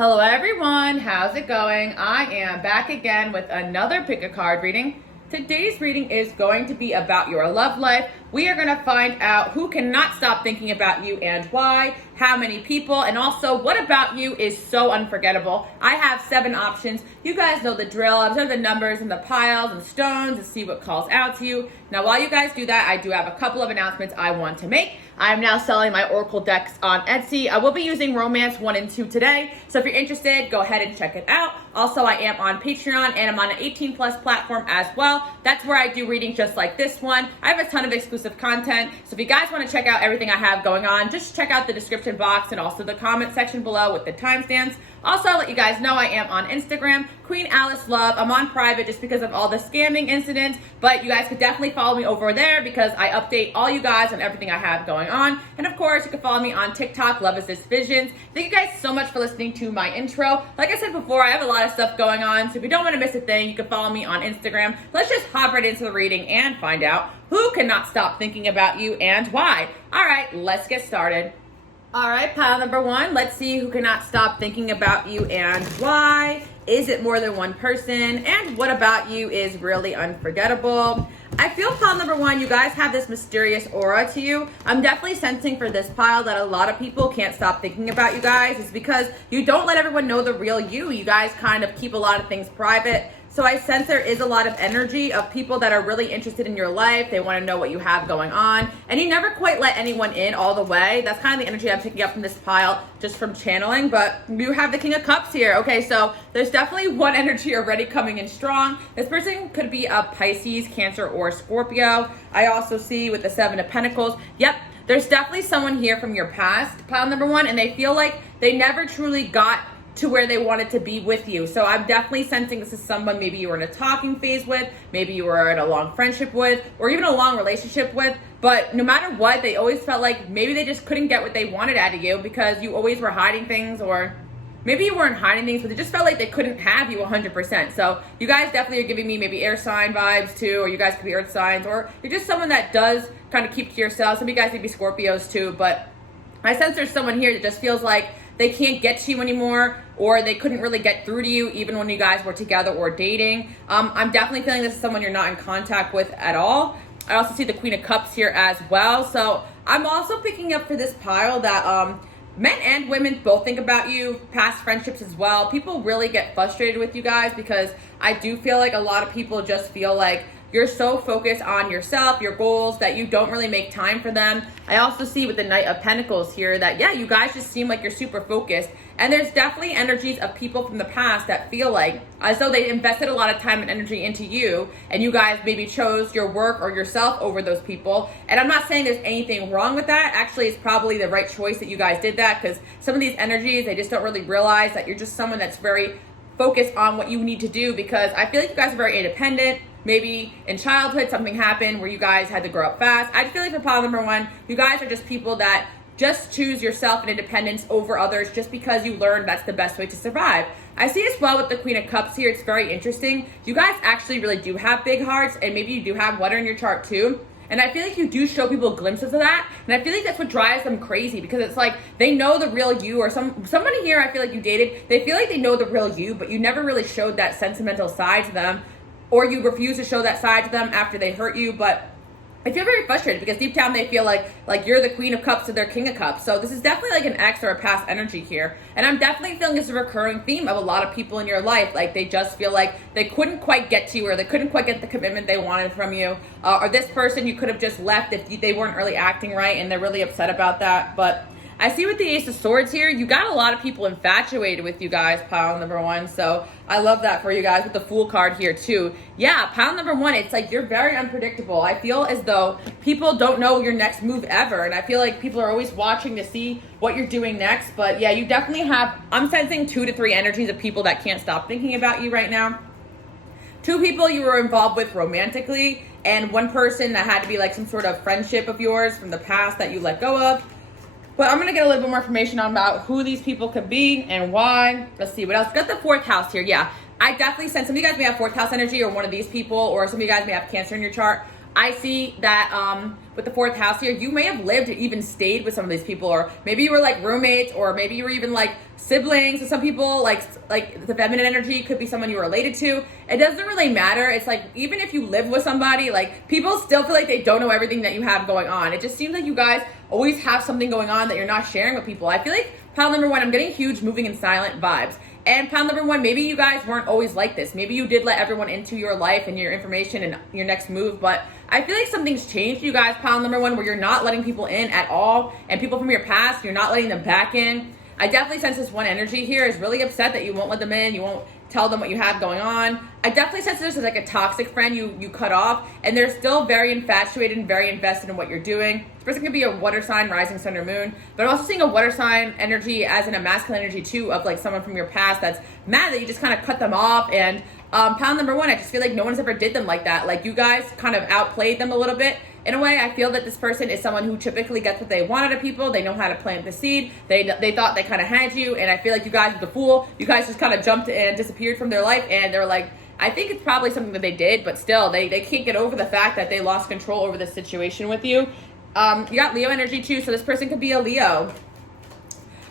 Hello everyone, how's it going? I am back again with another pick a card reading. Today's reading is going to be about your love life. We are going to find out who cannot stop thinking about you and why, how many people, and also what about you is so unforgettable. I have 7 options. You guys know the drill. Observe the numbers and the piles and stones and see what calls out to you. Now, while you guys do that, I do have a couple of announcements I want to make. I'm now selling my Oracle decks on Etsy. I will be using Romance 1 and 2 today. So if you're interested, go ahead and check it out. Also, I am on Patreon and I'm on an 18+ platform as well. That's where I do readings just like this one. I have a ton of exclusive content. So if you guys want to check out everything I have going on, just check out the description box and also the comment section below with the timestamps. Also, I'll let you guys know I am on Instagram, QueenAliceLove. I'm on private just because of all the scamming incidents, but you guys could definitely follow me over there because I update all you guys on everything I have going on. And of course, you can follow me on TikTok, Love Is This Visions. Thank you guys so much for listening to my intro. Like I said before, I have a lot of stuff going on, so if you don't want to miss a thing, you can follow me on Instagram. Let's just hop right into the reading and find out who cannot stop thinking about you and why. All right, let's get started. All right, pile number 1. Let's see who cannot stop thinking about you and why. Is it more than one person? And what about you is really unforgettable? I feel pile number 1, you guys have this mysterious aura to you. I'm definitely sensing for this pile that a lot of people can't stop thinking about you guys. It's because you don't let everyone know the real you. You guys kind of keep a lot of things private. So I sense there is a lot of energy of people that are really interested in your life. They want to know what you have going on. And you never quite let anyone in all the way. That's kind of the energy I'm picking up from this pile just from channeling. But you have the King of Cups here. Okay, so there's definitely one energy already coming in strong. This person could be a Pisces, Cancer, or Scorpio. I also see with the 7 of Pentacles. Yep, there's definitely someone here from your past, pile number 1, and they feel like they never truly got to where they wanted to be with you. So I'm definitely sensing this is someone maybe you were in a talking phase with, maybe you were in a long friendship with, or even a long relationship with. But no matter what, they always felt like maybe they just couldn't get what they wanted out of you because you always were hiding things, or maybe you weren't hiding things, but they just felt like they couldn't have you 100%. So you guys definitely are giving me maybe air sign vibes too, or you guys could be earth signs, or you're just someone that does kind of keep to yourself. Some of you guys may be Scorpios too, but I sense there's someone here that just feels like they can't get to you anymore, or they couldn't really get through to you even when you guys were together or dating. I'm definitely feeling this is someone you're not in contact with at all. I also see the Queen of Cups here as well. So I'm also picking up for this pile that men and women both think about you, past friendships as well. People really get frustrated with you guys because I do feel like a lot of people just feel like you're so focused on yourself, your goals, that you don't really make time for them. I also see with the Knight of Pentacles here that, yeah, you guys just seem like you're super focused. And there's definitely energies of people from the past that feel like as though they invested a lot of time and energy into you, and you guys maybe chose your work or yourself over those people. And I'm not saying there's anything wrong with that. Actually, it's probably the right choice that you guys did that, because some of these energies, they just don't really realize that you're just someone that's very focused on what you need to do, because I feel like you guys are very independent. Maybe in childhood something happened where you guys had to grow up fast. I feel like for pile number 1, you guys are just people that just choose yourself and independence over others just because you learned that's the best way to survive. I see as well with the Queen of Cups here, it's very interesting. You guys actually really do have big hearts, and maybe you do have water in your chart too. And I feel like you do show people glimpses of that. And I feel like that's what drives them crazy, because it's like they know the real you, or somebody here I feel like you dated, they feel like they know the real you, but you never really showed that sentimental side to them, or you refuse to show that side to them after they hurt you. But I feel very frustrated because deep down they feel like you're the Queen of Cups to their King of Cups. So this is definitely like an ex or a past energy here. And I'm definitely feeling this is a recurring theme of a lot of people in your life. Like they just feel like they couldn't quite get to you, or they couldn't quite get the commitment they wanted from you. Or this person you could have just left if they weren't really acting right, and they're really upset about that. But I see with the Ace of Swords here, you got a lot of people infatuated with you guys, pile number 1. So I love that for you guys with the Fool card here too. Yeah, pile number 1, it's like you're very unpredictable. I feel as though people don't know your next move ever. And I feel like people are always watching to see what you're doing next. But yeah, you definitely have, I'm sensing 2 to 3 energies of people that can't stop thinking about you right now. 2 people you were involved with romantically, and 1 person that had to be like some sort of friendship of yours from the past that you let go of. But I'm going to get a little bit more information on about who these people could be and why. Let's see what else. Got the 4th house here. Yeah, I definitely sense some of you guys may have 4th house energy, or one of these people, or some of you guys may have Cancer in your chart. I see that with the fourth house here, you may have lived or even stayed with some of these people, or maybe you were like roommates, or maybe you were even like siblings. So some people, like the feminine energy could be someone you were related to. It doesn't really matter. It's like, even if you live with somebody, like, people still feel like they don't know everything that you have going on. It just seems like you guys always have something going on that you're not sharing with people. I feel like pile number one, I'm getting huge moving and silent vibes. And pile number one, maybe you guys weren't always like this. Maybe you did let everyone into your life and your information and your next move, but I feel like something's changed, you guys, pile number one, where you're not letting people in at all, and people from your past, you're not letting them back in. I definitely sense this one energy here is really upset that you won't let them in, you won't tell them what you have going on. I definitely sense this as like a toxic friend you cut off, and they're still very infatuated and very invested in what you're doing. This person could be a water sign, rising sun or moon, but I'm also seeing a water sign energy as in a masculine energy too, of like someone from your past that's mad that you just kind of cut them off. And pile number one, I just feel like no one's ever did them like that. Like, you guys kind of outplayed them a little bit. In a way, I feel that this person is someone who typically gets what they want out of people. They know how to plant the seed. They thought they kind of had you, and I feel like you guys were the fool. You guys just kind of jumped and disappeared from their life, and they're like, I think it's probably something that they did, but still, they can't get over the fact that they lost control over this situation with you. You got Leo energy too, so this person could be a Leo.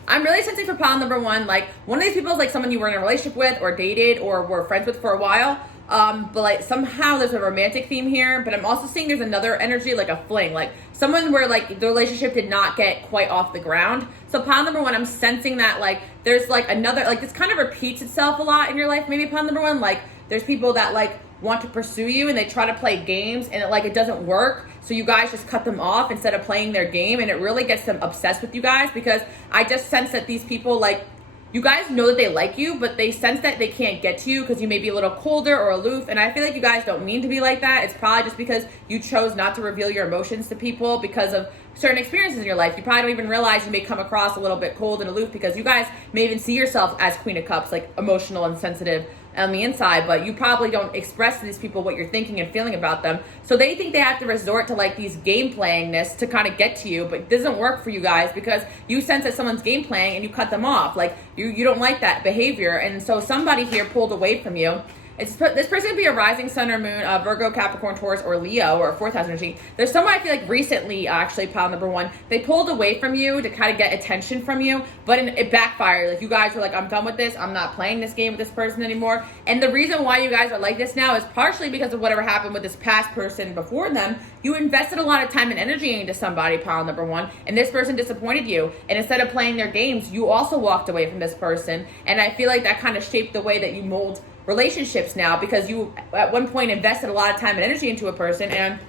I'm really sensing for pile number one, like, one of these people is like someone you were in a relationship with or dated or were friends with for a while. But like somehow there's a romantic theme here, but I'm also seeing there's another energy, like a fling, like someone where like the relationship did not get quite off the ground. So pile number one, I'm sensing that like there's like another, like, this kind of repeats itself a lot in your life. Maybe pile number one, like there's people that like want to pursue you and they try to play games and it doesn't work. So you guys just cut them off instead of playing their game, and it really gets them obsessed with you guys, because I just sense that these people, like, you guys know that they like you, but they sense that they can't get to you because you may be a little colder or aloof. And I feel like you guys don't mean to be like that. It's probably just because you chose not to reveal your emotions to people because of certain experiences in your life. You probably don't even realize you may come across a little bit cold and aloof because you guys may even see yourself as Queen of Cups, like emotional and sensitive on the inside, but you probably don't express to these people what you're thinking and feeling about them. So they think they have to resort to like these game playingness to kind of get to you, but it doesn't work for you guys because you sense that someone's game playing and you cut them off. Like, you don't like that behavior, and so somebody here pulled away from you. This person could be a rising sun or moon, Virgo, Capricorn, Taurus, or Leo, or a fourth house energy. There's someone I feel like recently, actually, pile number one, they pulled away from you to kind of get attention from you, but it backfired. Like, you guys were like, I'm done with this. I'm not playing this game with this person anymore. And the reason why you guys are like this now is partially because of whatever happened with this past person before them. You invested a lot of time and energy into somebody, pile number one, and this person disappointed you. And instead of playing their games, you also walked away from this person. And I feel like that kind of shaped the way that you mold relationships now, because you at one point invested a lot of time and energy into a person, and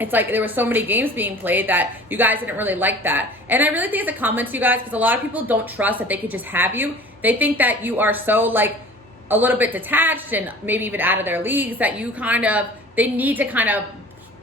it's like there were so many games being played that you guys didn't really like that. And I really think it's a comment to you guys, because a lot of people don't trust that they could just have you. They think that you are so like a little bit detached and maybe even out of their leagues that you they need to kind of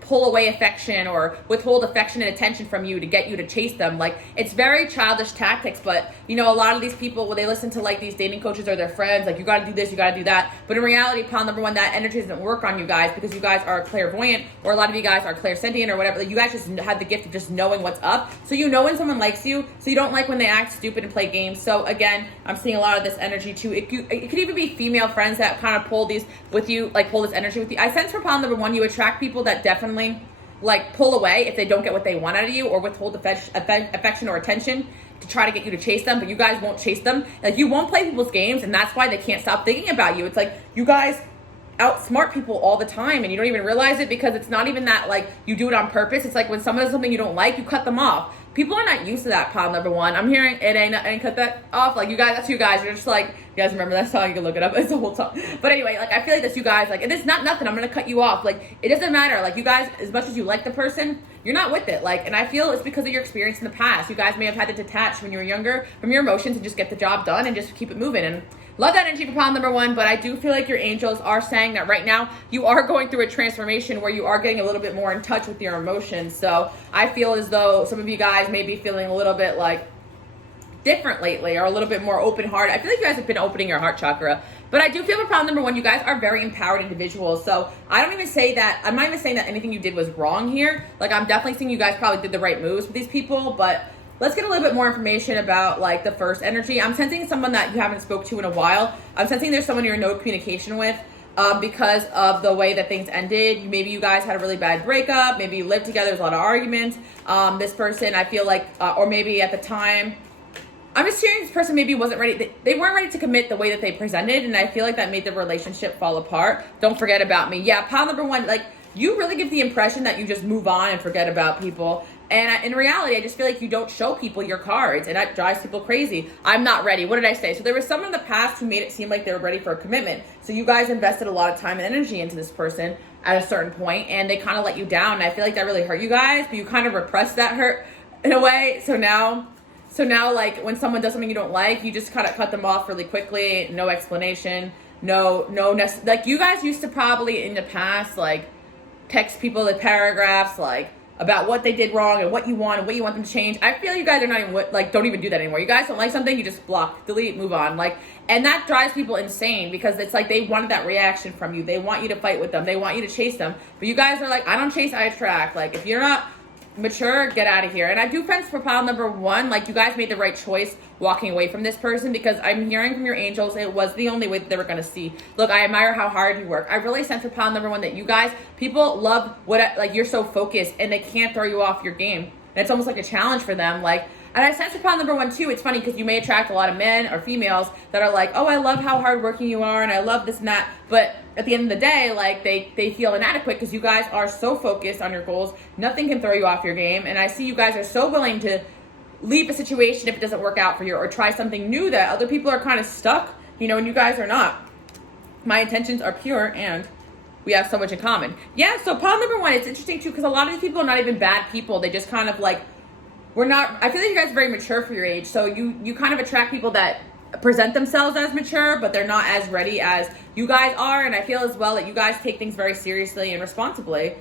pull away affection or withhold affection and attention from you to get you to chase them. Like, it's very childish tactics, but you know, a lot of these people, when they listen to like these dating coaches or their friends, like, you got to do this, you got to do that, but in reality, pile number one, that energy doesn't work on you guys, because you guys are clairvoyant, or a lot of you guys are clairsentient or whatever. Like, you guys just have the gift of just knowing what's up, so you know when someone likes you, so you don't like when they act stupid and play games. So again, I'm seeing a lot of this energy too. It could even be female friends that kind of pull these with you, like pull this energy with you. I sense for pile number one, you attract people that definitely like pull away if they don't get what they want out of you, or withhold affection or attention to try to get you to chase them, but you guys won't chase them. Like, you won't play people's games, and that's why they can't stop thinking about you. It's like you guys outsmart people all the time, and you don't even realize it, because it's not even that like you do it on purpose. It's like when someone does something you don't like, you cut them off. People are not used to that, pile number one. I'm hearing it ain't cut that off. Like, you guys, that's you guys. You're just like, you guys remember that song? You can look it up. It's a whole song. But anyway, like, I feel like that's you guys. Like, it's not nothing. I'm going to cut you off. Like, it doesn't matter. Like, you guys, as much as you like the person, you're not with it. Like, and I feel it's because of your experience in the past. You guys may have had to detach when you were younger from your emotions and just get the job done and just keep it moving. And love that energy for pile number one, but I do feel like your angels are saying that right now you are going through a transformation where you are getting a little bit more in touch with your emotions. So I feel as though some of you guys may be feeling a little bit like different lately, or a little bit more open heart. I feel like you guys have been opening your heart chakra, but I do feel for pile number one, you guys are very empowered individuals. So I'm not even saying that anything you did was wrong here. Like, I'm definitely seeing you guys probably did the right moves with these people, but let's get a little bit more information about like the first energy. I'm sensing someone that you haven't spoke to in a while. I'm sensing there's someone you're in no communication with. because of the way that things ended. Maybe you guys had a really bad breakup. Maybe you lived together. There's a lot of arguments. This person, I feel like, or maybe at the time, I'm just hearing this person maybe wasn't ready. They weren't ready to commit the way that they presented. And I feel like that made the relationship fall apart. Don't forget about me. Yeah, pile number one, like, you really give the impression that you just move on and forget about people. And in reality, I just feel like you don't show people your cards, and that drives people crazy. I'm not ready. What did I say? So there was someone in the past who made it seem like they were ready for a commitment. So you guys invested a lot of time and energy into this person at a certain point, and they kind of let you down. And I feel like that really hurt you guys, but you kind of repressed that hurt in a way. So now, like, when someone does something you don't like, you just kind of cut them off really quickly. No explanation. Like, you guys used to probably in the past, like, text people the paragraphs, like, about what they did wrong and what you want and what you want them to change. I feel you guys are not even, like, don't even do that anymore. You guys don't like something, you just block, delete, move on. Like, and that drives people insane because it's like they wanted that reaction from you. They want you to fight with them. They want you to chase them. But you guys are like, I don't chase, I attract. Like, if you're not mature, get out of here. And I do fence for pile number one. Like, you guys made the right choice walking away from this person, because I'm hearing from your angels it was the only way that they were going to see. Look, I admire how hard you work. I really sense for pile number one that you guys, people love like, you're so focused and they can't throw you off your game. And it's almost like a challenge for them. Like, and I sense for pile number one too, it's funny because you may attract a lot of men or females that are like, oh, I love how hardworking you are and I love this and that. But at the end of the day, like, they feel inadequate because you guys are so focused on your goals. Nothing can throw you off your game. And I see you guys are so willing to leave a situation if it doesn't work out for you, or try something new that other people are kind of stuck, and you guys are not. My intentions are pure and we have so much in common. Yeah, so pile number one, it's interesting too because a lot of these people are not even bad people. They just kind of like, I feel like you guys are very mature for your age. So you kind of attract people that present themselves as mature, but they're not as ready as you guys are. And I feel as well that you guys take things very seriously and responsibly.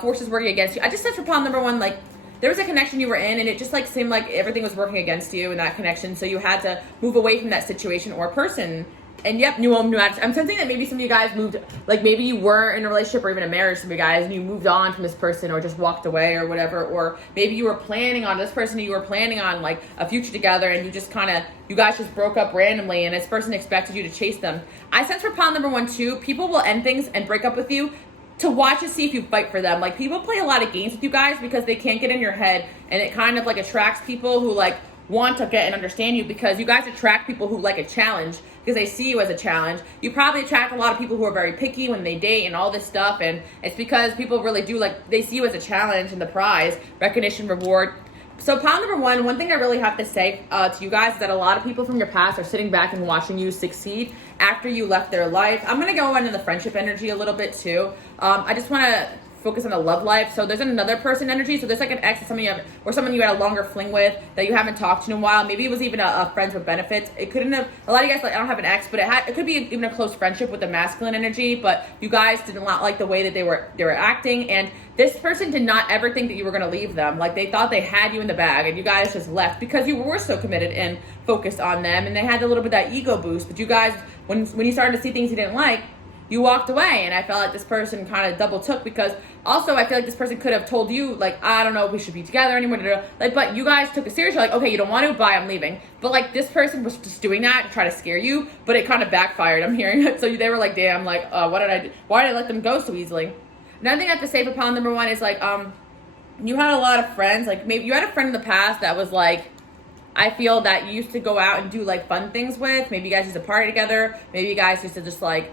Forces working against you. I just said for pile number one, like, there was a connection you were in and it just like seemed like everything was working against you in that connection. So you had to move away from that situation or person. And yep, new home, new address. I'm sensing that maybe some of you guys moved, like maybe you were in a relationship or even a marriage, some of you guys, and you moved on from this person or just walked away or whatever. Or maybe you were planning on this person, you were planning on like a future together, and you guys just broke up randomly and this person expected you to chase them. I sense for pile number one too, people will end things and break up with you to watch and see if you fight for them. Like, people play a lot of games with you guys because they can't get in your head, and it kind of like attracts people who like want to get and understand you, because you guys attract people who like a challenge because they see you as a challenge. You probably attract a lot of people who are very picky when they date and all this stuff, and it's because people really do like, they see you as a challenge and the prize, recognition, reward. So pile number one thing I really have to say to you guys is that a lot of people from your past are sitting back and watching you succeed after you left their life. I'm going to go into the friendship energy a little bit too. I just want to focus on the love life. So there's another person energy. So there's like an ex that someone you had a longer fling with that you haven't talked to in a while. Maybe it was even a friends with benefits. It couldn't have, a lot of you guys like, I don't have an ex, but it could be even a close friendship with the masculine energy, but you guys did not like the way that they were acting, and this person did not ever think that you were going to leave them. Like, they thought they had you in the bag and you guys just left because you were so committed and focused on them, and they had a little bit of that ego boost. But you guys, when you started to see things you didn't like, you walked away, and I felt like this person kind of double took, because also I feel like this person could have told you, like, I don't know if we should be together anymore, like, but you guys took it seriously, like, okay, you don't want to, bye, I'm leaving. But like, this person was just doing that to try to scare you, but it kind of backfired. I'm hearing it. So they were like, damn, like, what did I do? Why did I let them go so easily? Another thing I have to say for pile number one is like, you had a lot of friends, like maybe you had a friend in the past that was like, I feel that you used to go out and do like fun things with. Maybe you guys used to party together. Maybe you guys used to just like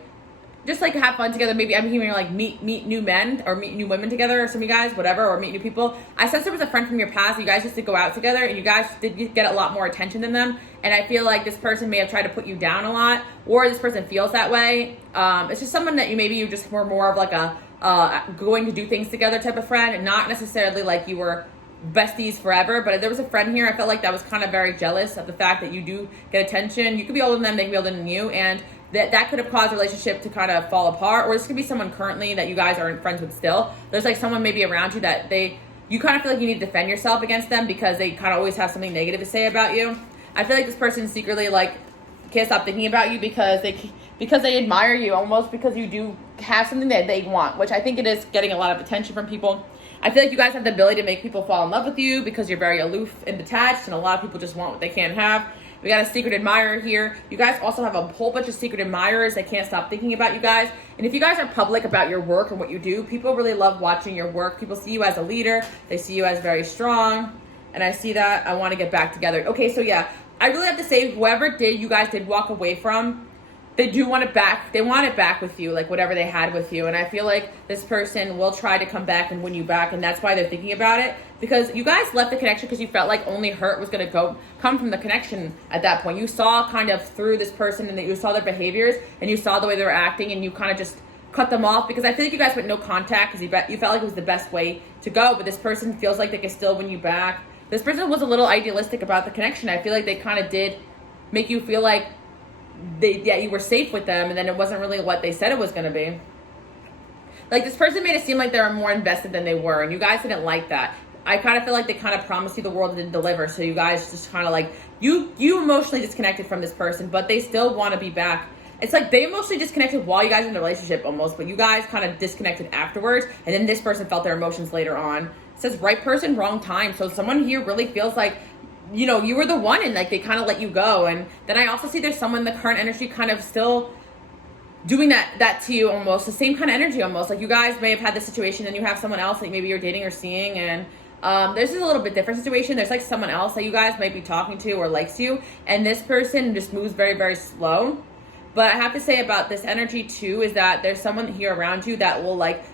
have fun together. Maybe I'm hearing like meet new men or meet new women together, or some of you guys, whatever, or meet new people. I sense there was a friend from your past. You guys used to go out together and you guys did get a lot more attention than them. And I feel like this person may have tried to put you down a lot, or this person feels that way. It's just someone that you just were more of like a going to do things together type of friend, and not necessarily like you were besties forever. But there was a friend here, I felt like that was kind of very jealous of the fact that you do get attention. You could be older than them, they could be older than you, and that could have caused a relationship to kind of fall apart. Or this could be someone currently that you guys aren't friends with still. There's like someone maybe around you that you kind of feel like you need to defend yourself against them because they kind of always have something negative to say about you. I feel like this person secretly like can't stop thinking about you because they admire you, almost because you do have something that they want, which I think it is getting a lot of attention from people. I feel like you guys have the ability to make people fall in love with you because you're very aloof and detached, and a lot of people just want what they can't have. We got a secret admirer here. You guys also have a whole bunch of secret admirers that can't stop thinking about you guys. And if you guys are public about your work and what you do, people really love watching your work. People see you as a leader. They see you as very strong. And I see that. I want to get back together. Okay, so yeah, I really have to say, whoever you guys did walk away from, they do want it back. They want it back with you, like whatever they had with you. And I feel like this person will try to come back and win you back. And that's why they're thinking about it. Because you guys left the connection because you felt like only hurt was going to come from the connection at that point. You saw kind of through this person, and you saw their behaviors, and you saw the way they were acting, and you kind of just cut them off. Because I feel like you guys went no contact because you felt like it was the best way to go. But this person feels like they can still win you back. This person was a little idealistic about the connection. I feel like they kind of did make you feel like you were safe with them, and then it wasn't really what they said it was going to be. Like, this person made it seem like they were more invested than they were, and you guys didn't like that. I kind of feel like they kind of promised you the world and didn't deliver, so you guys just kind of like, you emotionally disconnected from this person, but they still want to be back. It's like they emotionally disconnected while you guys were in the relationship almost, but you guys kind of disconnected afterwards, and then this person felt their emotions later on. It says right person, wrong time. So someone here really feels like, you know, you were the one, and like they kind of let you go. And then I also see there's someone, the current energy kind of still doing that to you, almost the same kind of energy almost. Like you guys may have had this situation and you have someone else that maybe you're dating or seeing, and this is a little bit different situation. There's like someone else that you guys might be talking to or likes you, and this person just moves very, very slow. But I have to say about this energy too is that there's someone here around you that will like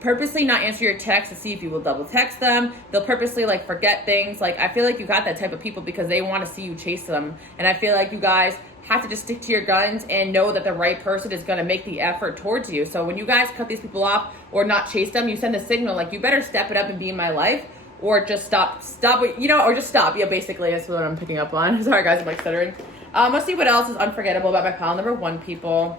purposely not answer your text to see if you will double text them. They'll purposely like forget things. Like I feel like you got that type of people because they want to see you chase them. And I feel like you guys have to just stick to your guns and know that the right person is going to make the effort towards you. So when you guys cut these people off or not chase them, you send a signal like you better step it up and be in my life, or just stop, you know, or just stop. Yeah, basically that's what I'm picking up on. Sorry guys, I'm like stuttering. Let's see what else is unforgettable about my pile number one, people.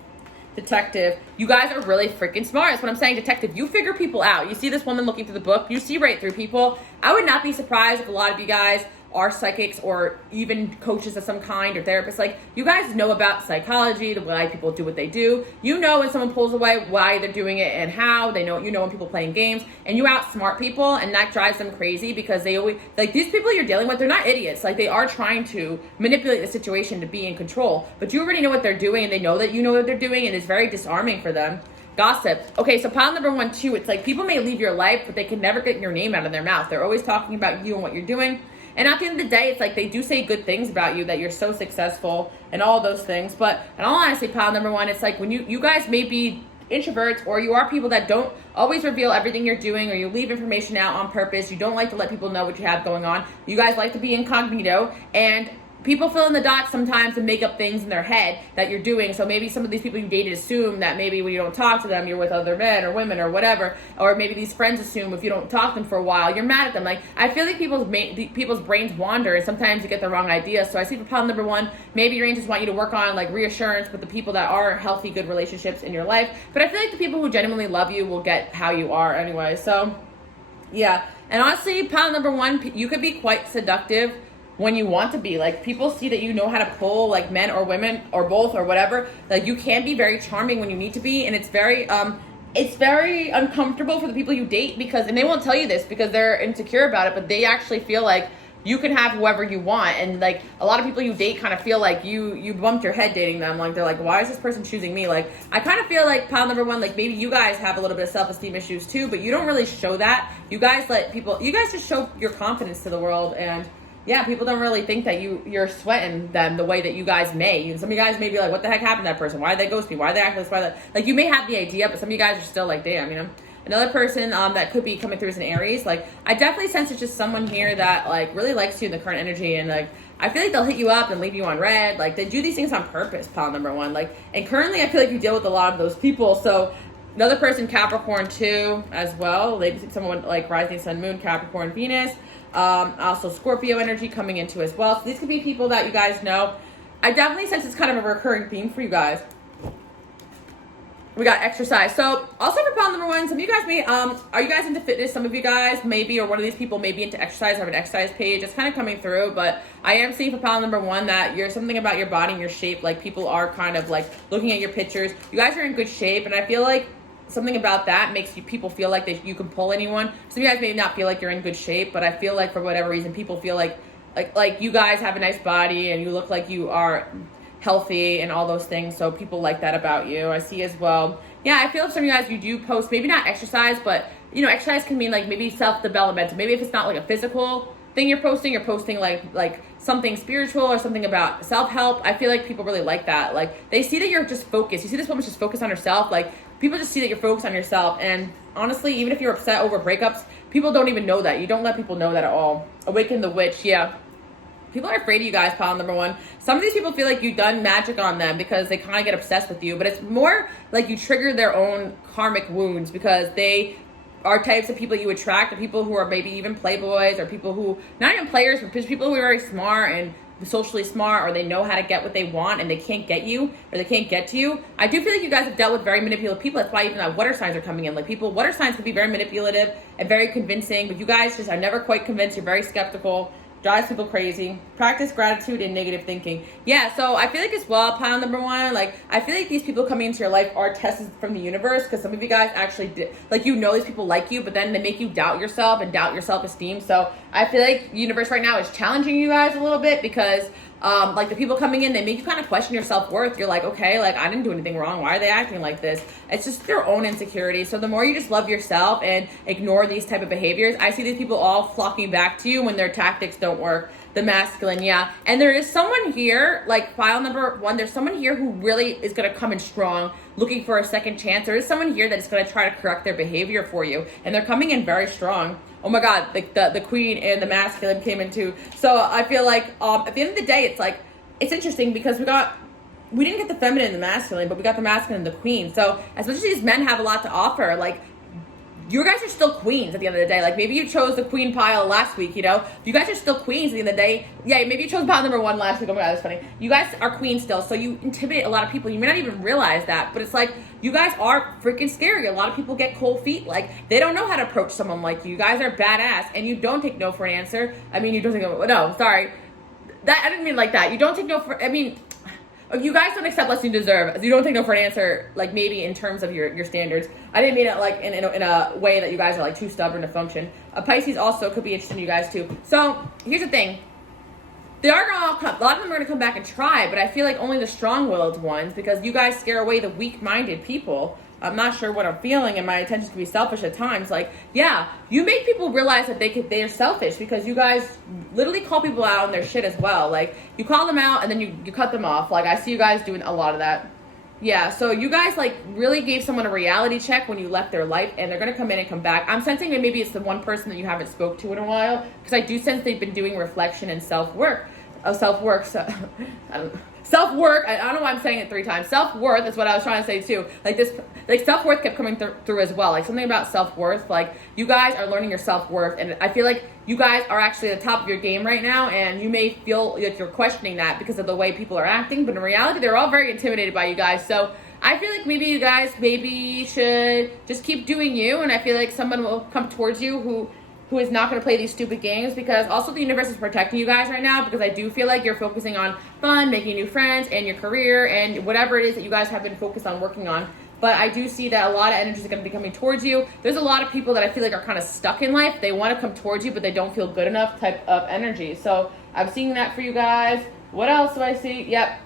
Detective. You guys are really freaking smart. That's what I'm saying. Detective, you figure people out. You see this woman looking through the book. You see right through people. I would not be surprised if a lot of you guys are psychics or even coaches of some kind or therapists. Like, you guys know about psychology, the why people do what they do. You know when someone pulls away, why they're doing it and how. You know when people playing games, and you outsmart people, and that drives them crazy because they always, like, these people you're dealing with, they're not idiots. Like, they are trying to manipulate the situation to be in control, but you already know what they're doing, and they know that you know what they're doing, and it's very disarming for them. Gossip. Okay, so pile number one, too, it's like people may leave your life, but they can never get your name out of their mouth. They're always talking about you and what you're doing. And at the end of the day, it's like they do say good things about you, that you're so successful and all those things. But in all honesty, pile number one, it's like when you guys may be introverts, or you are people that don't always reveal everything you're doing, or you leave information out on purpose. You don't like to let people know what you have going on. You guys like to be incognito, and people fill in the dots sometimes and make up things in their head that you're doing. So maybe some of these people you dated assume that maybe when you don't talk to them, you're with other men or women or whatever. Or maybe these friends assume if you don't talk to them for a while, you're mad at them. Like, I feel like people's brains wander, and sometimes you get the wrong idea. So I see for pile number one, maybe your angels want you to work on like reassurance with the people that are healthy, good relationships in your life. But I feel like the people who genuinely love you will get how you are anyway. So yeah. And honestly, pile number one, you could be quite seductive when you want to be. Like, people see that you know how to pull like men or women or both or whatever. Like, you can be very charming when you need to be, and it's very uncomfortable for the people you date, because, and they won't tell you this because they're insecure about it, but they actually feel like you can have whoever you want. And like a lot of people you date kind of feel like you bumped your head dating them. Like, they're like, why is this person choosing me? Like, I kind of feel like pile number one, like maybe you guys have a little bit of self-esteem issues too, but you don't really show that. You guys just show your confidence to the world. And yeah, people don't really think that you're sweating them the way that you guys may. And some of you guys may be like, what the heck happened to that person? Why did they ghost me? Why did they act like this? Like, you may have the idea, but some of you guys are still like, damn, you know. Another person that could be coming through is an Aries. Like, I definitely sense it's just someone here that like really likes you in the current energy, and like I feel like they'll hit you up and leave you on red. Like, they do these things on purpose, pile number one. Like, and currently I feel like you deal with a lot of those people. So another person, Capricorn too, as well. Maybe someone like rising sun, moon, Capricorn, Venus. Also Scorpio energy coming into as well. So these could be people that you guys know. I definitely sense it's kind of a recurring theme for you guys. We got exercise. So also for pile number one, some of you guys may, are you guys into fitness? Some of you guys maybe, or one of these people may be into exercise, have an exercise page. It's kind of coming through, but I am seeing for pile number one that you're something about your body and your shape. Like, people are kind of like looking at your pictures. You guys are in good shape, and I feel like something about that makes people feel like you can pull anyone. Some of you guys may not feel like you're in good shape, but I feel like for whatever reason, people feel like like you guys have a nice body and you look like you are healthy and all those things. So people like that about you. I see as well. Yeah, I feel like some of you guys, you do post, maybe not exercise, but you know, exercise can mean like maybe self-development. Maybe if it's not like a physical thing you're posting like something spiritual or something about self-help. I feel like people really like that. Like they see that you're just focused. You see this woman's just focused on herself. Like people just see that you're focused on yourself. And honestly, even if you're upset over breakups, people don't even know that. You don't let people know that at all. Awaken the witch, yeah. People are afraid of you guys, pile number one. Some of these people feel like you've done magic on them because they kind of get obsessed with you. But it's more like you trigger their own karmic wounds because they are types of people you attract, or people who are maybe even playboys, or people who, not even players, but people who are very smart and socially smart, or they know how to get what they want and they can't get you, or they can't get to you. I do feel like you guys have dealt with very manipulative people. That's why even that water signs are coming in. Like people, water signs can be very manipulative and very convincing, but you guys just are never quite convinced. You're very skeptical. Drives people crazy. Practice gratitude and negative thinking. Yeah, so I feel like as well, pile number one, like I feel like these people coming into your life are tests from the universe, because some of you guys actually did, like, you know, these people like you, but then they make you doubt yourself and doubt your self-esteem. So I feel like the universe right now is challenging you guys a little bit, because like the people coming in, they make you kind of question your self-worth. You're like, okay, like I didn't do anything wrong. Why are they acting like this? It's just their own insecurity. So the more you just love yourself and ignore these type of behaviors, I see these people all flocking back to you when their tactics don't work. The masculine, yeah. And there is someone here, like file number one, there's someone here who really is going to come in strong, looking for a second chance. There is someone here that is going to try to correct their behavior for you, and they're coming in very strong. Oh my God, like the queen and the masculine came in too. So I feel like at the end of the day, it's like, it's interesting because we didn't get the feminine and the masculine, but we got the masculine and the queen. So as much as these men have a lot to offer, like, you guys are still queens at the end of the day. Like maybe you chose the queen pile last week, you know? You guys are still queens at the end of the day. Yeah, maybe you chose pile number one last week. Oh my God, that's funny. You guys are queens still, so you intimidate a lot of people. You may not even realize that, but it's like, you guys are freaking scary. A lot of people get cold feet. Like, they don't know how to approach someone like you. You guys are badass, and you don't take no for an answer. I mean, you don't take no, sorry. That, I didn't mean like that. You don't take no for, I mean, you guys don't accept less than you deserve. You don't take no for an answer, like maybe in terms of your standards. I didn't mean it like in a way that you guys are like too stubborn to function. Pisces also could be interested in you guys too. So here's the thing. They are gonna all come. A lot of them are gonna come back and try, but I feel like only the strong-willed ones, because you guys scare away the weak-minded people. I'm not sure what I'm feeling, and my intentions can be selfish at times. Like, yeah, you make people realize that they're selfish, because you guys literally call people out on their shit as well. Like, you call them out and then you cut them off. Like, I see you guys doing a lot of that. Yeah, so you guys like really gave someone a reality check when you left their life, and they're gonna come in and come back. I'm sensing that maybe it's the one person that you haven't spoke to in a while, because I do sense they've been doing reflection and self-work. Self-work, so, self-work, I don't know why I'm saying it 3 times. Self-worth is what I was trying to say too. Like this, like self-worth kept coming through as well. Like something about self-worth, like you guys are learning your self-worth, and I feel like you guys are actually at the top of your game right now, and you may feel like you're questioning that because of the way people are acting, but in reality, they're all very intimidated by you guys. So I feel like maybe you guys should just keep doing you, and I feel like someone will come towards you who is not going to play these stupid games, because also the universe is protecting you guys right now, because I do feel like you're focusing on fun, making new friends, and your career, and whatever it is that you guys have been focused on working on. But I do see that a lot of energy is going to be coming towards you. There's a lot of people that I feel like are kind of stuck in life. They want to come towards you, but they don't feel good enough type of energy. So I'm seeing that for you guys. What else do I see? Yep.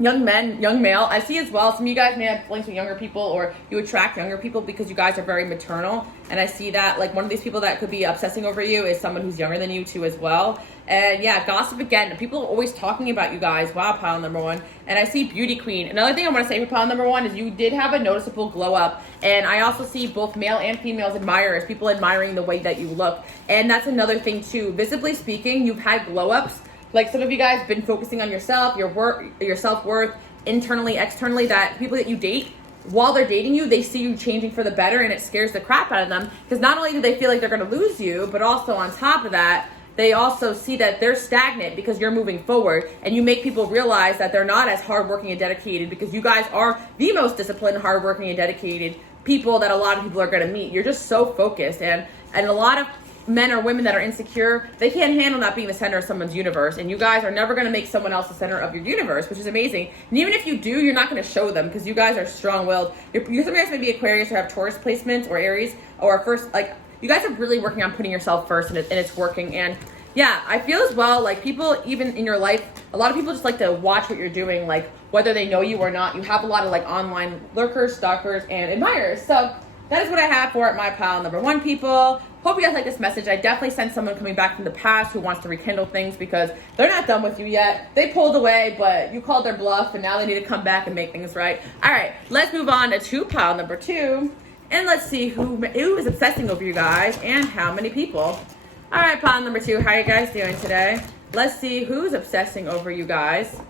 Young men, young male. I see as well, some of you guys may have links with younger people, or you attract younger people because you guys are very maternal. And I see that, like, one of these people that could be obsessing over you is someone who's younger than you too as well. And yeah, gossip again. People are always talking about you guys. Wow, pile number one. And I see beauty queen. Another thing I want to say for pile number one is you did have a noticeable glow up. And I also see both male and females admirers, people admiring the way that you look. And that's another thing too. Visibly speaking, you've had glow ups. Like some of you guys have been focusing on yourself, your work, your self-worth, internally, externally, that people that you date, while they're dating you, they see you changing for the better, and it scares the crap out of them, because not only do they feel like they're going to lose you, but also on top of that, they also see that they're stagnant because you're moving forward, and you make people realize that they're not as hardworking and dedicated, because you guys are the most disciplined, hardworking, and dedicated people that a lot of people are going to meet. You're just so focused, and a lot of men or women that are insecure, they can't handle not being the center of someone's universe, and you guys are never going to make someone else the center of your universe, which is amazing. And even if you do, you're not going to show them, because you guys are strong-willed. Some of you guys may be Aquarius or have Taurus placements, or Aries, or first, like, you guys are really working on putting yourself first, and it's working. And Yeah, I feel as well, like people even in your life, a lot of people just like to watch what you're doing, like whether they know you or not. You have a lot of like online lurkers, stalkers, and admirers. So that is what I have for my pile number 1, people. Hope you guys like this message. I definitely sense someone coming back from the past who wants to rekindle things because they're not done with you yet. They pulled away, but you called their bluff, and now they need to come back and make things right. All right, let's move on to pile number 2, and let's see who is obsessing over you guys and how many people. All right, pile number 2, how are you guys doing today? Let's see who's obsessing over you guys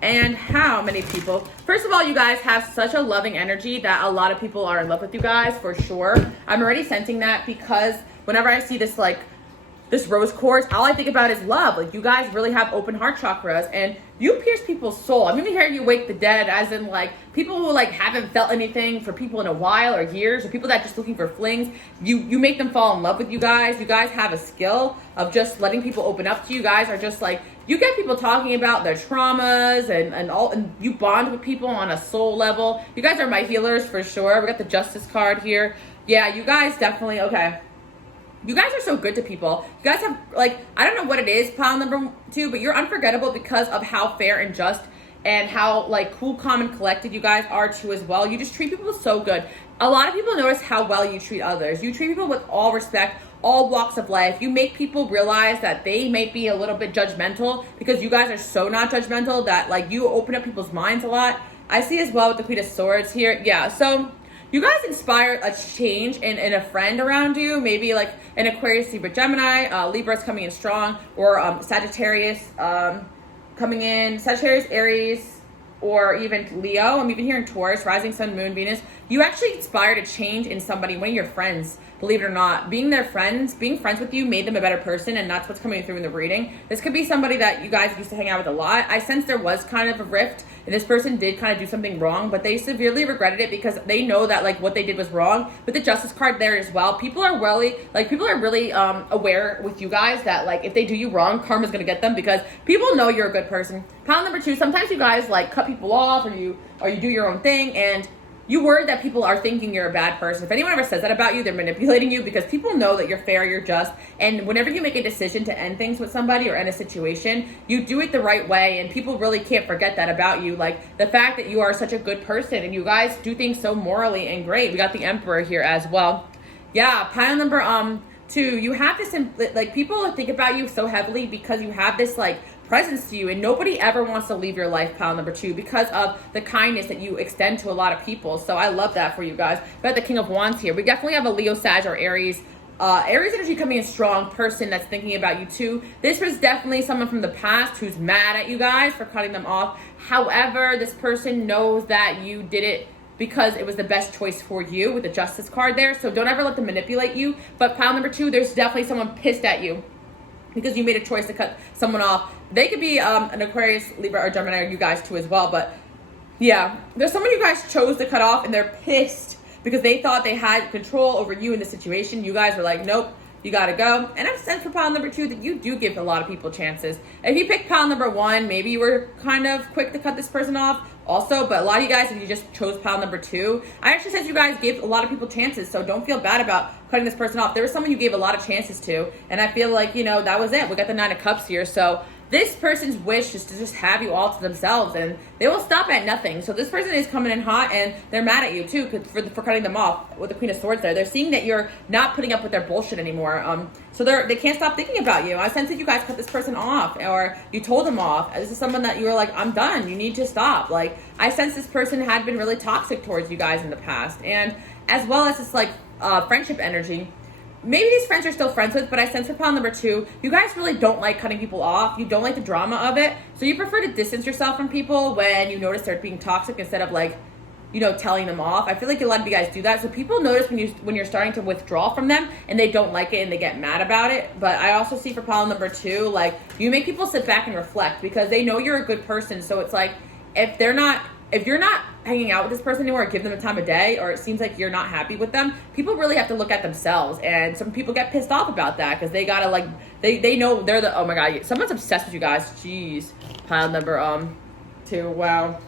and how many people. First of all, you guys have such a loving energy that a lot of people are in love with you guys for sure. I'm already sensing that because whenever I see this this rose quartz, all I think about is love. Like, you guys really have open heart chakras and you pierce people's soul. I'm even hearing you wake the dead, as in like people who like haven't felt anything for people in a while or years, or people that are just looking for flings. You make them fall in love with you guys. You guys have a skill of just letting people open up to you. Guys are just like, you get people talking about their traumas and you bond with people on a soul level. You guys are my healers for sure. We got the Justice card here. Yeah, you guys definitely, okay. You guys are so good to people. You guys have, like, I don't know what it is, pile number 2, but you're unforgettable because of how fair and just and how, like, cool, calm, and collected you guys are, too, as well. You just treat people so good. A lot of people notice how well you treat others. You treat people with all respect, all walks of life. You make people realize that they may be a little bit judgmental because you guys are so not judgmental that, like, you open up people's minds a lot. I see as well with the Queen of Swords here. Yeah, so you guys inspire a change in a friend around you. Maybe like an Aquarius, Libra, Gemini, Libra's coming in strong, or Sagittarius coming in, Sagittarius, Aries, or even Leo. I'm even hearing Taurus, rising sun, moon, Venus. You actually inspired a change in somebody, one of your friends, believe it or not. Being friends with you made them a better person, and that's what's coming through in the reading. This could be somebody that you guys used to hang out with a lot. I sense there was kind of a rift, and this person did kind of do something wrong, but they severely regretted it because they know that like what they did was wrong. With the Justice card there as well, people are really aware with you guys that like if they do you wrong, karma's gonna get them because people know you're a good person. Pile number 2, sometimes you guys like cut people off or you do your own thing, and you worry that people are thinking you're a bad person. If anyone ever says that about you, they're manipulating you because people know that you're fair, you're just. And whenever you make a decision to end things with somebody or end a situation, you do it the right way. And people really can't forget that about you. Like the fact that you are such a good person and you guys do things so morally and great. We got the Emperor here as well. Yeah, pile number 2, you have this, like people think about you so heavily because you have this like presence to you, and nobody ever wants to leave your life, pile number 2, because of the kindness that you extend to a lot of people. So I love that for you guys. We got the King of Wands here. We definitely have a Leo, Sag, or Aries. Aries energy coming in strong, person that's thinking about you too. This was definitely someone from the past who's mad at you guys for cutting them off. However, this person knows that you did it because it was the best choice for you with the Justice card there. So don't ever let them manipulate you. But pile number 2, there's definitely someone pissed at you because you made a choice to cut someone off. They could be an Aquarius, Libra, or Gemini, or you guys too as well. But yeah, there's someone you guys chose to cut off and they're pissed because they thought they had control over you in the situation. You guys were like, nope, you gotta go. And I've sensed for pile number 2 that you do give a lot of people chances. If you picked pile number 1, maybe you were kind of quick to cut this person off also, but a lot of you guys, if you just chose pile number 2, I actually said you guys gave a lot of people chances, so don't feel bad about cutting this person off. There was someone you gave a lot of chances to, and I feel like, you know, that was it. We got the 9 of Cups here, so this person's wish is to just have you all to themselves, and they will stop at nothing. So this person is coming in hot, and they're mad at you too for cutting them off with the Queen of Swords there. They're seeing that you're not putting up with their bullshit anymore. So they can't stop thinking about you. I sense that you guys cut this person off, or you told them off. This is someone that you were like, I'm done. You need to stop. Like, I sense this person had been really toxic towards you guys in the past, and as well as this like friendship energy. Maybe these friends are still friends with, but I sense for pile number 2, you guys really don't like cutting people off. You don't like the drama of it. So you prefer to distance yourself from people when you notice they're being toxic instead of like, you know, telling them off. I feel like a lot of you guys do that. So people notice when you're starting to withdraw from them and they don't like it and they get mad about it. But I also see for pile number 2, like you make people sit back and reflect because they know you're a good person. So it's like if you're not hanging out with this person anymore, or give them a time of day, or it seems like you're not happy with them, people really have to look at themselves. And some people get pissed off about that because they gotta like they know they're the, oh my god, someone's obsessed with you guys. Jeez. Pile number 2. Wow,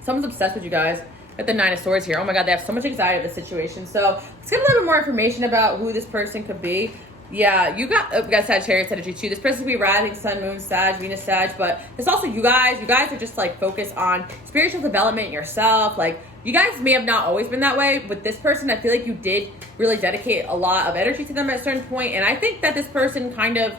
someone's obsessed with you guys. At the 9 of Swords here. Oh my god, they have so much anxiety of the situation. So let's get a little bit more information about who this person could be. Yeah, we got Sagittarius energy too. This person could be rising, sun, moon, Sag, Venus, Sag, but it's also you guys. You guys are just like focused on spiritual development yourself. Like you guys may have not always been that way, but this person, I feel like you did really dedicate a lot of energy to them at a certain point. And I think that this person kind of,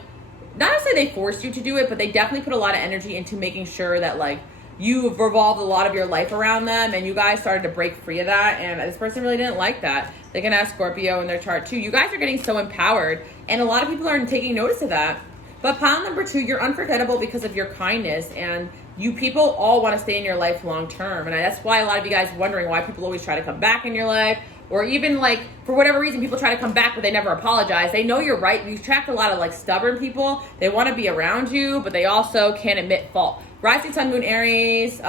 not to say they forced you to do it, but they definitely put a lot of energy into making sure that like you've revolved a lot of your life around them, and you guys started to break free of that. And this person really didn't like that. They can have Scorpio in their chart too. You guys are getting so empowered, and a lot of people aren't taking notice of that. But pile number 2, you're unforgettable because of your kindness, and you people all want to stay in your life long term. And that's why a lot of you guys wondering why people always try to come back in your life, or even like for whatever reason people try to come back but they never apologize. They know you're right. You attract a lot of like stubborn people. They want to be around you, but they also can't admit fault. Rising sun, moon, Aries,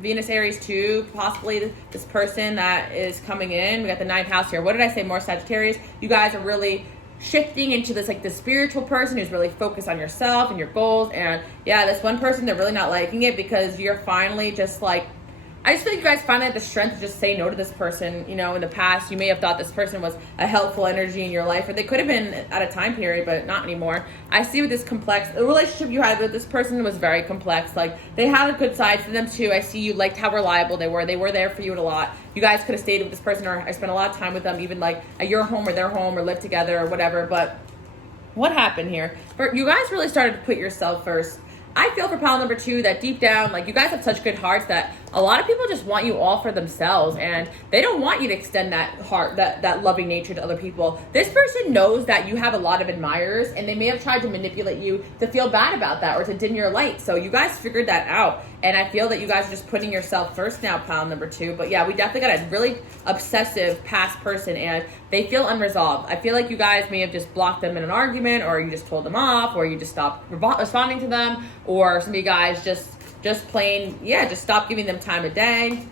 Venus, Aries too. Possibly this person that is coming in. We got the 9th house here. What did I say? More Sagittarius. You guys are really shifting into this like the spiritual person who's really focused on yourself and your goals. And yeah, this one person, they're really not liking it because you're finally just like, I just feel like you guys finally had the strength to just say no to this person. You know, in the past, you may have thought this person was a helpful energy in your life, or they could have been at a time period, but not anymore. I see with this the relationship you had with this person was very complex. Like, they had a good side to them too. I see you liked how reliable they were. They were there for you a lot. You guys could have stayed with this person, or I spent a lot of time with them, even like at your home or their home, or lived together or whatever. But what happened here? You guys really started to put yourself first. I feel for pile number 2 that deep down, like you guys have such good hearts that a lot of people just want you all for themselves, and they don't want you to extend that heart, that loving nature to other people. This person knows that you have a lot of admirers, and they may have tried to manipulate you to feel bad about that or to dim your light. So you guys figured that out, and I feel that you guys are just putting yourself first now, pile number 2. But yeah, we definitely got a really obsessive past person, and they feel unresolved. I feel like you guys may have just blocked them in an argument, or you just told them off, or you just stopped responding to them, or some of you guys just plain, just stop giving them time of day.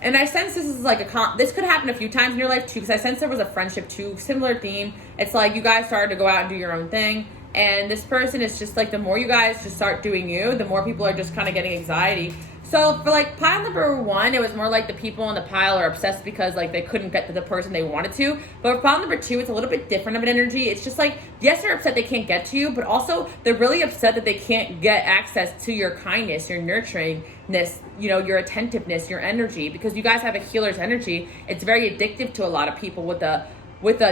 And I sense this is like this could happen a few times in your life too, because I sense there was a friendship too, similar theme. It's like you guys started to go out and do your own thing, and this person is just like, the more you guys just start doing you, the more people are just kind of getting anxiety. So for like pile number 1, it was more like the people in the pile are obsessed because like they couldn't get to the person they wanted to. But for pile number 2, it's a little bit different of an energy. It's just like, yes, they're upset they can't get to you, but also they're really upset that they can't get access to your kindness, your nurturingness, you know, your attentiveness, your energy, because you guys have a healer's energy. It's very addictive to a lot of people with the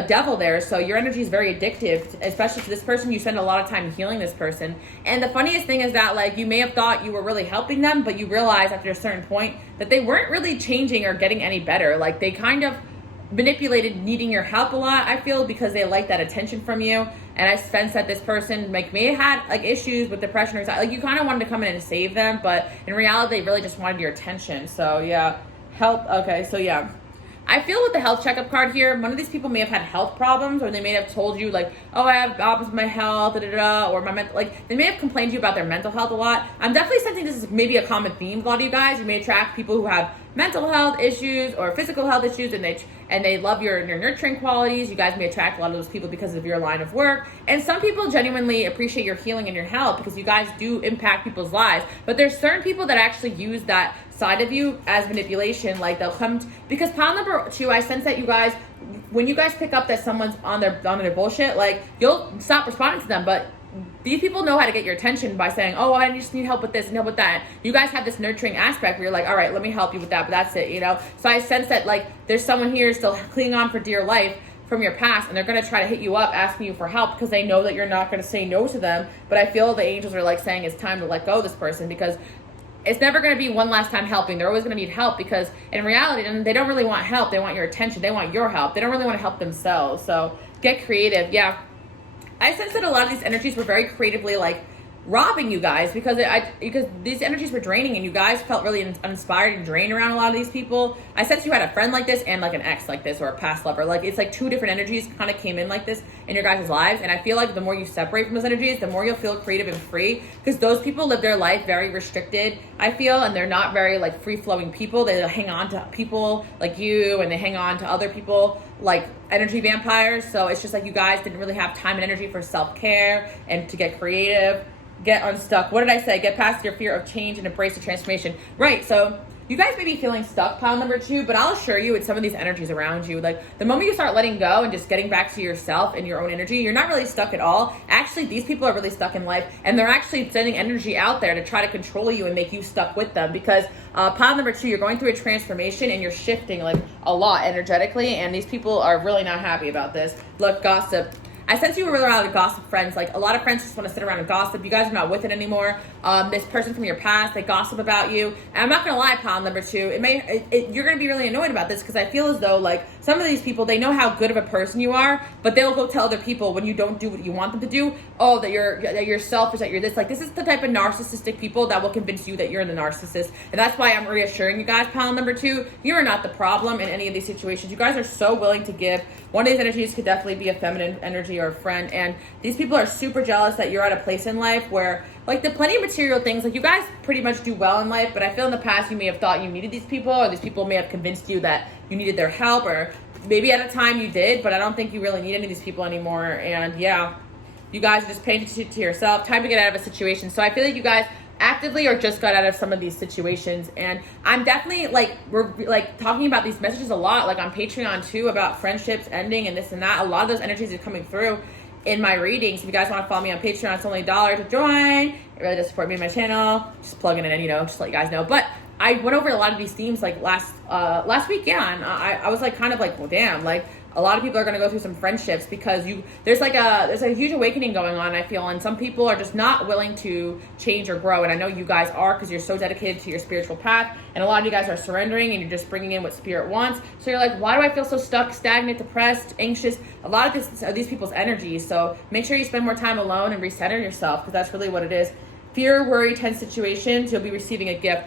devil there. So your energy is very addictive, especially to this person. You spend a lot of time healing this person. And the funniest thing is that like you may have thought you were really helping them, but you realize after a certain point that they weren't really changing or getting any better. Like they kind of manipulated needing your help a lot, I feel, because they like that attention from you. And I sense that this person like may have had like issues with depression or anxiety. Like you kind of wanted to come in and save them, but in reality they really just wanted your attention. So yeah, help. Okay, so yeah, I feel with the health checkup card here, one of these people may have had health problems, or they may have told you like, oh, I have problems with my health, or my mental, like they may have complained to you about their mental health a lot. I'm definitely sensing this is maybe a common theme with a lot of you guys. You may attract people who have mental health issues or physical health issues, and they love your nurturing qualities. You guys may attract a lot of those people because of your line of work. And some people genuinely appreciate your healing and your health because you guys do impact people's lives. But there's certain people that actually use that side of you as manipulation. Like they'll come because pile number 2, I sense that you guys, when you guys pick up that someone's on their bullshit, like you'll stop responding to them. But these people know how to get your attention by saying, oh, I just need help with this and help with that. You guys have this nurturing aspect where you're like, all right, let me help you with that, but that's it, you know? So I sense that like there's someone here still clinging on for dear life from your past, and they're going to try to hit you up asking you for help because they know that you're not going to say no to them. But I feel the angels are like saying it's time to let go of this person, because it's never going to be one last time helping. They're always going to need help, because in reality, they don't really want help. They want your attention. They want your help. They don't really want to help themselves. So get creative. Yeah. I sense that a lot of these energies were very creatively like robbing you guys because these energies were draining, and you guys felt really uninspired and drained around a lot of these people. I sense you had a friend like this and like an ex like this, or a past lover. Like it's like 2 different energies kind of came in like this in your guys' lives. And I feel like the more you separate from those energies, the more you'll feel creative and free, because those people live their life very restricted, I feel, and they're not very like free-flowing people. They hang on to people like you, and they hang on to other people like energy vampires. So it's just like you guys didn't really have time and energy for self-care and to get creative. Get unstuck. What did I say? Get past your fear of change and embrace the transformation. Right. So you guys may be feeling stuck, pile number 2, but I'll assure you, it's some of these energies around you. Like, the moment you start letting go and just getting back to yourself and your own energy, you're not really stuck at all. Actually, these people are really stuck in life, and they're actually sending energy out there to try to control you and make you stuck with them, because pile number 2, you're going through a transformation and you're shifting like a lot energetically, and these people are really not happy about this. Look, gossip. I sense you were really around gossip friends. Like, a lot of friends just want to sit around and gossip. You guys are not with it anymore. This person from your past, they gossip about you. And I'm not going to lie, pile number 2, you're going to be really annoyed about this, because I feel as though, like, some of these people, they know how good of a person you are, but they'll go tell other people when you don't do what you want them to do, oh, that you're selfish, that you're this. Like, this is the type of narcissistic people that will convince you that you're the narcissist. And that's why I'm reassuring you guys, pile number 2, you are not the problem in any of these situations. You guys are so willing to give. One of these energies could definitely be a feminine energy or a friend, and these people are super jealous that you're at a place in life where, like, the plenty of material things, like, you guys pretty much do well in life, but I feel in the past you may have thought you needed these people, or these people may have convinced you that you needed their help, or maybe at a time you did, but I don't think you really need any of these people anymore. And yeah, you guys are just paying attention to yourself. Time to get out of a situation. So I feel like you guys actively or just got out of some of these situations, and I'm definitely we're talking about these messages a lot, like on Patreon too, about friendships ending and this and that. A lot of those energies are coming through in my readings. If you guys want to follow me on Patreon, it's only $1 to join. It really does support me and my channel. Just plugging it in, just to let you guys know. But I went over a lot of these themes like last week, yeah, and I was like, kind of like, well, damn, like, a lot of people are going to go through some friendships because there's a huge awakening going on, I feel, and some people are just not willing to change or grow. And I know you guys are, because you're so dedicated to your spiritual path, and a lot of you guys are surrendering and you're just bringing in what spirit wants. So you're like, why do I feel so stuck, stagnant, depressed, anxious? A lot of this are these people's energies. So make sure you spend more time alone and recenter yourself, because that's really what it is. Fear, worry, tense situations, you'll be receiving a gift.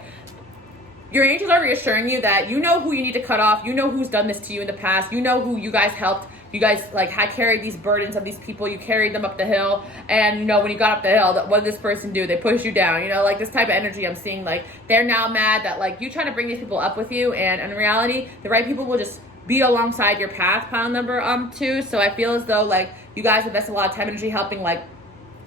Your angels are reassuring you that you know who you need to cut off. You know who's done this to you in the past. You know who you guys helped. You guys had carried these burdens of these people. You carried them up the hill. And when you got up the hill, what did this person do? They pushed you down. This type of energy I'm seeing. They're now mad that you try to bring these people up with you. And in reality, the right people will just be alongside your path, pile number 2. So I feel as though you guys invest a lot of time and energy helping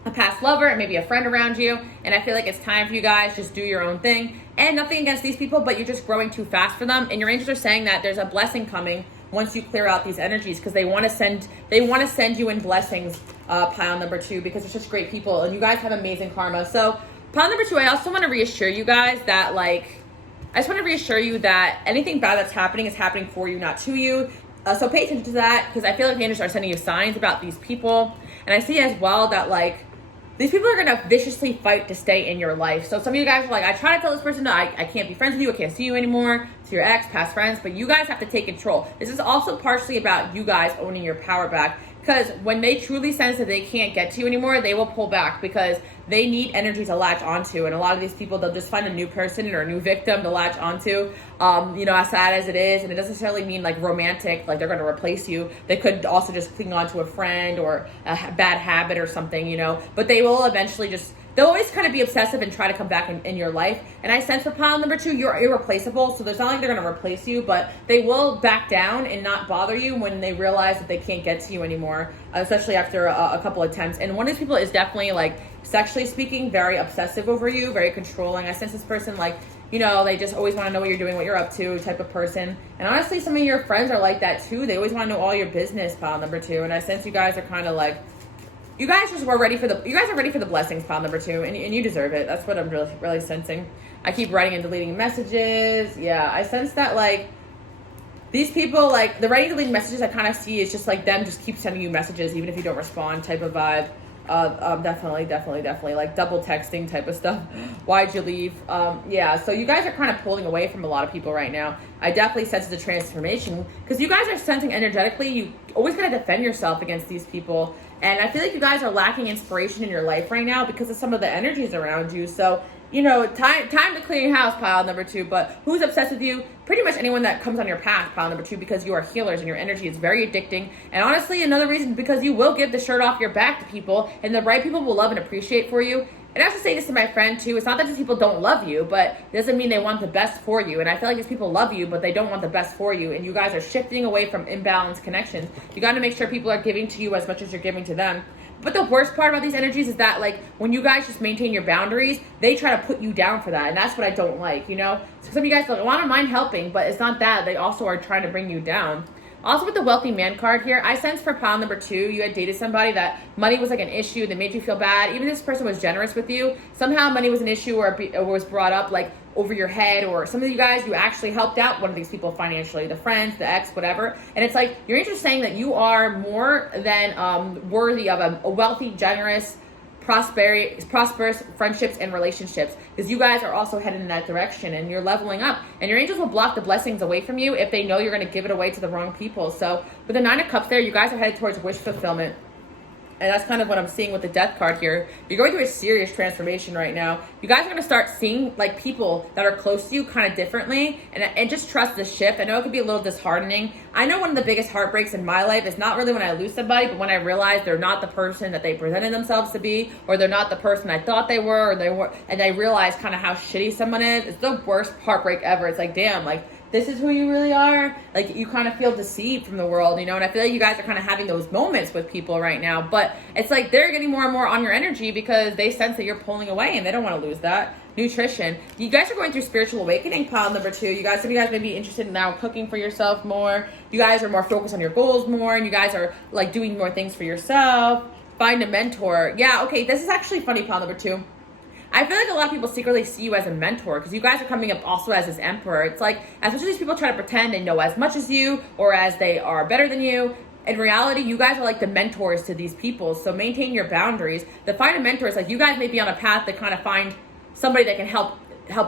a past lover and maybe a friend around you, and I feel like it's time for you guys just do your own thing. And nothing against these people, but you're just growing too fast for them, and your angels are saying that there's a blessing coming once you clear out these energies, because they want to send you in blessings, pile number 2, because they're such great people and you guys have amazing karma. So pile number 2, I also want to reassure you guys that anything bad that's happening is happening for you, not to you. So pay attention to that, because I feel like the angels are sending you signs about these people. And I see as well that these people are going to viciously fight to stay in your life. So some of you guys are like, I try to tell this person, no, I can't be friends with you. I can't see you anymore. It's your ex, past friends. But you guys have to take control. This is also partially about you guys owning your power back. Because when they truly sense that they can't get to you anymore, they will pull back, because they need energy to latch onto. And a lot of these people, they'll just find a new person or a new victim to latch onto. As sad as it is, and it doesn't necessarily mean romantic, they're going to replace you. They could also just cling on to a friend or a bad habit or something, But they will eventually they'll always kind of be obsessive and try to come back in your life. And I sense for pile number 2, you're irreplaceable. So there's not like they're going to replace you, but they will back down and not bother you when they realize that they can't get to you anymore, especially after a couple attempts. And one of these people is definitely, sexually speaking, very obsessive over you, very controlling. I sense this person, they just always want to know what you're doing, what you're up to, type of person. And honestly, some of your friends are like that too. They always want to know all your business, pile number 2. And I sense you guys are kind of you guys are ready for the blessings, pile number 2, and you deserve it. That's what I'm really, really sensing. I keep writing and deleting messages. Yeah, I sense that these people, the writing and deleting messages I kind of see is just them just keep sending you messages even if you don't respond type of vibe. Definitely double texting type of stuff. Why'd you leave? Yeah, so you guys are kind of pulling away from a lot of people right now. I definitely sense the transformation, because you guys are sensing energetically, you always gotta defend yourself against these people. And I feel like you guys are lacking inspiration in your life right now because of some of the energies around you. So, time to clean your house, pile number 2. But who's obsessed with you? Pretty much anyone that comes on your path, pile number 2, because you are healers and your energy is very addicting. And honestly, another reason, because you will give the shirt off your back to people, and the right people will love and appreciate for you. And I have to say this to my friend too, it's not that these people don't love you, but it doesn't mean they want the best for you. And I feel like these people love you, but they don't want the best for you. And you guys are shifting away from imbalanced connections. You got to make sure people are giving to you as much as you're giving to them. But the worst part about these energies is that, like, when you guys just maintain your boundaries, they try to put you down for that. And that's what I don't like, you know? So some of you guys are like, well, I don't mind helping, but it's not that. They also are trying to bring you down. Also with the wealthy man card here, I sense for pile number 2, you had dated somebody that money was like an issue that made you feel bad. Even if this person was generous with you, somehow money was an issue or was brought up like over your head, or some of you guys, you actually helped out one of these people financially, the friends, the ex, whatever. And it's like, your angels saying that you are more than worthy of a wealthy, generous, prosperous friendships and relationships, because you guys are also headed in that direction and you're leveling up, and your angels will block the blessings away from you if they know you're going to give it away to the wrong people. So with the 9 of Cups there, you guys are headed towards wish fulfillment. And that's kind of what I'm seeing with the Death card here. You're going through a serious transformation right now. You guys are going to start seeing like people that are close to you kind of differently, and just trust the shift. I know it could be a little disheartening. I know one of the biggest heartbreaks in my life is not really when I lose somebody, but when I realize they're not the person that they presented themselves to be, or they're not the person I thought they were, and I realize kind of how shitty someone is. It's the worst heartbreak ever. It's like, damn, like, this is who you really are. Like, you kind of feel deceived from the world, you know? And I feel like you guys are kind of having those moments with people right now. But it's like they're getting more and more on your energy because they sense that you're pulling away and they don't want to lose that. Nutrition. You guys are going through spiritual awakening, pile number 2. Some of you guys may be interested in now cooking for yourself more. You guys are more focused on your goals more, and you guys are like doing more things for yourself. Find a mentor. Yeah, okay, this is actually funny, pile number 2. I feel like a lot of people secretly see you as a mentor because you guys are coming up also as this emperor. It's like, as much as these people try to pretend they know as much as you or as they are better than you, in reality, you guys are like the mentors to these people. So maintain your boundaries. The find a mentor is like, you guys may be on a path to kind of find somebody that can help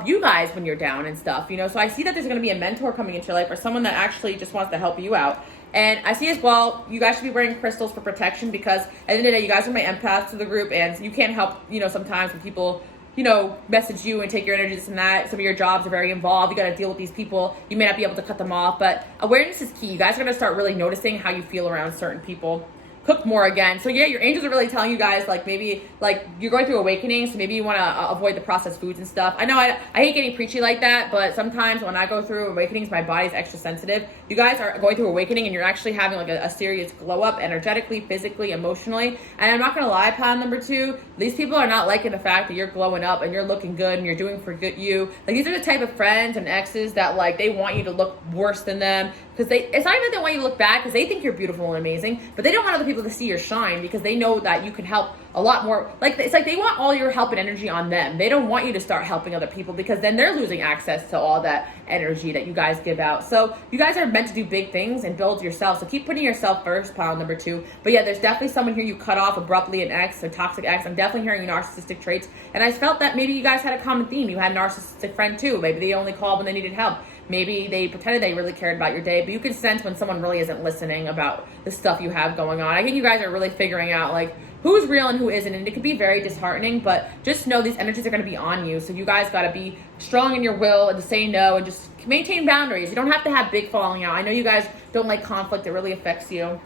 you guys when you're down and stuff, you know? So I see that there's going to be a mentor coming into your life, or someone that actually just wants to help you out. And I see as well, you guys should be wearing crystals for protection, because at the end of the day, you guys are my empaths to the group, and you can't help, you know, sometimes when people, you know, message you and take your energy, this and that. Some of your jobs are very involved. You got to deal with these people. You may not be able to cut them off, but awareness is key. You guys are going to start really noticing how you feel around certain people. Cook more again. So yeah, your angels are really telling you guys, like, maybe like you're going through awakening, so maybe you want to avoid the processed foods and stuff. I know I hate getting preachy like that, but sometimes when I go through awakenings, my body's extra sensitive. You guys are going through awakening and you're actually having like a serious glow up energetically, physically, emotionally. And I'm not gonna lie, pile number 2, these people are not liking the fact that you're glowing up and you're looking good and you're doing for good you. Like, these are the type of friends and exes that like they want you to look worse than them, because it's not even that they want you to look bad, because they think you're beautiful and amazing, but they don't want other people to see your shine, because they know that you can help a lot more. Like, it's like they want all your help and energy on them. They don't want you to start helping other people, because then they're losing access to all that energy that you guys give out. So you guys are meant to do big things and build yourself. So keep putting yourself first, pile number 2. But yeah, there's definitely someone here you cut off abruptly, an ex, a toxic ex. I'm definitely hearing narcissistic traits. And I felt that maybe you guys had a common theme. You had a narcissistic friend too. Maybe they only called when they needed help. Maybe they pretended they really cared about your day, but you can sense when someone really isn't listening about the stuff you have going on. I think you guys are really figuring out like who's real and who isn't, and it can be very disheartening, but just know these energies are going to be on you. So you guys got to be strong in your will and to say no and just maintain boundaries. You don't have to have big falling out. I know you guys don't like conflict. It really affects you.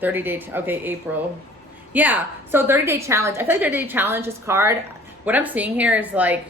30 day, okay, April. Yeah, so 30-day challenge. I feel like 30-day challenge, this card, what I'm seeing here is like,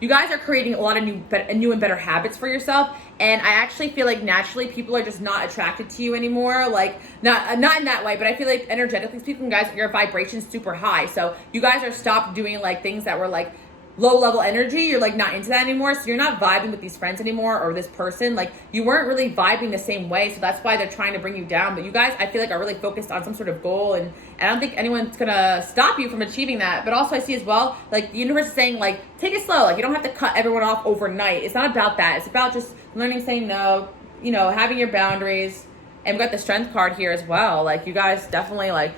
you guys are creating a lot of new and better habits for yourself, and I actually feel like naturally people are just not attracted to you anymore. Like, not in that way, but I feel like energetically speaking, guys, your vibration's super high. So you guys are stopped doing like things that were like low level energy. You're like not into that anymore, so you're not vibing with these friends anymore, or this person. Like, you weren't really vibing the same way, so that's why they're trying to bring you down. But you guys, I feel like, are really focused on some sort of goal, and I don't think anyone's gonna stop you from achieving that. But also I see as well, like, the universe is saying, like, take it slow. Like, you don't have to cut everyone off overnight. It's not about that. It's about just learning, saying no, you know, having your boundaries. And we've got the strength card here as well. Like, you guys definitely, like,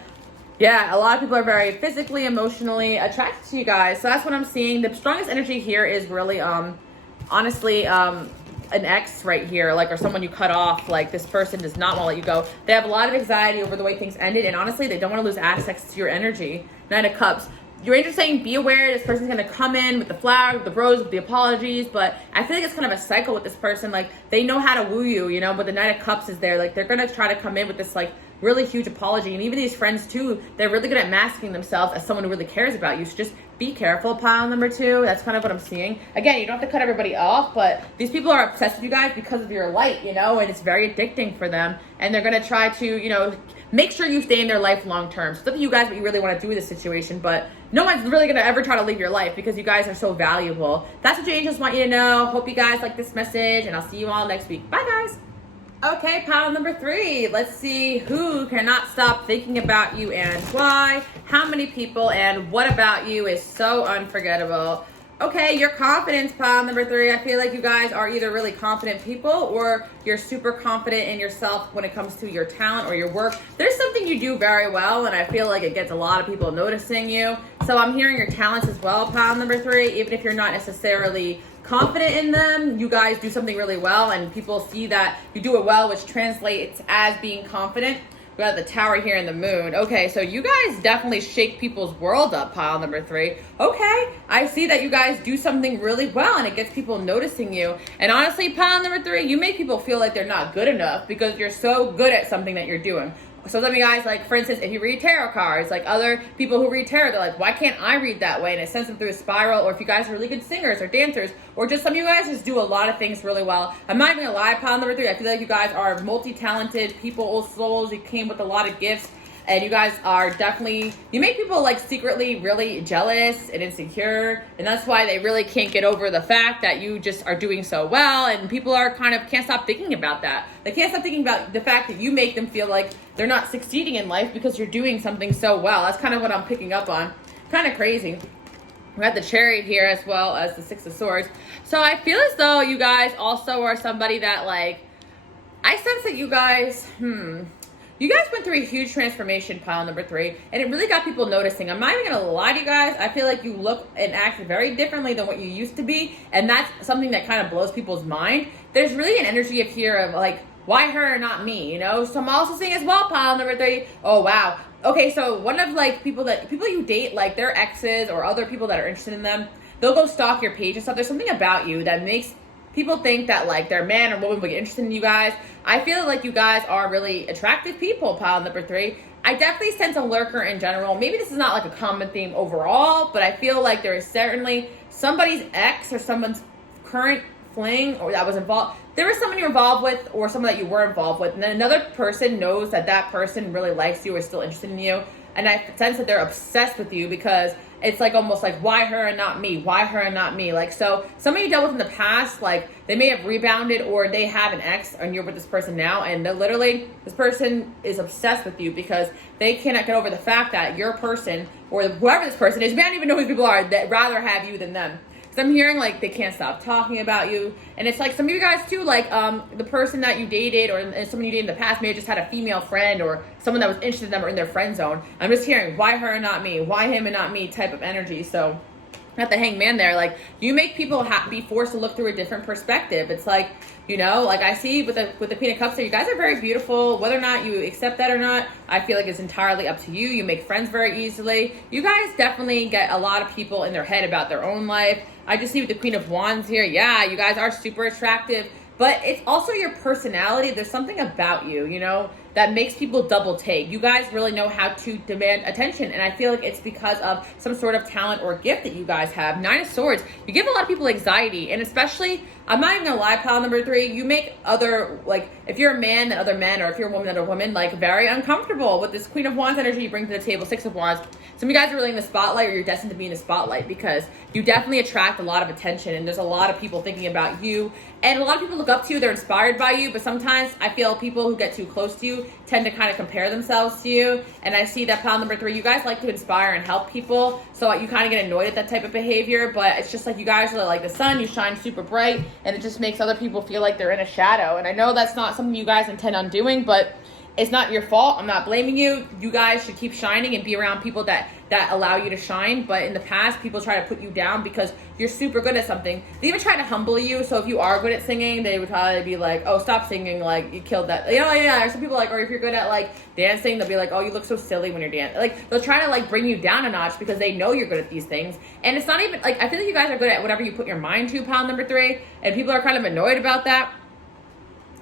yeah, a lot of people are very physically, emotionally attracted to you guys. So that's what I'm seeing. The strongest energy here is really, honestly, an ex right here, like, or someone you cut off. Like, this person does not want to let you go. They have a lot of anxiety over the way things ended, and honestly, they don't want to lose access to your energy. 9 of Cups. Your angel's saying, be aware, this person's going to come in with the flower, with the rose, with the apologies, but I feel like it's kind of a cycle with this person. Like, they know how to woo you, you know, but the 9 of Cups is there. Like, they're going to try to come in with this, like, really huge apology. And even these friends too, they're really good at masking themselves as someone who really cares about you. So just be careful, pile number 2. That's kind of what I'm seeing. Again, you don't have to cut everybody off, but these people are obsessed with you guys because of your light, you know, and it's very addicting for them. And they're going to try to, you know, make sure you stay in their life long term. So it's up to you guys what you really want to do with this situation, but no one's really going to ever try to leave your life because you guys are so valuable. That's what your angels want you to know. Hope you guys like this message, and I'll see you all next week. Bye, guys. Okay, pile number 3. Let's see who cannot stop thinking about you and why. How many people and what about you is so unforgettable. Okay, your confidence, pile number 3. I feel like you guys are either really confident people or you're super confident in yourself when it comes to your talent or your work. There's something you do very well, and I feel like it gets a lot of people noticing you. So I'm hearing your talents as well, pile number 3. Even if you're not necessarily confident in them, you guys do something really well, and people see that you do it well, which translates as being confident. We got the Tower here and the Moon. Okay, so you guys definitely shake people's world up, pile number 3. Okay, I see that you guys do something really well, and it gets people noticing you. And honestly, pile number 3, you make people feel like they're not good enough because you're so good at something that you're doing. So some of you guys, like, for instance, if you read tarot cards, like other people who read tarot, they're like, why can't I read that way? And it sends them through a spiral. Or if you guys are really good singers or dancers, or just some of you guys just do a lot of things really well. I'm not even gonna lie, pile number 3, I feel like you guys are multi-talented people, old souls. You came with a lot of gifts. And you guys are definitely, you make people like secretly really jealous and insecure. And that's why they really can't get over the fact that you just are doing so well. And people are kind of, can't stop thinking about that. They can't stop thinking about the fact that you make them feel like they're not succeeding in life because you're doing something so well. That's kind of what I'm picking up on. Kind of crazy. We have the Chariot here as well as the 6 of Swords. So I feel as though you guys also are somebody that, like, I sense that you guys, you guys went through a huge transformation, pile number 3, and it really got people noticing. I'm not even gonna lie to you guys. I feel like you look and act very differently than what you used to be, and that's something that kind of blows people's mind. There's really an energy of here of like, why her, not me, you know? So I'm also seeing as well, pile number 3. Oh, wow. Okay, so one of like people you date, like their exes or other people that are interested in them, they'll go stalk your page and stuff. There's something about you that makes people think that like their man or woman will get interested in you guys. I feel like you guys are really attractive people, pile number 3. I definitely sense a lurker in general. Maybe this is not like a common theme overall, but I feel like there is certainly somebody's ex or someone's current fling or that was involved. There was someone you're involved with or someone that you were involved with, and then another person knows that that person really likes you or is still interested in you. And I sense that they're obsessed with you because it's like almost like, why her and not me? Why her and not me? Like, so somebody you dealt with in the past, like they may have rebounded or they have an ex and you're with this person now, and they're literally, this person is obsessed with you because they cannot get over the fact that your person or whoever this person is, you don't even know who people are, that rather have you than them. Because I'm hearing like they can't stop talking about you. And it's like some of you guys too, like the person that you dated or someone you dated in the past may have just had a female friend or someone that was interested in them or in their friend zone. I'm just hearing why her and not me, why him and not me type of energy. So got the Hangman there. Like you make people be forced to look through a different perspective. It's like, you know, like I see with the Queen of Cups there, you guys are very beautiful. Whether or not you accept that or not, I feel like it's entirely up to you. You make friends very easily. You guys definitely get a lot of people in their head about their own life. I just see with the Queen of Wands here, yeah, you guys are super attractive, but it's also your personality. There's something about you, you know, that makes people double take. You guys really know how to demand attention, and I feel like it's because of some sort of talent or gift that you guys have. 9 of Swords, you give a lot of people anxiety, and especially, I'm not even gonna lie, pile number 3, you make other, like, if you're a man than other men, or if you're a woman than other woman, like, very uncomfortable with this Queen of Wands energy you bring to the table. 6 of Wands, some of you guys are really in the spotlight, or you're destined to be in the spotlight, because you definitely attract a lot of attention, and there's a lot of people thinking about you, and a lot of people look up to you, they're inspired by you, but sometimes I feel people who get too close to you tend to kind of compare themselves to you, and I see that pile number 3, you guys like to inspire and help people, so you kind of get annoyed at that type of behavior, but it's just like you guys are like the sun, you shine super bright, and it just makes other people feel like they're in a shadow, and I know that's not something you guys intend on doing, but it's not your fault. I'm not blaming you. You guys should keep shining and be around people that allow you to shine. But in the past, people try to put you down because you're super good at something. They even try to humble you. So if you are good at singing, they would probably be like, oh, stop singing. Like, you killed that. You know, yeah. Or some people like, or if you're good at like dancing, they'll be like, oh, you look so silly when you're dancing. Like, they'll try to like bring you down a notch because they know you're good at these things. And it's not even like, I feel like you guys are good at whatever you put your mind to, pile number 3. And people are kind of annoyed about that.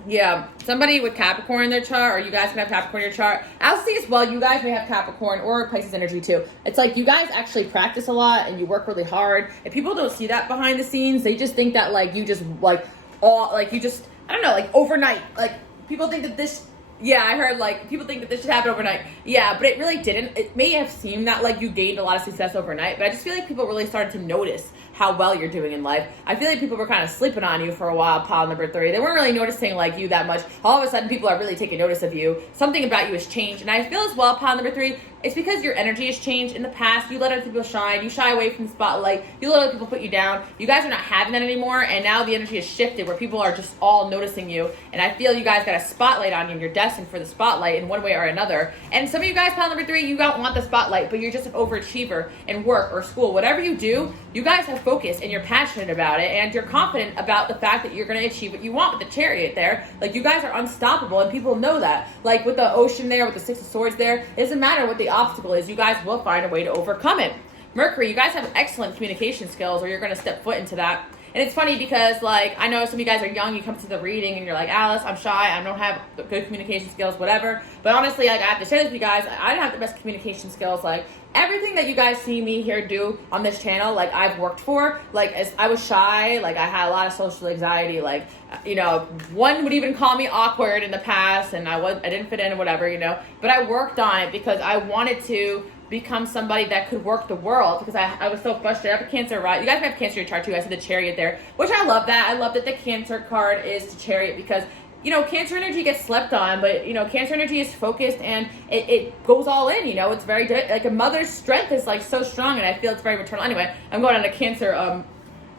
Yeah, somebody with Capricorn in their chart, or you guys can have Capricorn in your chart. I also think as well, you guys may have Capricorn or Pisces energy too. It's like you guys actually practice a lot and you work really hard. If people don't see that behind the scenes, they just think that like you just like all like you just I don't know like overnight. Like people think that this. Yeah, I heard like people think that this should happen overnight. Yeah, but it really didn't. It may have seemed that like you gained a lot of success overnight, but I just feel like people really started to notice how well you're doing in life. I feel like people were kind of sleeping on you for a while, pile number 3. They weren't really noticing like you that much. All of a sudden, people are really taking notice of you. Something about you has changed, and I feel as well, pile number 3. It's because your energy has changed in the past. You let other people shine. You shy away from the spotlight. You let other people put you down. You guys are not having that anymore, and now the energy has shifted where people are just all noticing you. And I feel you guys got a spotlight on you, and you're destined for the spotlight in one way or another. And some of you guys, pile number 3, you don't want the spotlight, but you're just an overachiever in work or school. Whatever you do, you guys have focus, and you're passionate about it, and you're confident about the fact that you're going to achieve what you want with the Chariot there. Like, you guys are unstoppable, and people know that. Like, with the Ocean there, with the 6 of Swords there, it doesn't matter what the obstacle is, you guys will find a way to overcome it. Mercury, you guys have excellent communication skills, or you're going to step foot into that. And it's funny because, like, I know some of you guys are young, you come to the reading and you're like, Alice, I'm shy, I don't have good communication skills, whatever. But honestly, like, I have to share this with you guys, I don't have the best communication skills. Like, everything that you guys see me here do on this channel, like, I've worked for. Like, as I was shy, like, I had a lot of social anxiety, like, you know, one would even call me awkward in the past, and I didn't fit in or whatever, you know. But I worked on it because I wanted to become somebody that could work the world, because I was so frustrated. I have a Cancer, right? You guys have Cancer in your chart too. I see the Chariot there, which I love that. I love that the Cancer card is the Chariot, because, you know, Cancer energy gets slept on, but, you know, Cancer energy is focused and it goes all in, you know. It's very, like, a mother's strength is, like, so strong, and I feel it's very maternal. Anyway, I'm going on a Cancer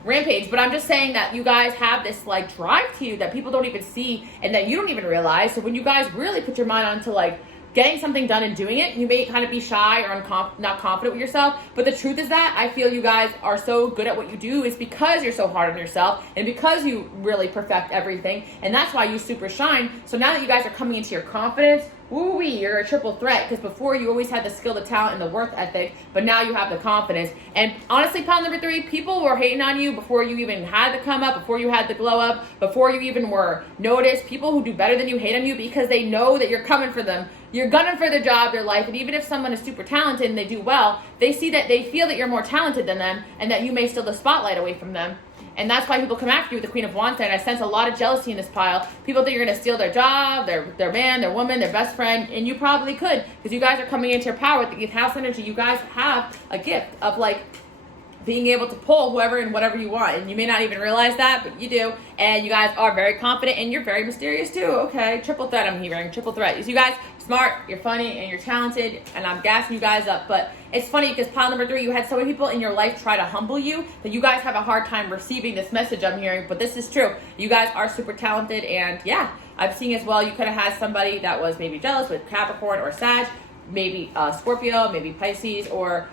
rampage, but I'm just saying that you guys have this, like, drive to you that people don't even see and that you don't even realize. So when you guys really put your mind onto, like, getting something done and doing it, you may kind of be shy or not confident with yourself, but the truth is that I feel you guys are so good at what you do is because you're so hard on yourself and because you really perfect everything, and that's why you super shine. So now that you guys are coming into your confidence, woo-wee, you're a triple threat, because before you always had the skill, the talent, and the worth ethic, but now you have the confidence. And honestly, pile number 3, people were hating on you before you even had the come up, before you had the glow up, before you even were noticed. People who do better than you hate on you because they know that you're coming for them. You're gunning for their job, their life, and even if someone is super talented and they do well, they feel that you're more talented than them and that you may steal the spotlight away from them. And that's why people come after you with the Queen of Wands there. And I sense a lot of jealousy in this pile. People think you're going to steal their job, their man, their woman, their best friend, and you probably could, because you guys are coming into your power with the 8th house energy. You guys have a gift of, like, being able to pull whoever and whatever you want, and you may not even realize that, but you do. And you guys are very confident, and you're very mysterious too. Okay, triple threat, I'm hearing triple threat. So you guys smart, you're funny, and you're talented, and I'm gassing you guys up. But it's funny because pile number 3, you had so many people in your life try to humble you that you guys have a hard time receiving this message I'm hearing. But this is true. You guys are super talented, and yeah, I'm seeing as well. You could have had somebody that was maybe jealous with Capricorn or Sag, maybe Scorpio, maybe Pisces, or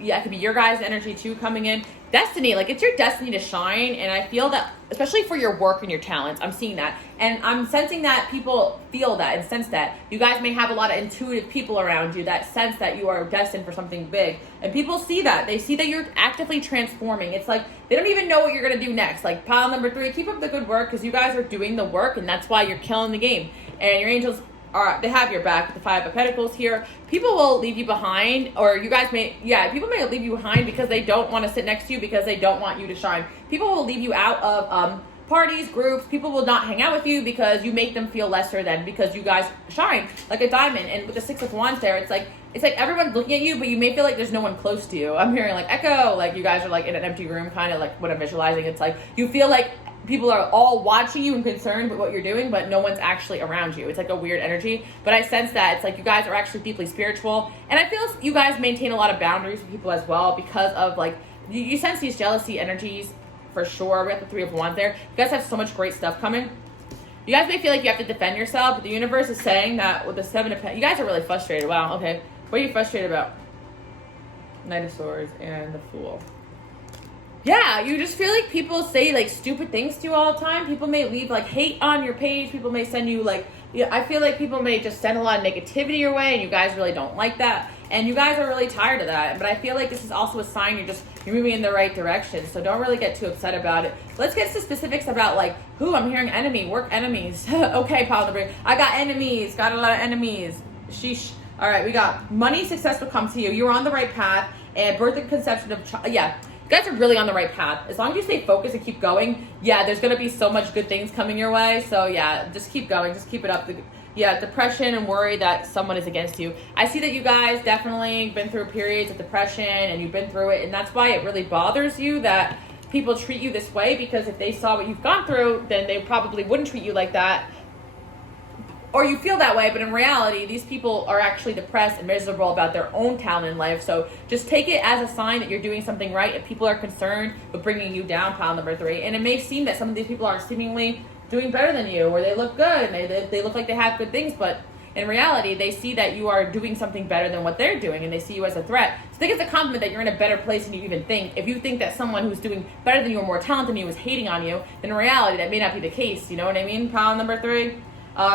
yeah, it could be your guys' energy too coming in. Destiny, like, it's your destiny to shine, and I feel that, especially for your work and your talents, I'm seeing that. And I'm sensing that people feel that and sense that. You guys may have a lot of intuitive people around you that sense that you are destined for something big. And people see that. They see that you're actively transforming. It's like, they don't even know what you're going to do next. Like, pile number 3, keep up the good work, because you guys are doing the work, and that's why you're killing the game. And your angels, they have your back with the 5 of Pentacles here. People will leave you behind, or you guys may, people may leave you behind because they don't want to sit next to you, because they don't want you to shine. People will leave you out of parties, groups. People will not hang out with you because you make them feel lesser than, because you guys shine like a diamond. And with the 6 of Wands there, it's like everyone's looking at you, but you may feel like there's no one close to you. I'm hearing like echo, like you guys are like in an empty room, kind of like what I'm visualizing. It's like you feel like people are all watching you and concerned with what you're doing, but no one's actually around you. It's like a weird energy, but I sense that it's like you guys are actually deeply spiritual, and I feel you guys maintain a lot of boundaries with people as well, because of, like, you sense these jealousy energies for sure. We have the 3 of Wands there. You guys have so much great stuff coming. You guys may feel like you have to defend yourself, but the universe is saying that with the 7 of Pentacles, you guys are really frustrated. Wow, okay. What are you frustrated about? Knight of Swords and the Fool. Yeah, you just feel like people say, like, stupid things to you all the time. People may leave, like, hate on your page. People may send you, like, I feel like people may just send a lot of negativity your way, and you guys really don't like that. And you guys are really tired of that. But I feel like this is also a sign you're just you're moving in the right direction. So don't really get too upset about it. Let's get to specifics about like who I'm hearing enemy, work enemies. Okay, pile number 3. I got enemies, got a lot of enemies. Sheesh. All right, we got money, success will come to you. You're on the right path, and birth and conception of yeah. You guys are really on the right path. As long as you stay focused and keep going, yeah, there's gonna be so much good things coming your way. So yeah, just keep going, just keep it up. Yeah, depression and worry that someone is against you. I see that you guys definitely been through periods of depression and you've been through it, and that's why it really bothers you that people treat you this way, because if they saw what you've gone through, then they probably wouldn't treat you like that. Or you feel that way, but in reality, these people are actually depressed and miserable about their own talent in life. So just take it as a sign that you're doing something right if people are concerned with bringing you down, pile number 3. And it may seem that some of these people are seemingly doing better than you, or they look good and they look like they have good things, but in reality, they see that you are doing something better than what they're doing, and they see you as a threat. So think it's a compliment that you're in a better place than you even think. If you think that someone who's doing better than you or more talented than you is hating on you, then in reality, that may not be the case. You know what I mean? Pile number 3.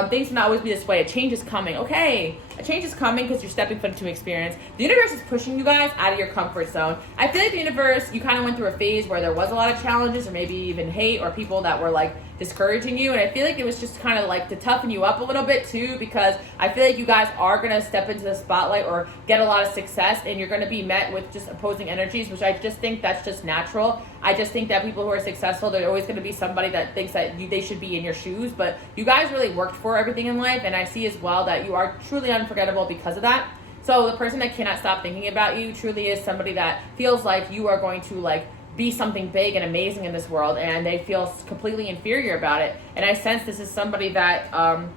Things will not always be this way. A change is coming. Okay, a change is coming because you're stepping foot into experience. The universe is pushing you guys out of your comfort zone. I feel like the universe, you kind of went through a phase where there was a lot of challenges or maybe even hate or people that were like discouraging you, and I feel like it was just kind of like to toughen you up a little bit too, because I feel like you guys are going to step into the spotlight or get a lot of success, and you're going to be met with just opposing energies, which I just think that's just natural. I just think that people who are successful, there's always going to be somebody that thinks that they should be in your shoes, but you guys really worked for everything in life, and I see as well that you are truly unforgettable because of that. So the person that cannot stop thinking about you truly is somebody that feels like you are going to like be something big and amazing in this world, and they feel completely inferior about it. And I sense this is somebody that,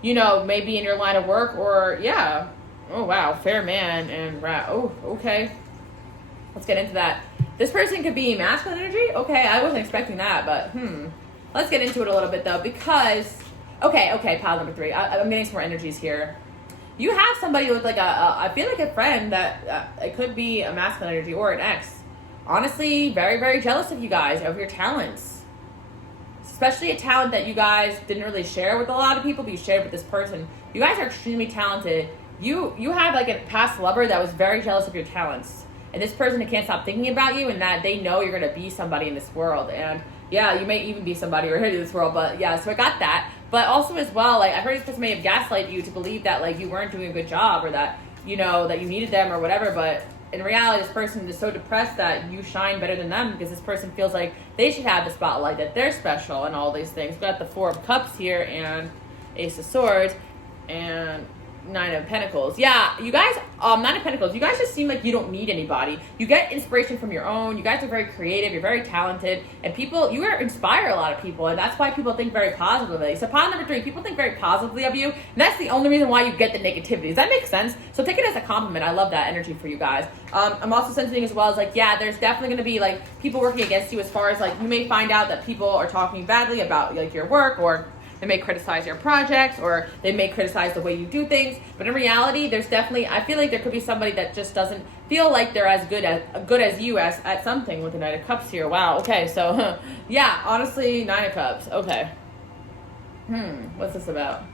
you know, maybe in your line of work, or yeah. Oh wow, fair man and oh, okay. Let's get into that. This person could be masculine energy. Okay, I wasn't expecting that, but let's get into it a little bit though, because okay, pile number 3. I'm getting some more energies here. You have somebody with like I feel like a friend that it could be a masculine energy or an ex. Honestly, very, very jealous of you guys, of your talents. Especially a talent that you guys didn't really share with a lot of people, but you shared with this person. You guys are extremely talented. You have like a past lover that was very jealous of your talents. And this person that can't stop thinking about you, and that they know you're going to be somebody in this world. And yeah, you may even be somebody already in this world, but yeah, so I got that. But also as well, like I heard this person may have gaslighted you to believe that like you weren't doing a good job, or that, you know, that you needed them or whatever, but in reality, this person is so depressed that you shine better than them, because this person feels like they should have the spotlight, that they're special and all these things. We've got the 4 of Cups here and Ace of Swords and 9 of Pentacles. Yeah, you guys, 9 of Pentacles, you guys just seem like you don't need anybody. You get inspiration from your own. You guys are very creative. You're very talented. And people, you inspire a lot of people. And that's why people think very positively. So pile number 3, people think very positively of you. And that's the only reason why you get the negativity. Does that make sense? So take it as a compliment. I love that energy for you guys. I'm also sensing as well as like, yeah, there's definitely going to be like people working against you, as far as like you may find out that people are talking badly about like your work, or they may criticize your projects, or they may criticize the way you do things. But in reality, there's definitely, I feel like there could be somebody that just doesn't feel like they're as good as you as at something with the 9 of Cups here. Wow. Okay. So yeah, honestly, 9 of Cups. Okay. What's this about?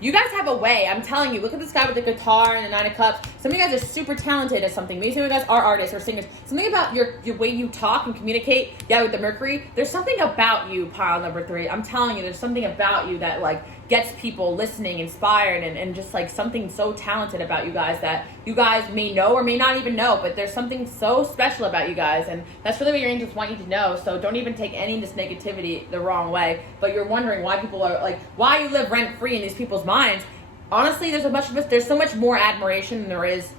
You guys have a way. I'm telling you. Look at this guy with the guitar and the 9 of Cups. Some of you guys are super talented at something. Maybe some of you guys are artists or singers. Something about your way you talk and communicate. Yeah, with the Mercury. There's something about you, pile number 3. I'm telling you, there's something about you that like gets people listening, inspired, and just like something so talented about you guys that you guys may know or may not even know, but there's something so special about you guys, and that's really what your angels want you to know. So don't even take any of this negativity the wrong way, but you're wondering why people are like, why you live rent free in these people's minds. Honestly, there's so much more admiration than there is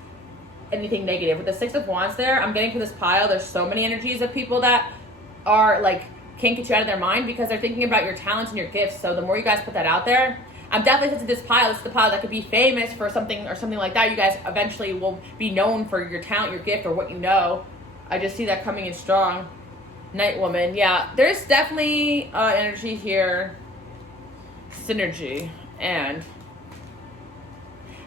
anything negative. With the 6 of Wands there, I'm getting to this pile, there's so many energies of people that are like can't get you out of their mind, because they're thinking about your talents and your gifts. So the more you guys put that out there, I'm definitely into this pile. This is the pile that could be famous for something or something like that. You guys eventually will be known for your talent, your gift, or what you know. I just see that coming in strong. Night Woman. Yeah, there's definitely energy here. Synergy. And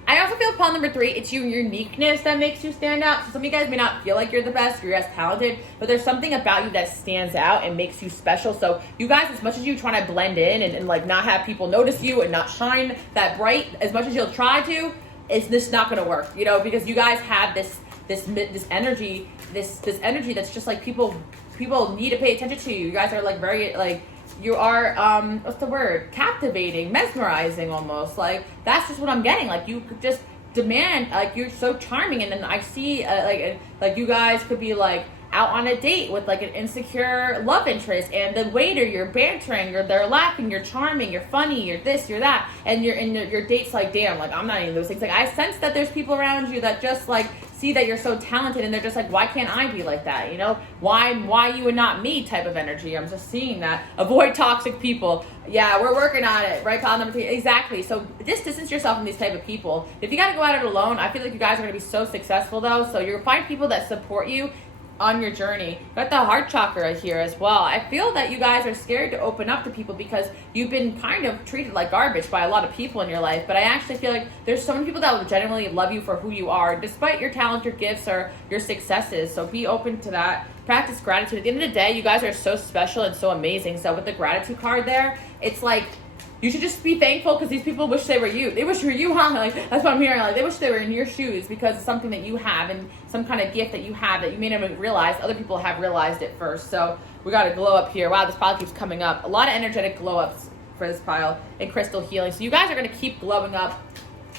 I also feel pile number 3, it's your uniqueness that makes you stand out. So some of you guys may not feel like you're the best, you're as talented, but there's something about you that stands out and makes you special. So you guys, as much as you try to blend in and like not have people notice you and not shine that bright, as much as you'll try to, it's just not going to work, you know, because you guys have this this energy that's just like people need to pay attention to you. You guys are like very like, you are what's the word, captivating, mesmerizing almost. Like that's just what I'm getting. Like you could just demand, like you're so charming, and then I see like you guys could be like out on a date with like an insecure love interest, and the waiter, you're bantering, or they're laughing, you're charming, you're funny, you're this, you're that, and you're in your date's like, damn, like I'm not any of those things. Like I sense that there's people around you that just like see that you're so talented, and they're just like, why can't I be like that? You know, why you and not me type of energy. I'm just seeing that. Avoid toxic people. Yeah, we're working on it, right? Pile number 3. Exactly. So just distance yourself from these type of people. If you got to go at it alone, I feel like you guys are going to be so successful though. So you'll find people that support you on your journey. Got the heart chakra here as well. I feel that you guys are scared to open up to people because you've been kind of treated like garbage by a lot of people in your life. But I actually feel like there's so many people that will genuinely love you for who you are, despite your talent, your gifts, or your successes. So be open to that. Practice gratitude. At the end of the day, you guys are so special and so amazing. So with the gratitude card there, it's like, you should just be thankful because these people wish they were you. They wish you were you, huh? Like, that's what I'm hearing. Like, they wish they were in your shoes because it's something that you have and some kind of gift that you have that you may never realize. Other people have realized it first. So we got a glow up here. Wow, this pile keeps coming up. A lot of energetic glow ups for this pile and crystal healing. So you guys are going to keep glowing up.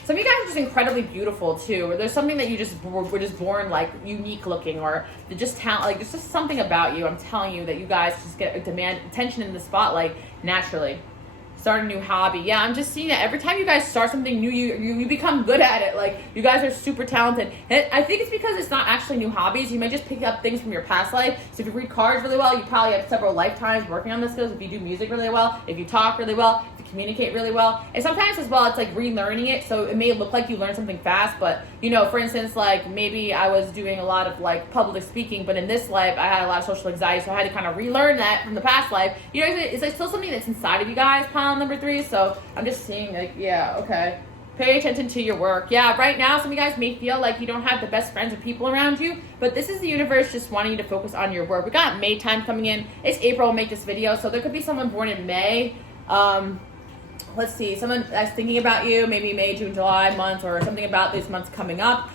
Some of you guys are just incredibly beautiful too. Or there's something that you just were just born like unique looking, or just talent. Like there's just something about you. I'm telling you that you guys just get demand attention in the spotlight naturally. Start a new hobby. Yeah, I'm just seeing that every time you guys start something new, you become good at it. Like, you guys are super talented. And I think it's because it's not actually new hobbies. You may just pick up things from your past life. So if you read cards really well, you probably have several lifetimes working on the skills. If you do music really well, if you talk really well, if you communicate really well. And sometimes as well, it's like relearning it. So it may look like you learned something fast, but, you know, for instance, like maybe I was doing a lot of like public speaking, but in this life, I had a lot of social anxiety. So I had to kind of relearn that from the past life. You know, it's like still something that's inside of you guys, pile number 3. So I'm just seeing like, yeah, okay. Pay attention to your work. Yeah, right now, some of you guys may feel like you don't have the best friends or people around you, but this is the universe just wanting you to focus on your work. We got May time coming in. It's April, we'll make this video. So there could be someone born in May. Let's see, someone that's thinking about you, maybe May, June, July months, or something about these months coming up.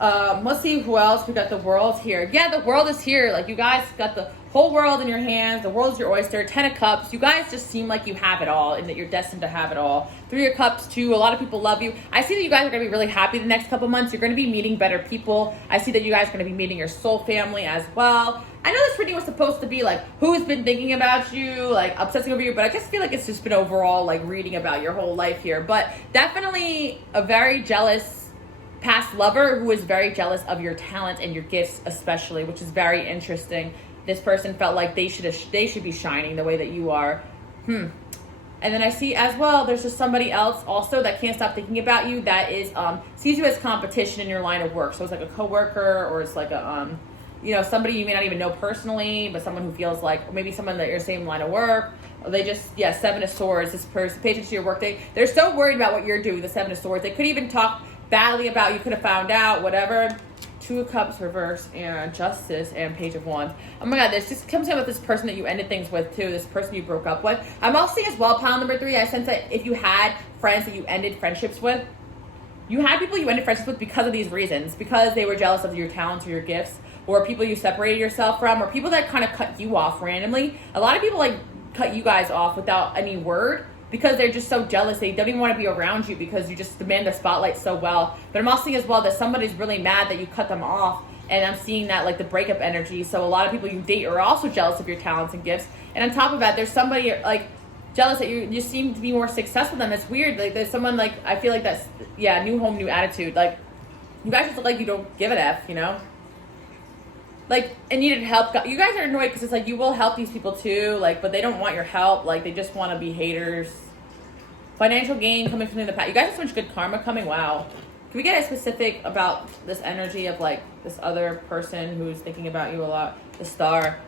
Let's see who else. We got the world here. Yeah, the world is here. Like, you guys got the whole world in your hands. The world is your oyster. 10 of Cups. You guys just seem like you have it all and that you're destined to have it all. 3 of Cups too. A lot of people love you. I see that you guys are going to be really happy the next couple months. You're going to be meeting better people. I see that you guys are going to be meeting your soul family as well. I know this reading was supposed to be like, who's been thinking about you, like obsessing over you, but I just feel like it's just been overall like reading about your whole life here. But definitely a very jealous past lover who is very jealous of your talent and your gifts especially, which is very interesting. This person felt like they should be shining the way that you are. And then I see as well, there's just somebody else also that can't stop thinking about you that is sees you as competition in your line of work. So it's like a coworker, or it's like a you know, somebody you may not even know personally, but someone who feels like maybe someone that you're same line of work. Or they just, yeah, 7 of Swords. This person, pay attention to your work. They're so worried about what you're doing. The 7 of Swords. They could even talk badly about you. Could have found out whatever. 2 of Cups reverse and Justice and Page of Wands. Oh my God, this just comes in with this person that you ended things with too. This person you broke up with. I'm also seeing as well, pile number 3. I sense that if you had friends that you ended friendships with, you had people you ended friendships with because of these reasons, because they were jealous of your talents or your gifts, or people you separated yourself from, or people that kind of cut you off randomly. A lot of people like cut you guys off without any word because they're just so jealous. They don't even want to be around you because you just demand the spotlight so well. But I'm also seeing as well that somebody's really mad that you cut them off, and I'm seeing that like the breakup energy. So a lot of people you date are also jealous of your talents and gifts. And on top of that, there's somebody like jealous that you seem to be more successful than them. It's weird. Like there's someone like, I feel like that's, yeah, new home, new attitude. Like you guys just look like you don't give an F, you know? Like, and needed help. You guys are annoyed because it's like you will help these people too, like, but they don't want your help. Like, they just want to be haters. Financial gain coming from the past. You guys have so much good karma coming. Wow. Can we get a specific about this energy of like this other person who's thinking about you a lot? The Star.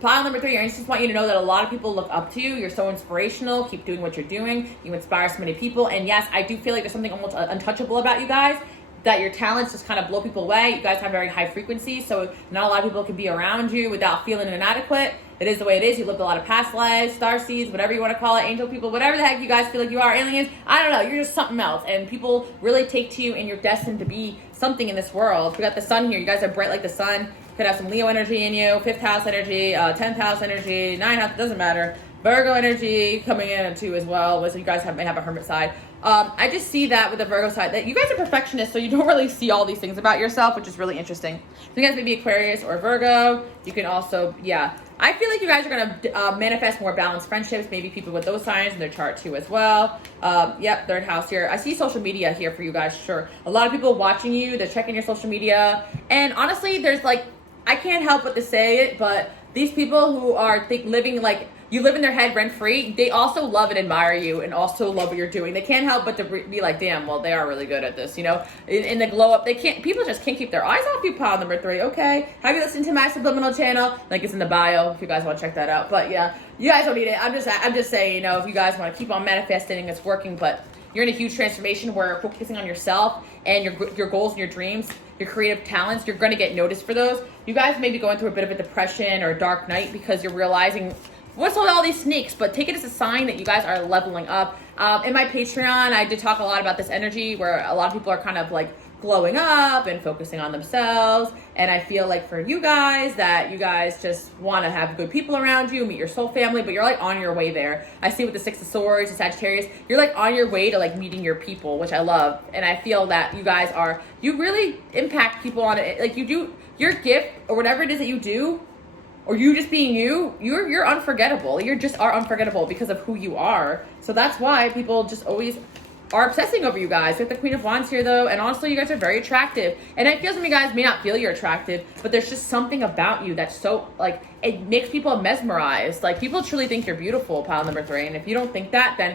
Pile number 3. I just want you to know that a lot of people look up to you. You're so inspirational. Keep doing what you're doing. You inspire so many people. And yes, I do feel like there's something almost untouchable about you guys. that your talents just kind of blow people away. You guys have very high frequency, so not a lot of people can be around you without feeling inadequate. It is the way it is. You lived a lot of past lives, star seeds, whatever you want to call it, angel people, whatever the heck you guys feel like you are, aliens. I don't know. You're just something else. And people really take to you, and you're destined to be something in this world. We got the sun here. You guys are bright like the sun. Could have some Leo energy in you, 5th house energy, 10th house energy, 9th house, doesn't matter. Virgo energy coming in too as well. So you guys may have a hermit side. I just see that with the Virgo side, that you guys are perfectionists, so you don't really see all these things about yourself, which is really interesting. So you guys may be Aquarius or Virgo. You can also, yeah. I feel like you guys are going to manifest more balanced friendships, maybe people with those signs in their chart too as well. Yep, 3rd house here. I see social media here for you guys, sure. A lot of people watching you, they're checking your social media. And honestly, there's like, I can't help but to say it, but these people who are living like, you live in their head rent-free, they also love and admire you and also love what you're doing. They can't help but to be like, damn, well, they are really good at this, you know? In the glow up, people just can't keep their eyes off you, pile number 3, okay? Have you listened to my subliminal channel? Link is in the bio if you guys want to check that out. But yeah, you guys don't need it. I'm just saying, you know, if you guys want to keep on manifesting, it's working, but you're in a huge transformation where focusing on yourself and your goals and your dreams, your creative talents, you're going to get noticed for those. You guys may be going through a bit of a depression or a dark night because you're realizing what's with all these sneaks, but take it as a sign that you guys are leveling up. In my Patreon, I did talk a lot about this energy where a lot of people are kind of like glowing up and focusing on themselves. And I feel like for you guys that you guys just want to have good people around you, meet your soul family, but you're like on your way there. I see with the 6 of Swords, the Sagittarius, you're like on your way to like meeting your people, which I love. And I feel that you guys you really impact people on it. Like you do your gift or whatever it is that you do, or you just being you're unforgettable. You just are unforgettable because of who you are. So that's why people just always are obsessing over you guys. With the Queen of Wands here though, and honestly, you guys are very attractive. And I feel some of you guys may not feel you're attractive, but there's just something about you that's so, like, it makes people mesmerized. Like, people truly think you're beautiful, pile number 3. And if you don't think that, then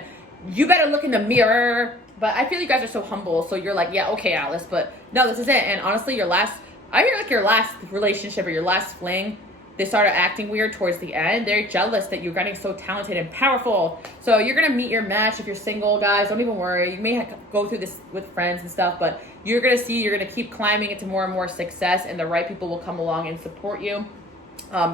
you better look in the mirror. But I feel you guys are so humble, so you're like, yeah, okay, Alice, but no, this is it. And honestly, your last relationship or your last fling, they started acting weird towards the end. They're jealous that you're getting so talented and powerful. So you're going to meet your match if you're single, guys. Don't even worry. You may go through this with friends and stuff, but you're going to keep climbing into more and more success, and the right people will come along and support you,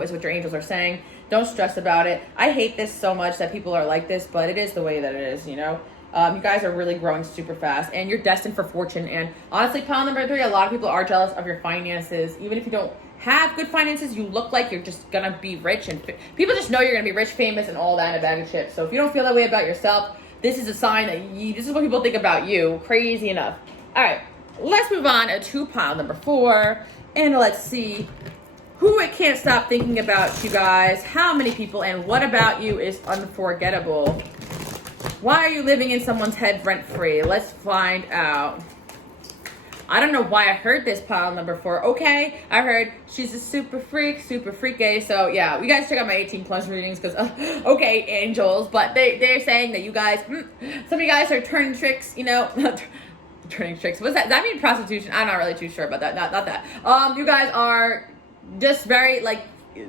is what your angels are saying. Don't stress about it. I hate this so much that people are like this, but it is the way that it is, you know? You guys are really growing super fast, and you're destined for fortune. And honestly, pile number 3, a lot of people are jealous of your finances. Even if you don't have good finances, you look like you're just gonna be rich, and people just know you're gonna be rich, famous, and all that in a bag of chips. So if you don't feel that way about yourself, this is a sign that this is what people think about you. Crazy enough. All right, let's move on to pile number 4, and let's see who it can't stop thinking about you guys. How many people and what about you is unforgettable? Why are you living in someone's head rent-free? Let's find out. I don't know why I heard this, pile number 4. Okay, I heard she's a super freaky. So yeah, you guys check out my 18 plus readings because, okay, angels. But they're saying that you guys, some of you guys are turning tricks, you know. Turning tricks. What's that? Does that mean prostitution? I'm not really too sure about that. Not that. You guys are just very, like,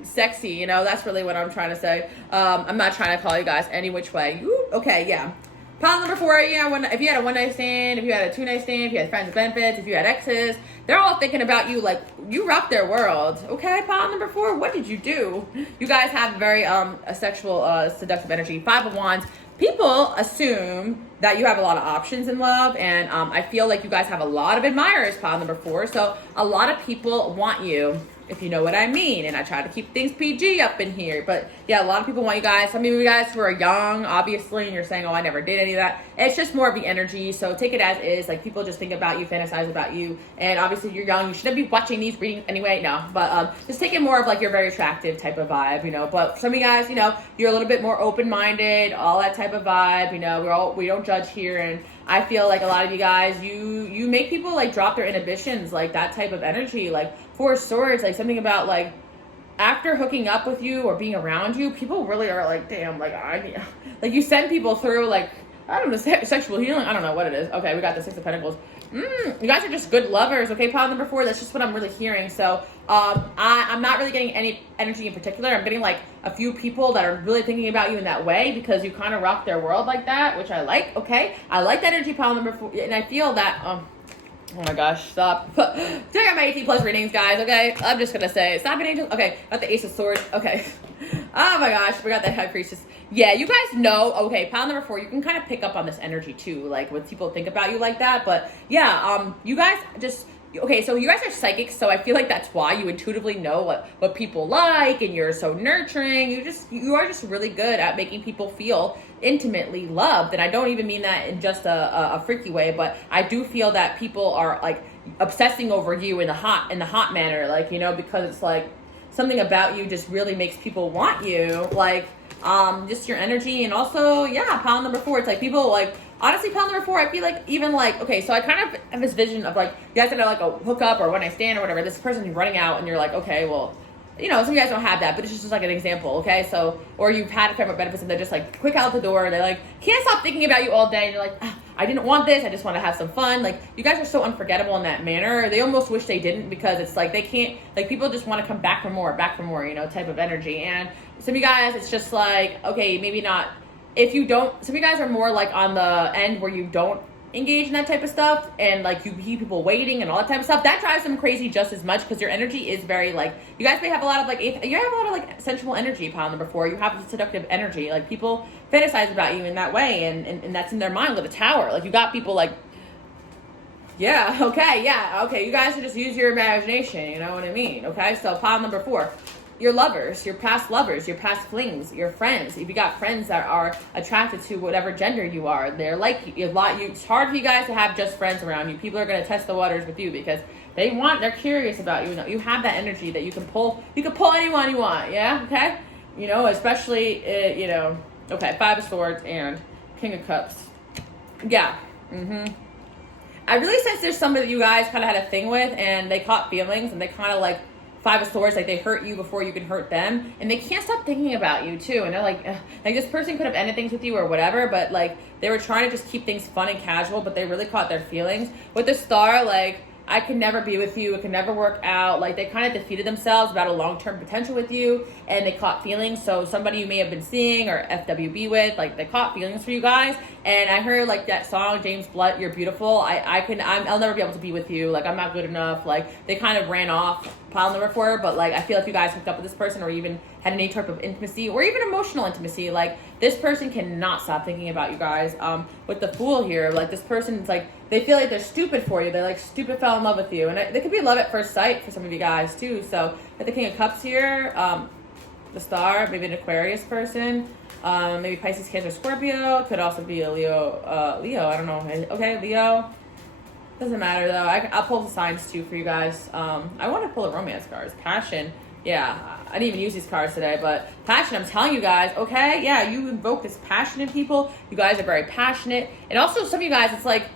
sexy, you know. That's really what I'm trying to say. I'm not trying to call you guys any which way. Okay, yeah. Pile number 4, yeah, if you had a one-night stand, if you had a two-night stand, if you had friends with benefits, if you had exes, they're all thinking about you like you rock their world. Okay, pile number 4, what did you do? You guys have very a sexual, seductive energy. 5 of Wands. People assume that you have a lot of options in love, and I feel like you guys have a lot of admirers, pile number 4. So a lot of people want you, if you know what I mean. And I try to keep things PG up in here. But yeah, a lot of people want you guys. Some of you guys who are young, obviously, and you're saying, oh, I never did any of that. It's just more of the energy. So take it as is. Like, people just think about you, fantasize about you. And obviously, you're young. You shouldn't be watching these readings anyway. No. But just take it more of like you're very attractive type of vibe, you know. But some of you guys, you know, you're a little bit more open-minded, all that type of vibe. You know, we don't judge here. And I feel like a lot of you guys, you make people like drop their inhibitions, like that type of energy. Like 4 of Swords, like something about like after hooking up with you or being around you, people really are like, damn, like like you send people through like, I don't know, sexual healing. I don't know what it is. Okay, we got the 6 of Pentacles. You guys are just good lovers. Okay, pile number 4. That's just what I'm really hearing. So I'm not really getting any energy in particular. I'm getting like a few people that are really thinking about you in that way because you kind of rock their world like that, which I like. Okay, I like that energy, pile number 4, and I feel that Oh my gosh, stop. Check out my 18 plus readings, guys, okay? I'm just gonna say, stop it, angels. Okay, got the Ace of Swords. Okay. Oh my gosh, we got the High Priestess. Yeah, you guys know, okay, pile number 4, you can kind of pick up on this energy too, like when people think about you like that. But yeah, you guys just, okay, so you guys are psychics, so I feel like that's why you intuitively know what people like, and you're so nurturing. You are just really good at making people feel intimately loved. And I don't even mean that in just a freaky way, but I do feel that people are like obsessing over you in the hot manner, like, you know, because it's like something about you just really makes people want you, like just your energy. And also, yeah, pile number 4, it's like people like, honestly, pile number 4, I feel like even like, okay, so I kind of have this vision of like, you guys are gonna like a hookup or one night stand or whatever, this person is running out and you're like, okay, well, you know, some of you guys don't have that, but it's just like an example, okay? So, or you've had a family benefits and they're just like quick out the door, they're like, can't stop thinking about you all day, and you're like, I didn't want this, I just want to have some fun. Like, you guys are so unforgettable in that manner. They almost wish they didn't, because it's like they can't, like, people just want to come back for more, you know, type of energy. And some of you guys, it's just like, okay, maybe not, if you don't, some of you guys are more like on the end where you don't engage in that type of stuff, and like you keep people waiting and all that type of stuff. That drives them crazy just as much, because your energy is very like, you guys may have a lot of like, you have a lot of like sensual energy, pile number 4. You have seductive energy, like people fantasize about you in that way, and that's in their mind with a tower. Like, you got people like, yeah, okay, you guys should just use your imagination, you know what I mean? Okay, so pile number 4, your lovers, your past lovers, your past flings, your friends. If you got friends that are attracted to whatever gender you are, they're like a lot. It's hard for you guys to have just friends around you. People are going to test the waters with you because they're curious about you. You have that energy that you can pull anyone you want. Yeah, okay, you know, especially you know. Okay, 5 of Swords and King of Cups. Yeah. I really sense there's somebody that you guys kind of had a thing with, and they caught feelings, and they kind of like 5 of Swords, like they hurt you before you can hurt them, and they can't stop thinking about you too. And they're like this person could have ended things with you or whatever, but like they were trying to just keep things fun and casual, but they really caught their feelings. With the Star, like, I can never be with you, it can never work out. Like, they kind of defeated themselves about a long-term potential with you, and they caught feelings. So somebody you may have been seeing or FWB with, like, they caught feelings for you guys. And I heard like that song, James Blunt, You're Beautiful. I'll never be able to be with you, like, I'm not good enough. Like, they kind of ran off, pile number 4. But like, I feel like you guys hooked up with this person, or even had any type of intimacy, or even emotional intimacy. Like, this person cannot stop thinking about you guys. With the Fool here, like, this person's like, they feel like they're stupid for you. They're like, stupid fell in love with you. And they could be love at first sight for some of you guys too. So with the King of Cups here, the Star, maybe an Aquarius person, maybe Pisces, Cancer, Scorpio. Could also be a Leo, I don't know. Okay, Leo. Doesn't matter though. I'll pull the signs too for you guys. I want to pull the romance cards. Passion. Yeah, I didn't even use these cards today, but passion, I'm telling you guys, okay? Yeah, you invoke this passion in people. You guys are very passionate. And also, some of you guys, it's like,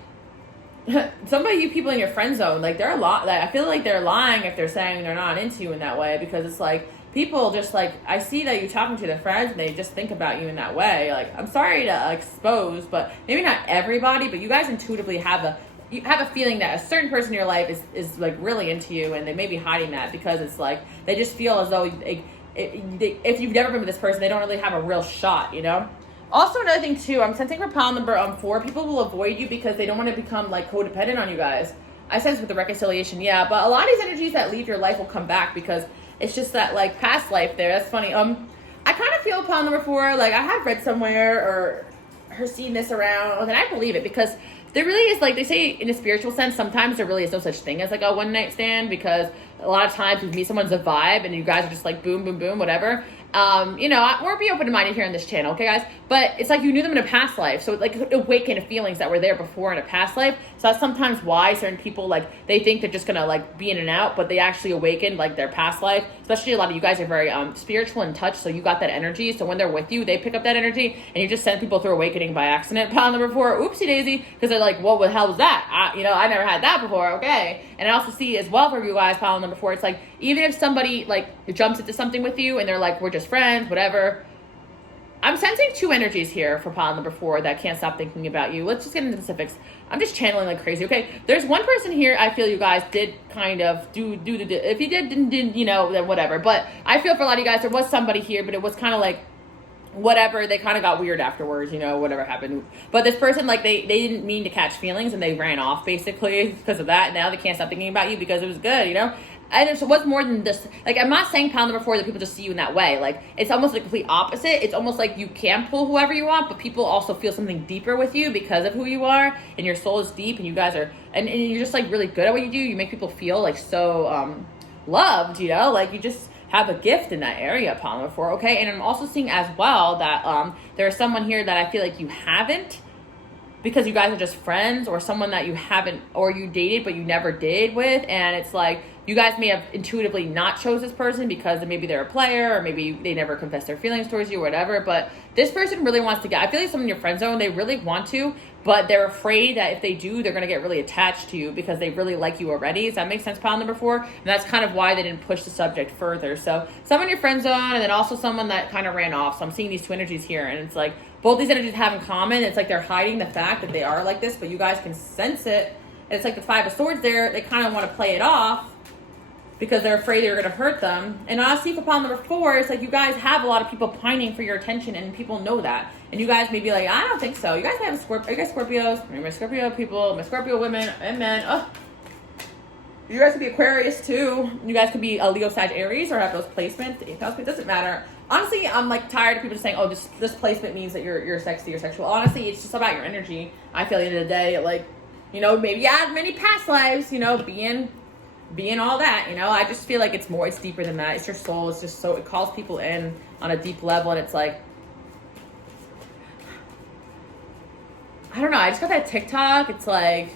some of you people in your friend zone, like, they're a lot, like, I feel like they're lying if they're saying they're not into you in that way, because it's like, people just like, I see that you're talking to their friends and they just think about you in that way. Like, I'm sorry to expose, but maybe not everybody, but you guys intuitively have a feeling that a certain person in your life is like really into you, and they may be hiding that because it's like they just feel as though if you've never been with this person, they don't really have a real shot, you know? Also, another thing too, I'm sensing for pile number 4, people will avoid you because they don't want to become like codependent on you guys. I sense with the reconciliation, yeah, but a lot of these energies that leave your life will come back because it's just that like past life there. That's funny. I kind of feel pile number 4, like I have read somewhere or seen this around, and I believe it, because there really is, like they say in a spiritual sense, sometimes there really is no such thing as like a one night stand, because a lot of times you meet someone's a vibe and you guys are just like boom, boom, boom, whatever. You know, we're be open-minded here on this channel, okay guys? But it's like you knew them in a past life, so it like awakened feelings that were there before in a past life. So that's sometimes why certain people, like, they think they're just gonna like be in and out, but they actually awakened like their past life. Especially a lot of you guys are very spiritual in touch, so you got that energy. So when they're with you, they pick up that energy, and you just send people through awakening by accident. Pile number 4, oopsie daisy, because they're like, what the hell was that? You know, I never had that before, okay? And I also see as well for you guys, pile number 4, it's like, even if somebody like jumps into something with you and they're like, we're just friends, whatever. I'm sensing 2 energies here for pile number 4 that can't stop thinking about you. Let's just get into the specifics. I'm just channeling like crazy, okay? There's one person here I feel you guys did kind of do the, if you didn't, you know, then whatever. But I feel for a lot of you guys, there was somebody here, but it was kind of like, whatever, they kind of got weird afterwards, you know, whatever happened. But this person, like, they didn't mean to catch feelings, and they ran off, basically, because of that. Now they can't stop thinking about you because it was good, you know? And it was more than just, like, I'm not saying pile number 4 that people just see you in that way. Like, it's almost the complete opposite. It's almost like you can pull whoever you want, but people also feel something deeper with you because of who you are, and your soul is deep, and you guys are, and you're just, like, really good at what you do. You make people feel, like, so loved, you know? Like, you just have a gift in that area, pile number 4, okay? And I'm also seeing as well that there's someone here that I feel like you haven't, because you guys are just friends, or someone that you haven't, or you dated but you never did with, and it's like you guys may have intuitively not chose this person because maybe they're a player, or maybe they never confessed their feelings towards you or whatever. But this person really wants to get, I feel like someone in your friend zone, they really want to, but they're afraid that if they do, they're going to get really attached to you because they really like you already. Does that make sense, pile number 4? And that's kind of why they didn't push the subject further. So someone in your friend zone, and then also someone that kind of ran off. So I'm seeing these two energies here, and it's like both these energies have in common. It's like they're hiding the fact that they are like this, but you guys can sense it. And it's like the 5 of Swords there. They kind of want to play it off because they're afraid they're going to hurt them. And honestly, for pile number 4, it's like you guys have a lot of people pining for your attention, and people know that. And you guys may be like, I don't think so. You guys have a Scorpio. Are you guys Scorpios? My Scorpio people, my Scorpio women and men. Oh, you guys could be Aquarius too. You guys could be a Leo, Sag, Aries, or have those placements. The 8th house, it doesn't matter. Honestly, I'm like tired of people just saying, oh, this placement means that you're sexy or sexual. Honestly, it's just about your energy. I feel at the end of the day, like, you know, maybe you had many past lives, you know, being all that, you know. I just feel like it's deeper than that. It's your soul. It's just so, it calls people in on a deep level, and it's like, I don't know, I just got that TikTok. It's like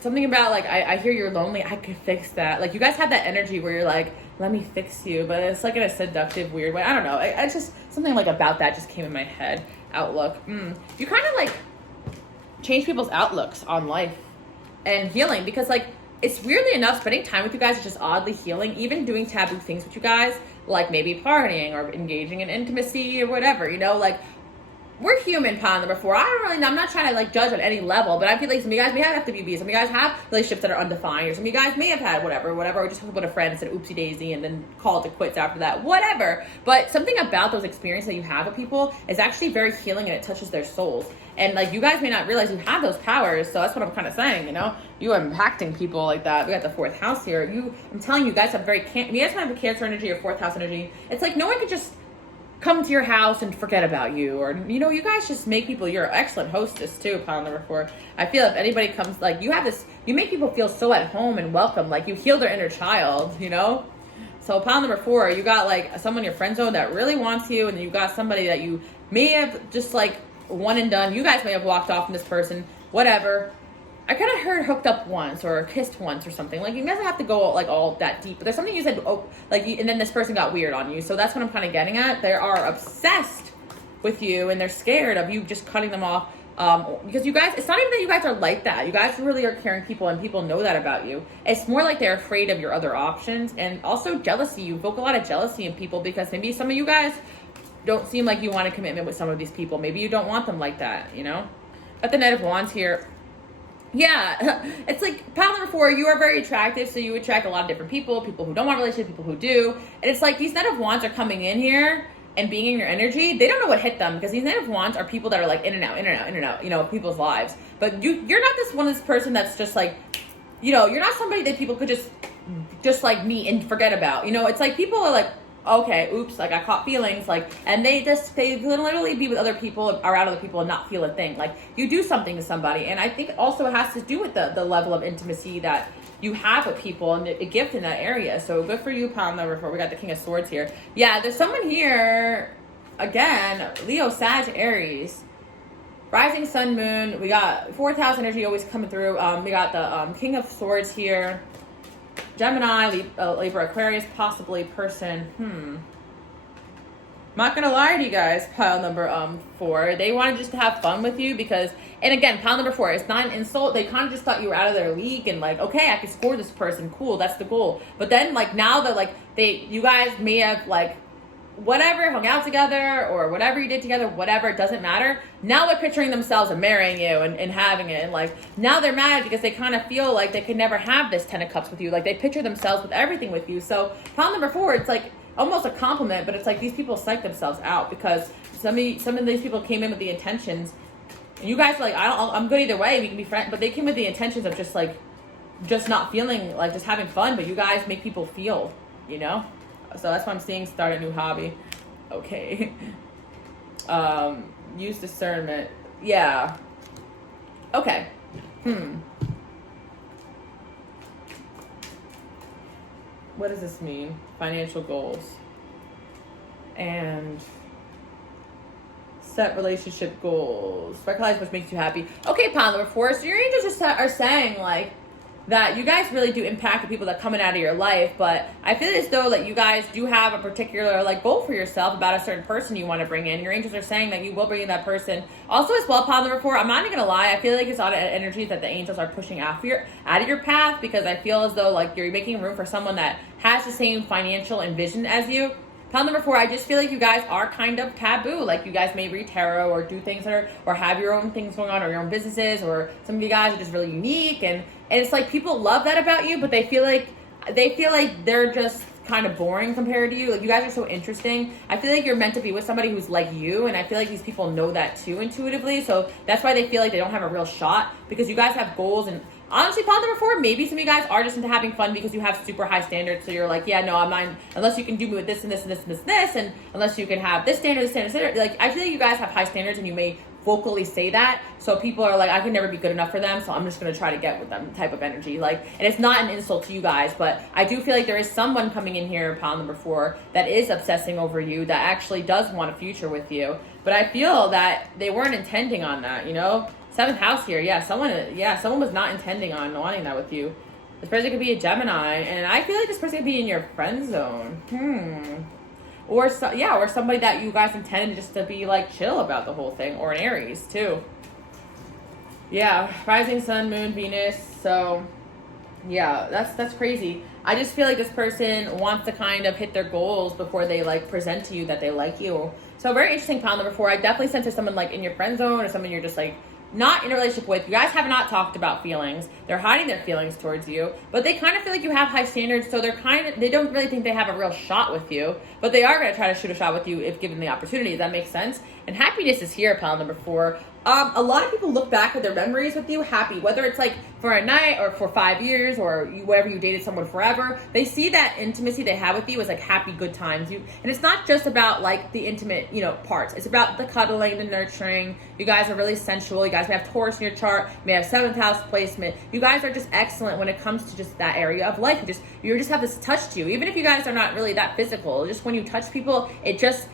something about, like, I hear you're lonely, I could fix that. Like, you guys have that energy where you're like, let me fix you, but it's like in a seductive, weird way. I don't know. I just, something like about that just came in my head. Outlook. You kind of like change people's outlooks on life and healing, because like, it's weirdly enough, spending time with you guys is just oddly healing. Even doing taboo things with you guys, like maybe partying or engaging in intimacy or whatever, you know, like, we're human, pile number 4. I don't really know. I'm not trying to like judge on any level, but I feel like some of you guys may have FWBs. Some of you guys have relationships that are undefined, or some of you guys may have had whatever, or just hooked up with a friend and said oopsie daisy and then called it quits after that, whatever. But something about those experiences that you have with people is actually very healing, and it touches their souls. And like, you guys may not realize you have those powers. So that's what I'm kind of saying, you know, you are impacting people like that. We got the 4th house here. I'm telling you, you guys have you guys have a Cancer energy or 4th house energy. It's like no one could just come to your house and forget about you, or, you know, you guys just make people, you're an excellent hostess too, pile number 4. I feel if anybody comes, like, you make people feel so at home and welcome, like you heal their inner child, you know. So pile number 4, you got like someone in your friend zone that really wants you, and then you got somebody that you may have just like one and done. You guys may have walked off from this person, whatever. I kind of heard hooked up once or kissed once or something. Like, you guys have to go like all that deep. But there's something you said, and then this person got weird on you. So that's what I'm kind of getting at. They are obsessed with you, and they're scared of you just cutting them off. Because you guys, it's not even that you guys are like that. You guys really are caring people, and people know that about you. It's more like they're afraid of your other options, and also jealousy. You evoke a lot of jealousy in people because maybe some of you guys don't seem like you want a commitment with some of these people. Maybe you don't want them like that, you know? But the Knight of Wands here, yeah, it's like pile number 4, you are very attractive, so you attract a lot of different people who don't want a relationship, people who do. And it's like these Knight of Wands are coming in here and being in your energy. They don't know what hit them, because these Knight of Wands are people that are like in and out, you know, people's lives. But you're not this person that's just like, you know, you're not somebody that people could just like meet and forget about. You know, it's like people are like, okay, oops, like I caught feelings, like, and they literally be with other people, around other people, and not feel a thing. Like, you do something to somebody, and I think also it has to do with the level of intimacy that you have with people, and a gift in that area. So good for you, pile number 4. We got the King of Swords here. Yeah, there's someone here, again, Leo, Sag, Aries, rising sun, moon. We got 4th house energy always coming through. We got the King of Swords here. Gemini, Libra, Aquarius, possibly person. Not gonna lie to you guys, pile number 4. They wanted just to have fun with you because, and again, pile number 4, it's not an insult. They kind of just thought you were out of their league and like, okay, I can score this person. Cool, that's the goal. But then like now that like you guys may have like whatever, hung out together or whatever you did together, whatever, it doesn't matter. Now they're picturing themselves and marrying you and having it. And like, now they're mad because they kind of feel like they could never have this 10 of Cups with you. Like, they picture themselves with everything with you. So pile number 4, it's like, almost a compliment, but it's like these people psych themselves out because some of these people came in with the intentions. And you guys are like, I'm good either way. We can be friends, but they came with the intentions of just not feeling like just having fun. But you guys make people feel, you know. So that's why I'm seeing start a new hobby. Okay. Use discernment. Yeah. Okay. What does this mean? Financial goals. And set relationship goals. Recognize what makes you happy. Okay, pile number 4. So your angels are saying like that you guys really do impact the people that are coming out of your life, but I feel as though that you guys do have a particular like goal for yourself about a certain person you want to bring in. Your angels are saying that you will bring in that person. Also as well, pile number 4, I'm not even gonna lie, I feel like it's a lot of energies that the angels are pushing out of your path, because I feel as though like you're making room for someone that has the same financial and vision as you. Pile number 4, I just feel like you guys are kind of taboo. Like you guys may read tarot or do things that are, or have your own things going on, or your own businesses, or some of you guys are just really unique, and it's like people love that about you, but they feel like they're just kind of boring compared to you. Like you guys are so interesting. I feel like you're meant to be with somebody who's like you, and I feel like these people know that too intuitively. So that's why they feel like they don't have a real shot, because you guys have goals. And honestly, pile number 4, maybe some of you guys are just into having fun because you have super high standards. So you're like, yeah, no, I'm not, unless you can do me with this and this and this and this, and unless you can have this standard, this standard, this standard. Like I feel like you guys have high standards, and you may vocally say that, so people are like, I can never be good enough for them, so I'm just going to try to get with them type of energy. Like, and it's not an insult to you guys, but I do feel like there is someone coming in here, pile number 4, that is obsessing over you, that actually does want a future with you. But I feel that they weren't intending on that, you know. 7th house here, someone was not intending on wanting that with you. This person could be a Gemini, and I feel like this person could be in your friend zone. Or somebody that you guys intended just to be like chill about the whole thing, or an Aries too. Yeah, rising sun, moon, Venus. So yeah, that's crazy. I just feel like this person wants to kind of hit their goals before they like present to you that they like you. So very interesting, pile number 4. I definitely sense there's someone like in your friend zone, or someone you're just like not in a relationship with. You guys have not talked about feelings. They're hiding their feelings towards you, but they kind of feel like you have high standards, so they don't really think they have a real shot with you, but they are going to try to shoot a shot with you if given the opportunity. Does that make sense? And happiness is here, pile number 4. A lot of people look back at their memories with you happy, whether it's like for a night or for 5 years, or wherever you dated someone forever. They see that intimacy they have with you as like happy, good times. And it's not just about like the intimate, parts. It's about the cuddling, the nurturing. You guys are really sensual. You guys may have Taurus in your chart, may have 7th house placement. You guys are just excellent when it comes to just that area of life. You just have this touch to you. Even if you guys are not really that physical, just when you touch people, it's just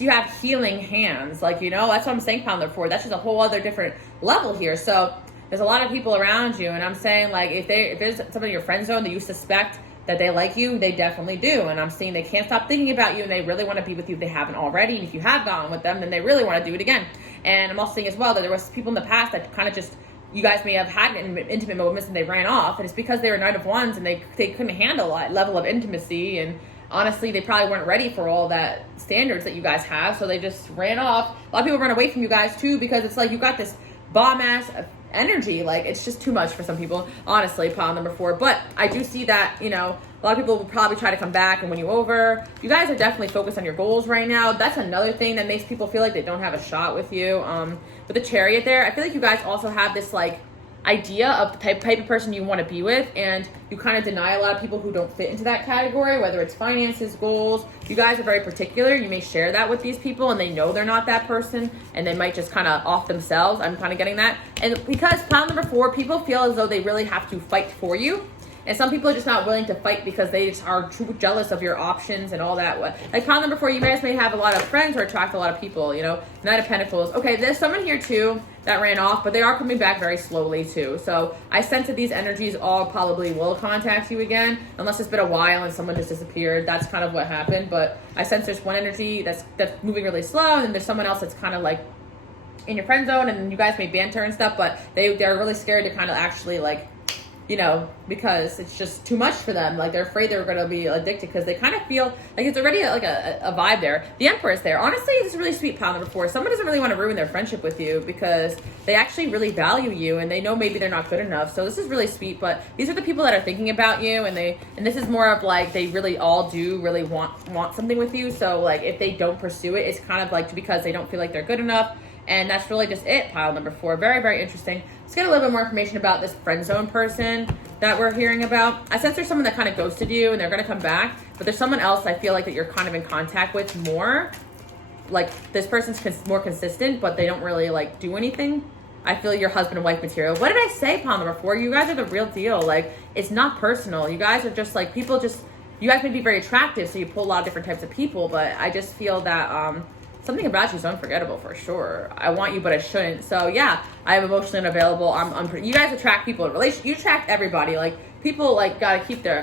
you have healing hands, that's what I'm saying, pile number 4. That's just a whole other different level here. So there's a lot of people around you, and I'm saying like if there's somebody in your friend zone that you suspect that they like you, they definitely do. And I'm seeing they can't stop thinking about you, and they really want to be with you if they haven't already. And if you have gone with them, then they really want to do it again. And I'm also seeing as well that there was people in the past that kind of just, you guys may have had intimate moments and they ran off, and it's because they were 9 of Wands and they couldn't handle that level of intimacy, and honestly, they probably weren't ready for all that standards that you guys have, so they just ran off. A lot of people run away from you guys too, because it's like you got this bomb-ass energy. Like, it's just too much for some people, honestly, pile number 4. But I do see that, a lot of people will probably try to come back and win you over. You guys are definitely focused on your goals right now. That's another thing that makes people feel like they don't have a shot with you. With the Chariot there, I feel like you guys also have this, like, idea of the type of person you want to be with, and you kind of deny a lot of people who don't fit into that category, whether it's finances, goals. You guys are very particular. You may share that with these people, and they know they're not that person, and they might just kind of off themselves. I'm kind of getting that. And because pile number 4, people feel as though they really have to fight for you. And some people are just not willing to fight because they just are too jealous of your options and all that. Like pile number 4, you guys may have a lot of friends or attract a lot of people, Knight of Pentacles. Okay, there's someone here too that ran off, but they are coming back very slowly too. So I sense that these energies all probably will contact you again, unless it's been a while and someone just disappeared. That's kind of what happened. But I sense there's one energy that's moving really slow, and there's someone else that's kind of like in your friend zone, and you guys may banter and stuff, but they're really scared to kind of actually like you know, because it's just too much for them. Like, they're afraid they're going to be addicted because they kind of feel like it's already a vibe there. The Emperor's there. Honestly, it's really sweet, pile number 4. Someone doesn't really want to ruin their friendship with you because they actually really value you and they know maybe they're not good enough. So this is really sweet, but these are the people that are thinking about you, and this is more of like they really all do really want something with you. So like if they don't pursue it, it's kind of like because they don't feel like they're good enough. And that's really just it, pile number 4. Very, very interesting. Let's get a little bit more information about this friend zone person that we're hearing about. I sense there's someone that kind of ghosted you and they're going to come back, but there's someone else I feel like that you're kind of in contact with more. Like this person's more consistent, but they don't really like do anything. I feel your husband and wife material. What did I say, pile number 4? You guys are the real deal. Like, it's not personal. You guys are just like, you guys may be very attractive, so you pull a lot of different types of people, but I just feel that, something about you is unforgettable for sure. I want you, but I shouldn't. So yeah, I am emotionally unavailable. You guys attract people in relation. You attract everybody. Like people like gotta keep their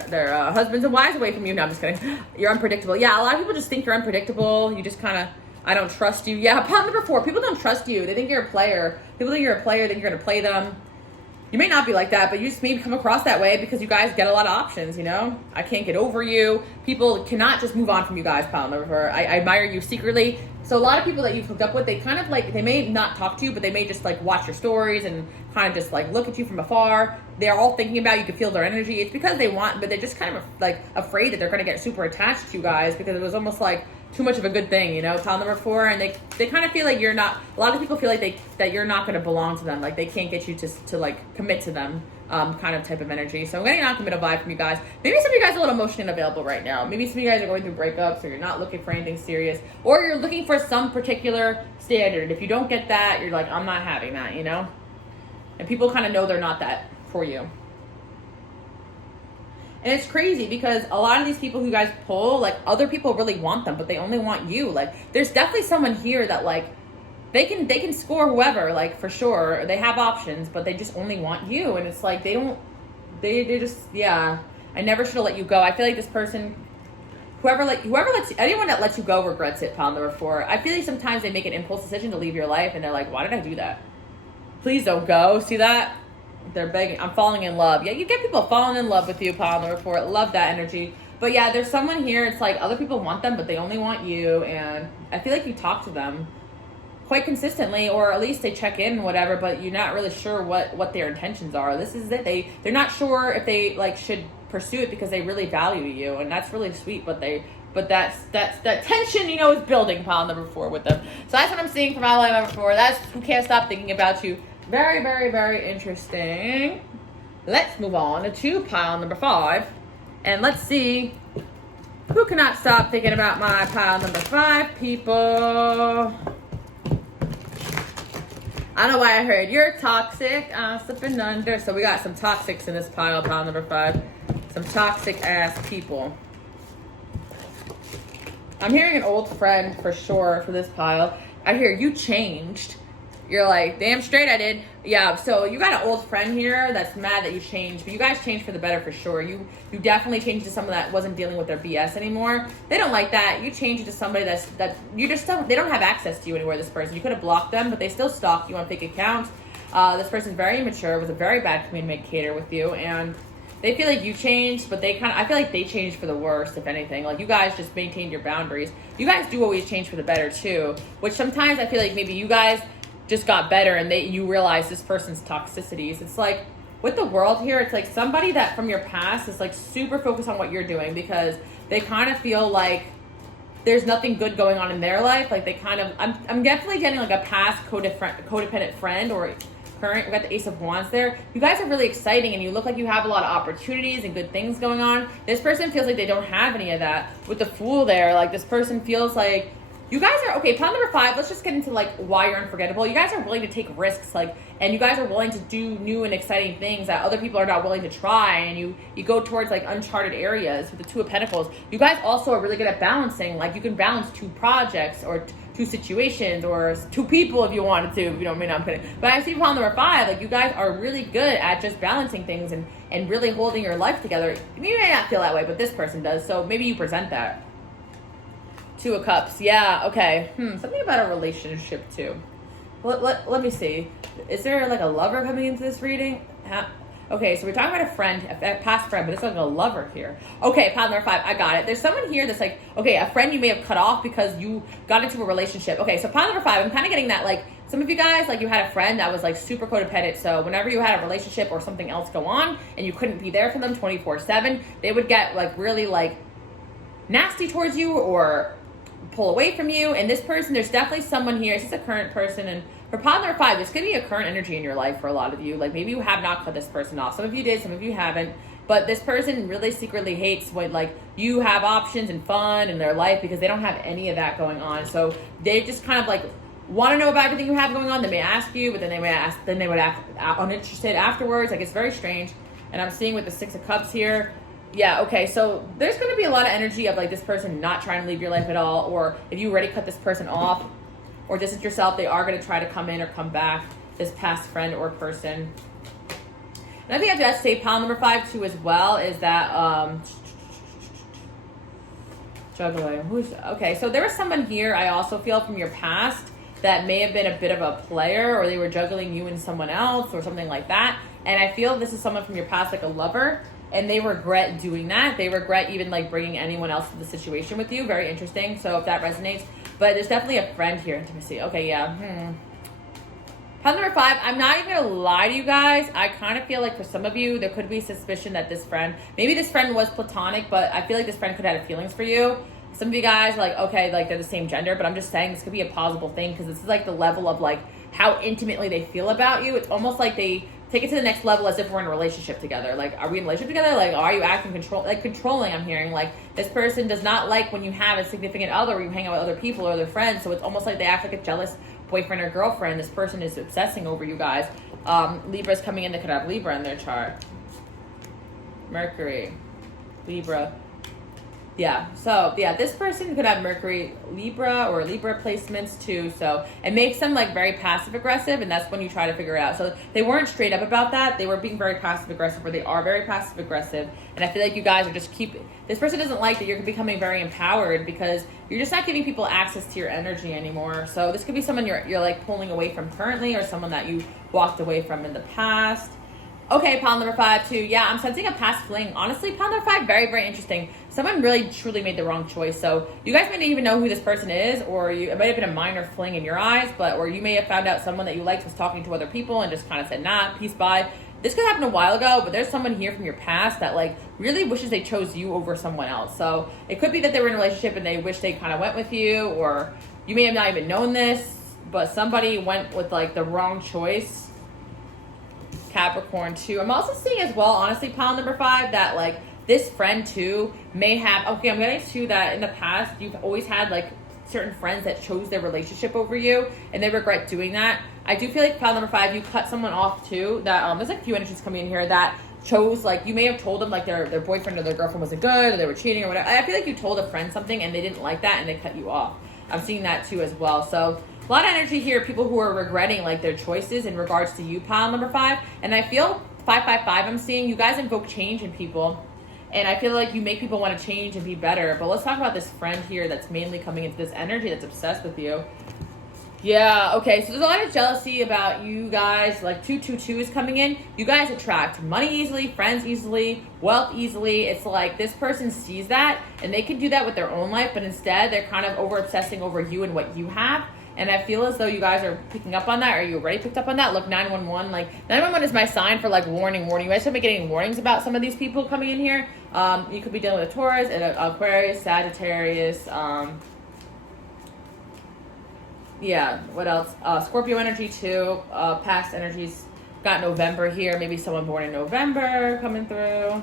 husbands and wives away from you. No, I'm just kidding. You're unpredictable. Yeah, a lot of people just think you're unpredictable. You just kind of, I don't trust you. Yeah, pile number 4. People don't trust you. They think you're a player. People think you're a player. Think you're gonna play them. You may not be like that, but you just maybe come across that way because you guys get a lot of options, you know? I can't get over you. People cannot just move on from you guys, pile number 4. I admire you secretly. So a lot of people that you've hooked up with, they kind of like, they may not talk to you, but they may just like watch your stories and kind of just like look at you from afar. They're all thinking about you. You can feel their energy. It's because they want, but they're just kind of like afraid that they're going to get super attached to you guys because it was almost like too much of a good thing, you know, pile number 4. And they kind of feel like you're not, a lot of people feel like that you're not going to belong to them. Like they can't get you to like commit to them. Kind of type of energy. So I'm getting a non-committal vibe from you guys. Maybe some of you guys are a little emotionally unavailable right now. Maybe some of you guys are going through breakups, or you're not looking for anything serious, or you're looking for some particular standard. If you don't get that, you're like, I'm not having that, you know? And people kind of know they're not that for you. And it's crazy because a lot of these people who you guys pull, like other people really want them, but they only want you. Like there's definitely someone here that like, they can score whoever, like for sure. They have options, but they just only want you. And it's like, they just, yeah. I never should have let you go. I feel like this person, anyone that lets you go regrets it, pile number 4. I feel like sometimes they make an impulse decision to leave your life and they're like, why did I do that? Please don't go. See that? They're begging. I'm falling in love. Yeah, you get people falling in love with you, pile number 4. Love that energy. But yeah, there's someone here. It's like other people want them, but they only want you. And I feel like you talk to them quite consistently, or at least they check in and whatever, but you're not really sure what their intentions are. This is it. They're not sure if they like should pursue it because they really value you, and that's really sweet, but that tension, you know, is building, pile number 4 with them. So that's what I'm seeing from ally number 4. That's who can't stop thinking about you. Very, very, very interesting. Let's move on to pile number 5, and let's see who cannot stop thinking about my pile number 5 people. I don't know why I heard you're toxic. Slipping under. So we got some toxics in this pile number 5. Some toxic ass people. I'm hearing an old friend for sure for this pile. I hear you changed. You're like, damn straight I did. Yeah, so you got an old friend here that's mad that you changed, but you guys changed for the better for sure. You definitely changed to someone that wasn't dealing with their BS anymore. They don't like that. You changed to somebody that you just don't, they don't have access to you anymore, this person. You could have blocked them, but they still stalk you on fake accounts. This person's very immature, was a very bad communicator with you, and they feel like you changed, but I feel like they changed for the worst, if anything. Like, you guys just maintained your boundaries. You guys do always change for the better, too, which sometimes I feel like maybe you guys just got better and you realize this person's toxicities. It's like, with the world here, it's like somebody that from your past is like super focused on what you're doing because they kind of feel like there's nothing good going on in their life. Like, they kind of, I'm definitely getting like a past codependent friend or current. We got the Ace of Wands there. You guys are really exciting and you look like you have a lot of opportunities and good things going on. This person feels like they don't have any of that. With the Fool there, like this person feels like you guys are, okay, pile number 5, let's just get into like why you're unforgettable. You guys are willing to take risks, like, and you guys are willing to do new and exciting things that other people are not willing to try, and you go towards like uncharted areas with the Two of Pentacles. You guys also are really good at balancing, like you can balance 2 projects or 2 situations or 2 people if you wanted to, you know, maybe I'm kidding. But I see pile number 5, like you guys are really good at just balancing things and really holding your life together. You may not feel that way, but this person does, so maybe you present that. 2 of Cups. Yeah, okay. Something about a relationship, too. Let me see. Is there, like, a lover coming into this reading? Okay, so we're talking about a friend, a past friend, but it's like a lover here. Okay, pile number 5, I got it. There's someone here that's like, okay, a friend you may have cut off because you got into a relationship. Okay, so pile number 5, I'm kind of getting that, like, some of you guys, like, you had a friend that was like super codependent. So whenever you had a relationship or something else go on and you couldn't be there for them 24/7, they would get like really like nasty towards you or pull away from you. And this person, there's definitely someone here. This is a current person, and for pile number 5, there's going to be a current energy in your life for a lot of you. Like, maybe you have not cut this person off. Some of you did, some of you haven't. But this person really secretly hates when, like, you have options and fun in their life because they don't have any of that going on. So they just kind of, like, want to know about everything you have going on. They may ask you, but then they would act uninterested afterwards. Like, it's very strange. And I'm seeing with the 6 of Cups here. Yeah, okay, so there's going to be a lot of energy of, like, this person not trying to leave your life at all. Or if you already cut this person off or distance yourself, they are going to try to come in or come back, this past friend or person. And I think I have to say pile number 5 too as well is that juggling. Okay, so there was someone here I also feel from your past that may have been a bit of a player, or they were juggling you and someone else or something like that. And I feel this is someone from your past, like a lover, and they regret doing that. They regret even like bringing anyone else to the situation with you. Very interesting. So if that resonates, but there's definitely a friend here, intimacy. Okay, yeah. Pile number 5, I'm not even gonna lie to you guys. I kind of feel like for some of you, there could be suspicion that this friend, maybe this friend was platonic, but I feel like this friend could have had feelings for you. Some of you guys are like, okay, like they're the same gender, but I'm just saying this could be a plausible thing because this is like the level of like how intimately they feel about you. It's almost like they take it to the next level as if we're in a relationship together. Like, are we in a relationship together? Like, are you acting controlling? I'm hearing like this person does not like when you have a significant other or you hang out with other people or other friends. So it's almost like they act like a jealous boyfriend or girlfriend. This person is obsessing over you guys. Libra's coming in. They could have Libra in their chart. Mercury, Libra. Yeah, so yeah, this person could have Mercury, Libra, or Libra placements too. So it makes them like very passive aggressive, and that's when you try to figure it out. So they weren't straight up about that. They were being very passive aggressive, or they are very passive aggressive. And I feel like you guys are just this person doesn't like that you're becoming very empowered because you're just not giving people access to your energy anymore. So this could be someone you're like pulling away from currently, or someone that you walked away from in the past. Okay, pile number 5 too. Yeah, I'm sensing a past fling. Honestly, pile number 5, very, very interesting. Someone really, truly made the wrong choice. So you guys may not even know who this person is, or it might have been a minor fling in your eyes, or you may have found out someone that you liked was talking to other people and just kind of said, nah, peace, bye. This could happen a while ago, but there's someone here from your past that like really wishes they chose you over someone else. So it could be that they were in a relationship and they wish they kind of went with you, or you may have not even known this, but somebody went with like the wrong choice. Capricorn too. I'm also seeing as well, honestly, pile number 5, that like this friend too may have, okay, I'm getting to that in the past, you've always had like certain friends that chose their relationship over you and they regret doing that. I do feel like pile number 5, you cut someone off too, that there's like a few energies coming in here that chose, like you may have told them like their boyfriend or their girlfriend wasn't good, or they were cheating or whatever. I feel like you told a friend something and they didn't like that and they cut you off. I'm seeing that too as well. So a lot of energy here, people who are regretting like their choices in regards to you, pile number 5. And I feel 555, I'm seeing you guys invoke change in people. And I feel like you make people want to change and be better. But let's talk about this friend here that's mainly coming into this energy that's obsessed with you. Yeah, okay, so there's a lot of jealousy about you guys. Like 222 is coming in. You guys attract money easily, friends easily, wealth easily. It's like this person sees that and they can do that with their own life, but instead they're kind of over obsessing over you and what you have. And I feel as though you guys are picking up on that, or you already picked up on that. Look, 911, like 911 is my sign for like warning. You guys should be getting warnings about some of these people coming in here. You could be dealing with a Taurus, and Aquarius, Sagittarius. Yeah, what else? Scorpio energy too. Past energies. Got November here. Maybe someone born in November coming through.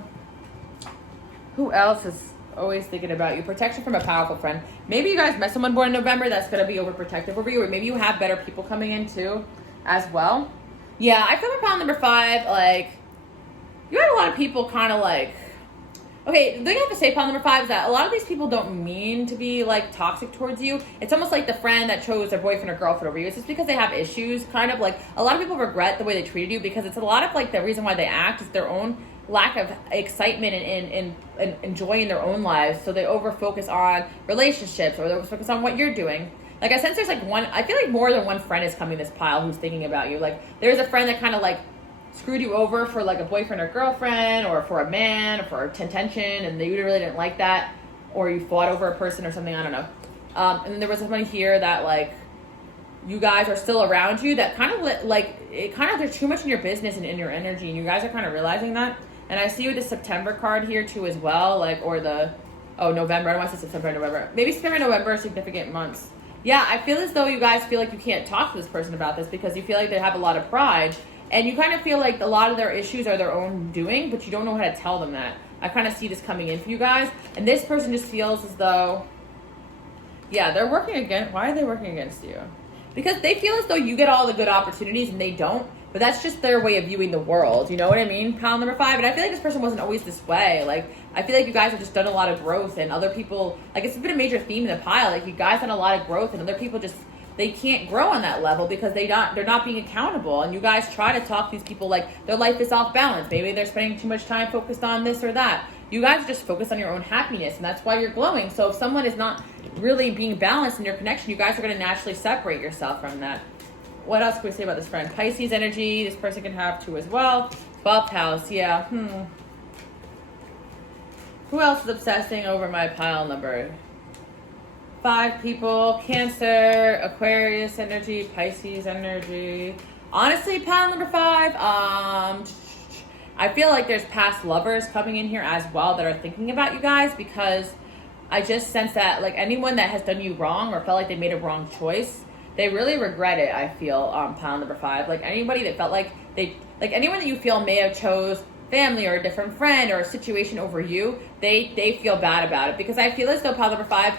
Who else is always thinking about you? Protection from a powerful friend. Maybe you guys met someone born in November that's going to be overprotective over you, or maybe you have better people coming in too as well. Yeah, I feel pile number 5, like you had a lot of people kind of like, okay, the thing I have to say, pile number 5, is that a lot of these people don't mean to be like toxic towards you. It's almost like the friend that chose their boyfriend or girlfriend over you. It's just because they have issues, kind of like a lot of people regret the way they treated you, because it's a lot of like the reason why they act is their own lack of excitement and enjoying their own lives. So they over focus on relationships, or they over focus on what you're doing. Like I sense there's like I feel like more than one friend is coming this pile who's thinking about you. Like there's a friend that kind of like screwed you over for like a boyfriend or girlfriend, or for a man, or for attention, and you really didn't like that, or you fought over a person or something, I don't know. And then there was somebody here that like you guys are still around you that kind of they're too much in your business and in your energy, and you guys are kind of realizing that. And I see with the September card here too as well, like, or the November. I don't want to say September, November. Maybe September and November are significant months. Yeah, I feel as though you guys feel like you can't talk to this person about this because you feel like they have a lot of pride, and you kind of feel like a lot of their issues are their own doing, but you don't know how to tell them that. I kind of see this coming in for you guys, and this person just feels as though, yeah, they're working against. Why are they working against you? Because they feel as though you get all the good opportunities and they don't, but that's just their way of viewing the world. You know what I mean? Pile number 5. And I feel like this person wasn't always this way. Like, I feel like you guys have just done a lot of growth, and other people, like, it's been a major theme in the pile. Like, you guys had a lot of growth, and other people just, they can't grow on that level because they're not being accountable. And you guys try to talk to these people like their life is off balance. Maybe they're spending too much time focused on this or that. You guys just focus on your own happiness, and that's why you're glowing. So if someone is not really being balanced in your connection, you guys are going to naturally separate yourself from that. What else can we say about this friend? Pisces energy. This person can have too as well. 12th house. Yeah. Who else is obsessing over my pile number? 5 people. Cancer, Aquarius energy, Pisces energy. Honestly, pile number 5. I feel like there's past lovers coming in here as well that are thinking about you guys, because I just sense that like anyone that has done you wrong or felt like they made a wrong choice, they really regret it. I feel pile number 5. Like anybody that felt like anyone that you feel may have chose family or a different friend or a situation over you, they feel bad about it, because I feel as though pile number 5,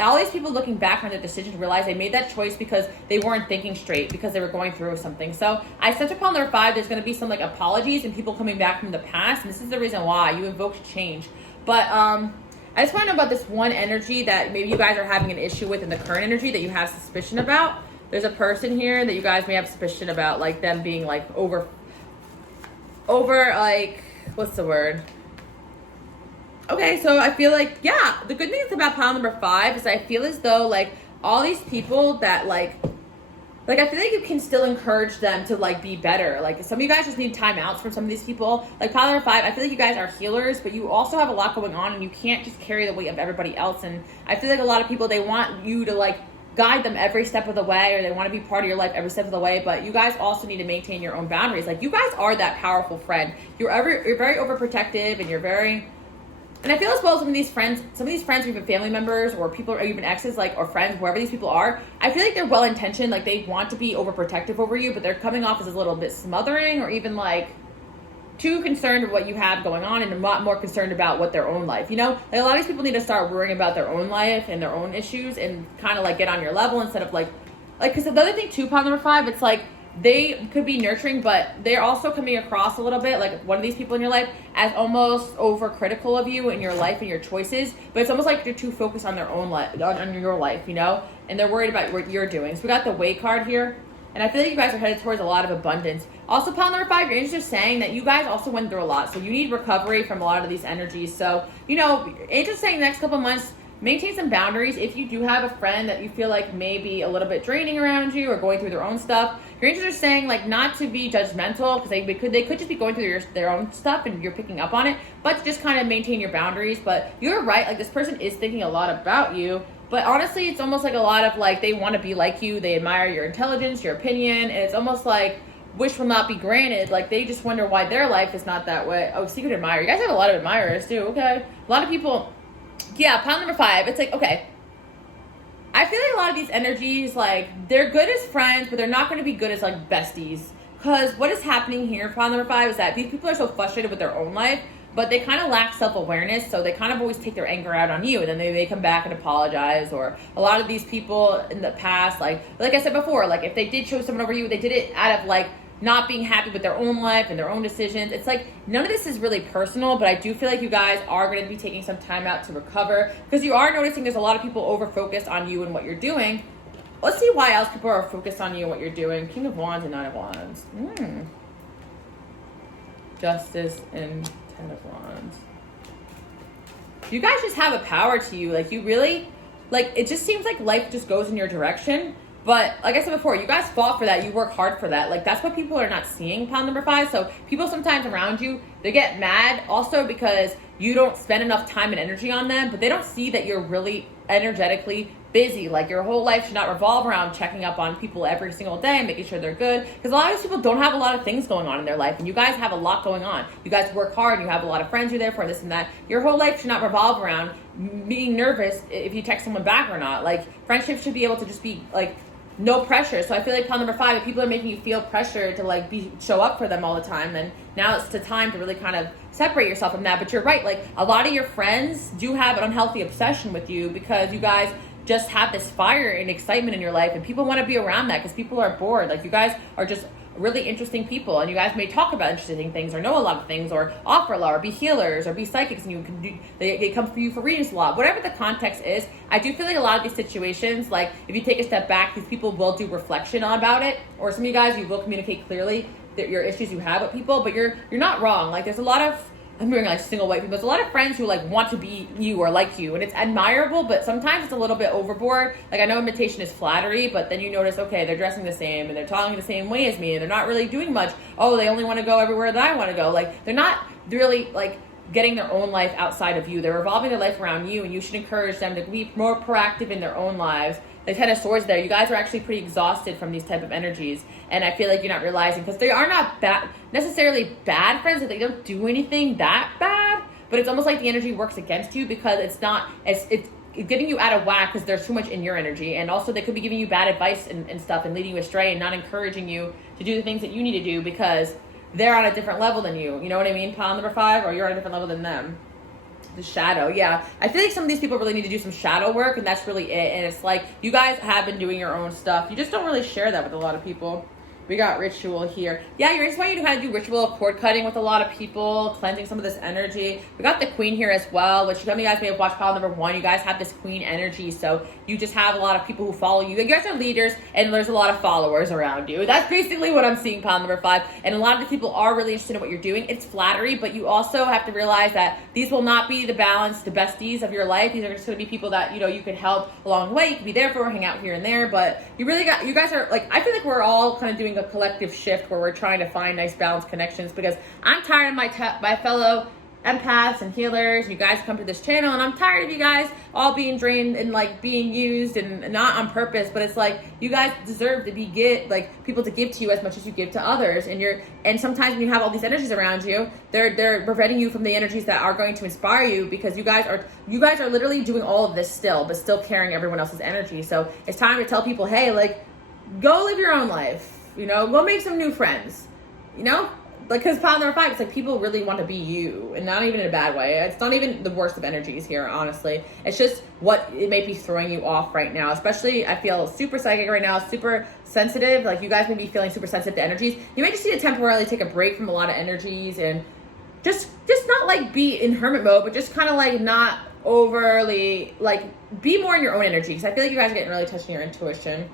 all these people looking back on their decisions realize they made that choice because they weren't thinking straight, because they were going through something. So I sense upon number 5, there's going to be some like apologies and people coming back from the past, and this is the reason why you invoked change. But I just want to know about this one energy that maybe you guys are having an issue with in the current energy that you have suspicion about. There's a person here that you guys may have suspicion about, like them being like over like, what's the word? Okay, so I feel like, yeah, the good thing about pile number 5 is I feel as though like all these people that like I feel like you can still encourage them to like be better. Like some of you guys just need timeouts from some of these people. Like pile number 5, I feel like you guys are healers, but you also have a lot going on, and you can't just carry the weight of everybody else. And I feel like a lot of people, they want you to like guide them every step of the way, or they want to be part of your life every step of the way, but you guys also need to maintain your own boundaries. Like you guys are that powerful friend. You're very overprotective, and you're very, and I feel as well some of these friends or even family members or people or even exes, like, or friends, wherever these people are, I feel like they're well intentioned, like they want to be overprotective over you, but they're coming off as a little bit smothering, or even like too concerned with what you have going on and a lot more concerned about what their own life, you know? Like a lot of these people need to start worrying about their own life and their own issues and kind of like get on your level instead of like, because the other thing too, pile number 5, it's like they could be nurturing, but they're also coming across a little bit like one of these people in your life as almost overcritical of you and your life and your choices, but it's almost like they're too focused on their own life, on your life, you know? And they're worried about what you're doing. So we got the Way card here. And I feel like you guys are headed towards a lot of abundance. Also, pile number 5, your angels are saying that you guys also went through a lot. So you need recovery from a lot of these energies. So, you know, angels saying the next couple months, maintain some boundaries. If you do have a friend that you feel like may be a little bit draining around you or going through their own stuff, your angels are saying like not to be judgmental, because they could just be going through their own stuff and you're picking up on it, but to just kind of maintain your boundaries. But you're right, like this person is thinking a lot about you. But honestly, it's almost like a lot of like, they want to be like you. They admire your intelligence, your opinion. And it's almost like wish will not be granted. Like they just wonder why their life is not that way. Oh, secret admirer. You guys have a lot of admirers too. Okay. A lot of people. Yeah. Pile number 5. It's like, okay. I feel like a lot of these energies, like they're good as friends, but they're not going to be good as like besties. Because what is happening here, pile number 5, is that these people are so frustrated with their own life, but they kind of lack self-awareness, so they kind of always take their anger out on you, and then they may come back and apologize. Or a lot of these people in the past, like I said before, like if they did choose someone over you, they did it out of like not being happy with their own life and their own decisions. It's like none of this is really personal, but I do feel like you guys are going to be taking some time out to recover, because you are noticing there's a lot of people over-focused on you and what you're doing. Let's see why else people are focused on you and what you're doing. King of Wands and Nine of Wands. Justice and 10 of Wands. You guys just have a power to you. Like you really, like it just seems like life just goes in your direction, But like I said before, you guys fought for that. You work hard for that. Like, that's what people are not seeing, pile number 5. So people sometimes around you, they get mad also because you don't spend enough time and energy on them, but they don't see that you're really energetically busy. Like, your whole life should not revolve around checking up on people every single day and making sure they're good, because a lot of these people don't have a lot of things going on in their life, and you guys have a lot going on. You guys work hard, you have a lot of friends you're there for, this and that. Your whole life should not revolve around being nervous if you text someone back or not. Like, friendships should be able to just be like no pressure. So I feel like pile number 5, if people are making you feel pressure to like show up for them all the time, then now it's the time to really kind of separate yourself from that. But you're right, like, a lot of your friends do have an unhealthy obsession with you because you guys just have this fire and excitement in your life, and people want to be around that because people are bored. Like, you guys are just really interesting people, and you guys may talk about interesting things or know a lot of things or offer a lot or be healers or be psychics, and you can do, they come for you for readings a lot. Whatever the context is, I do feel like a lot of these situations, like, if you take a step back, these people will do reflection on about it, or some of you guys, you will communicate clearly that your issues you have with people. But you're not wrong. Like, there's a lot of, I'm hearing like single white people, there's a lot of friends who like want to be you or like you, and it's admirable, but sometimes it's a little bit overboard. Like, I know imitation is flattery, but then you notice, okay, they're dressing the same and they're talking the same way as me, and they're not really doing much. Oh, they only want to go everywhere that I want to go. Like, they're not really like getting their own life outside of you. They're revolving their life around you, and you should encourage them to be more proactive in their own lives. The 10 of Swords there, you guys are actually pretty exhausted from these type of energies, and I feel like you're not realizing, because they are not necessarily bad friends, that they don't do anything that bad, but it's almost like the energy works against you because it's getting you out of whack because there's too much in your energy, and also they could be giving you bad advice and stuff and leading you astray and not encouraging you to do the things that you need to do because they're on a different level than you. You know what I mean, pile number 5, or you're on a different level than them. The shadow, yeah. I feel like some of these people really need to do some shadow work, and that's really it. And it's like, you guys have been doing your own stuff. You just don't really share that with a lot of people. We got ritual here. Yeah, I just want you to kind of do ritual cord cutting with a lot of people, cleansing some of this energy. We got the Queen here as well, which some of you guys may have watched pile number 1. You guys have this Queen energy, so you just have a lot of people who follow you. You guys are leaders, and there's a lot of followers around you. That's basically what I'm seeing, pile number 5. And a lot of the people are really interested in what you're doing. It's flattery, but you also have to realize that these will not be the balance, the besties of your life. These are just going to be people that, you know, you can help along the way. You can be there for, hang out here and there, but you guys are like, I feel like we're all kind of doing a collective shift where we're trying to find nice balanced connections, because I'm tired of my fellow empaths and healers, and you guys come to this channel, and I'm tired of you guys all being drained and like being used, and not on purpose, but it's like, you guys deserve to be people to give to you as much as you give to others, and sometimes when you have all these energies around you, they're preventing you from the energies that are going to inspire you, because you guys are literally doing all of this still, but still carrying everyone else's energy. So it's time to tell people, hey, like, go live your own life. You know, go make some new friends, you know? Like, because pile number 5, it's like people really want to be you, and not even in a bad way. It's not even the worst of energies here, honestly. It's just what it may be throwing you off right now. Especially, I feel super psychic right now, super sensitive. Like, you guys may be feeling super sensitive to energies. You may just need to temporarily take a break from a lot of energies, and just not like be in hermit mode, but just kind of like not overly, like, be more in your own energy. Because I feel like you guys are getting really touched on your intuition.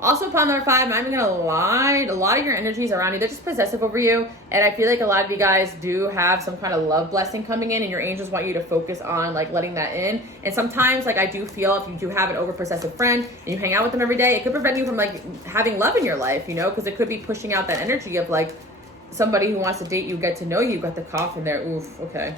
Also, pile number 5, I'm not even gonna lie, a lot of your energies around you, they're just possessive over you, and I feel like a lot of you guys do have some kind of love blessing coming in, and your angels want you to focus on like letting that in. And sometimes, like, I do feel if you do have an over possessive friend and you hang out with them every day, it could prevent you from like having love in your life, you know, because it could be pushing out that energy of like somebody who wants to date you, get to know you. Got the coffin there. Oof, okay.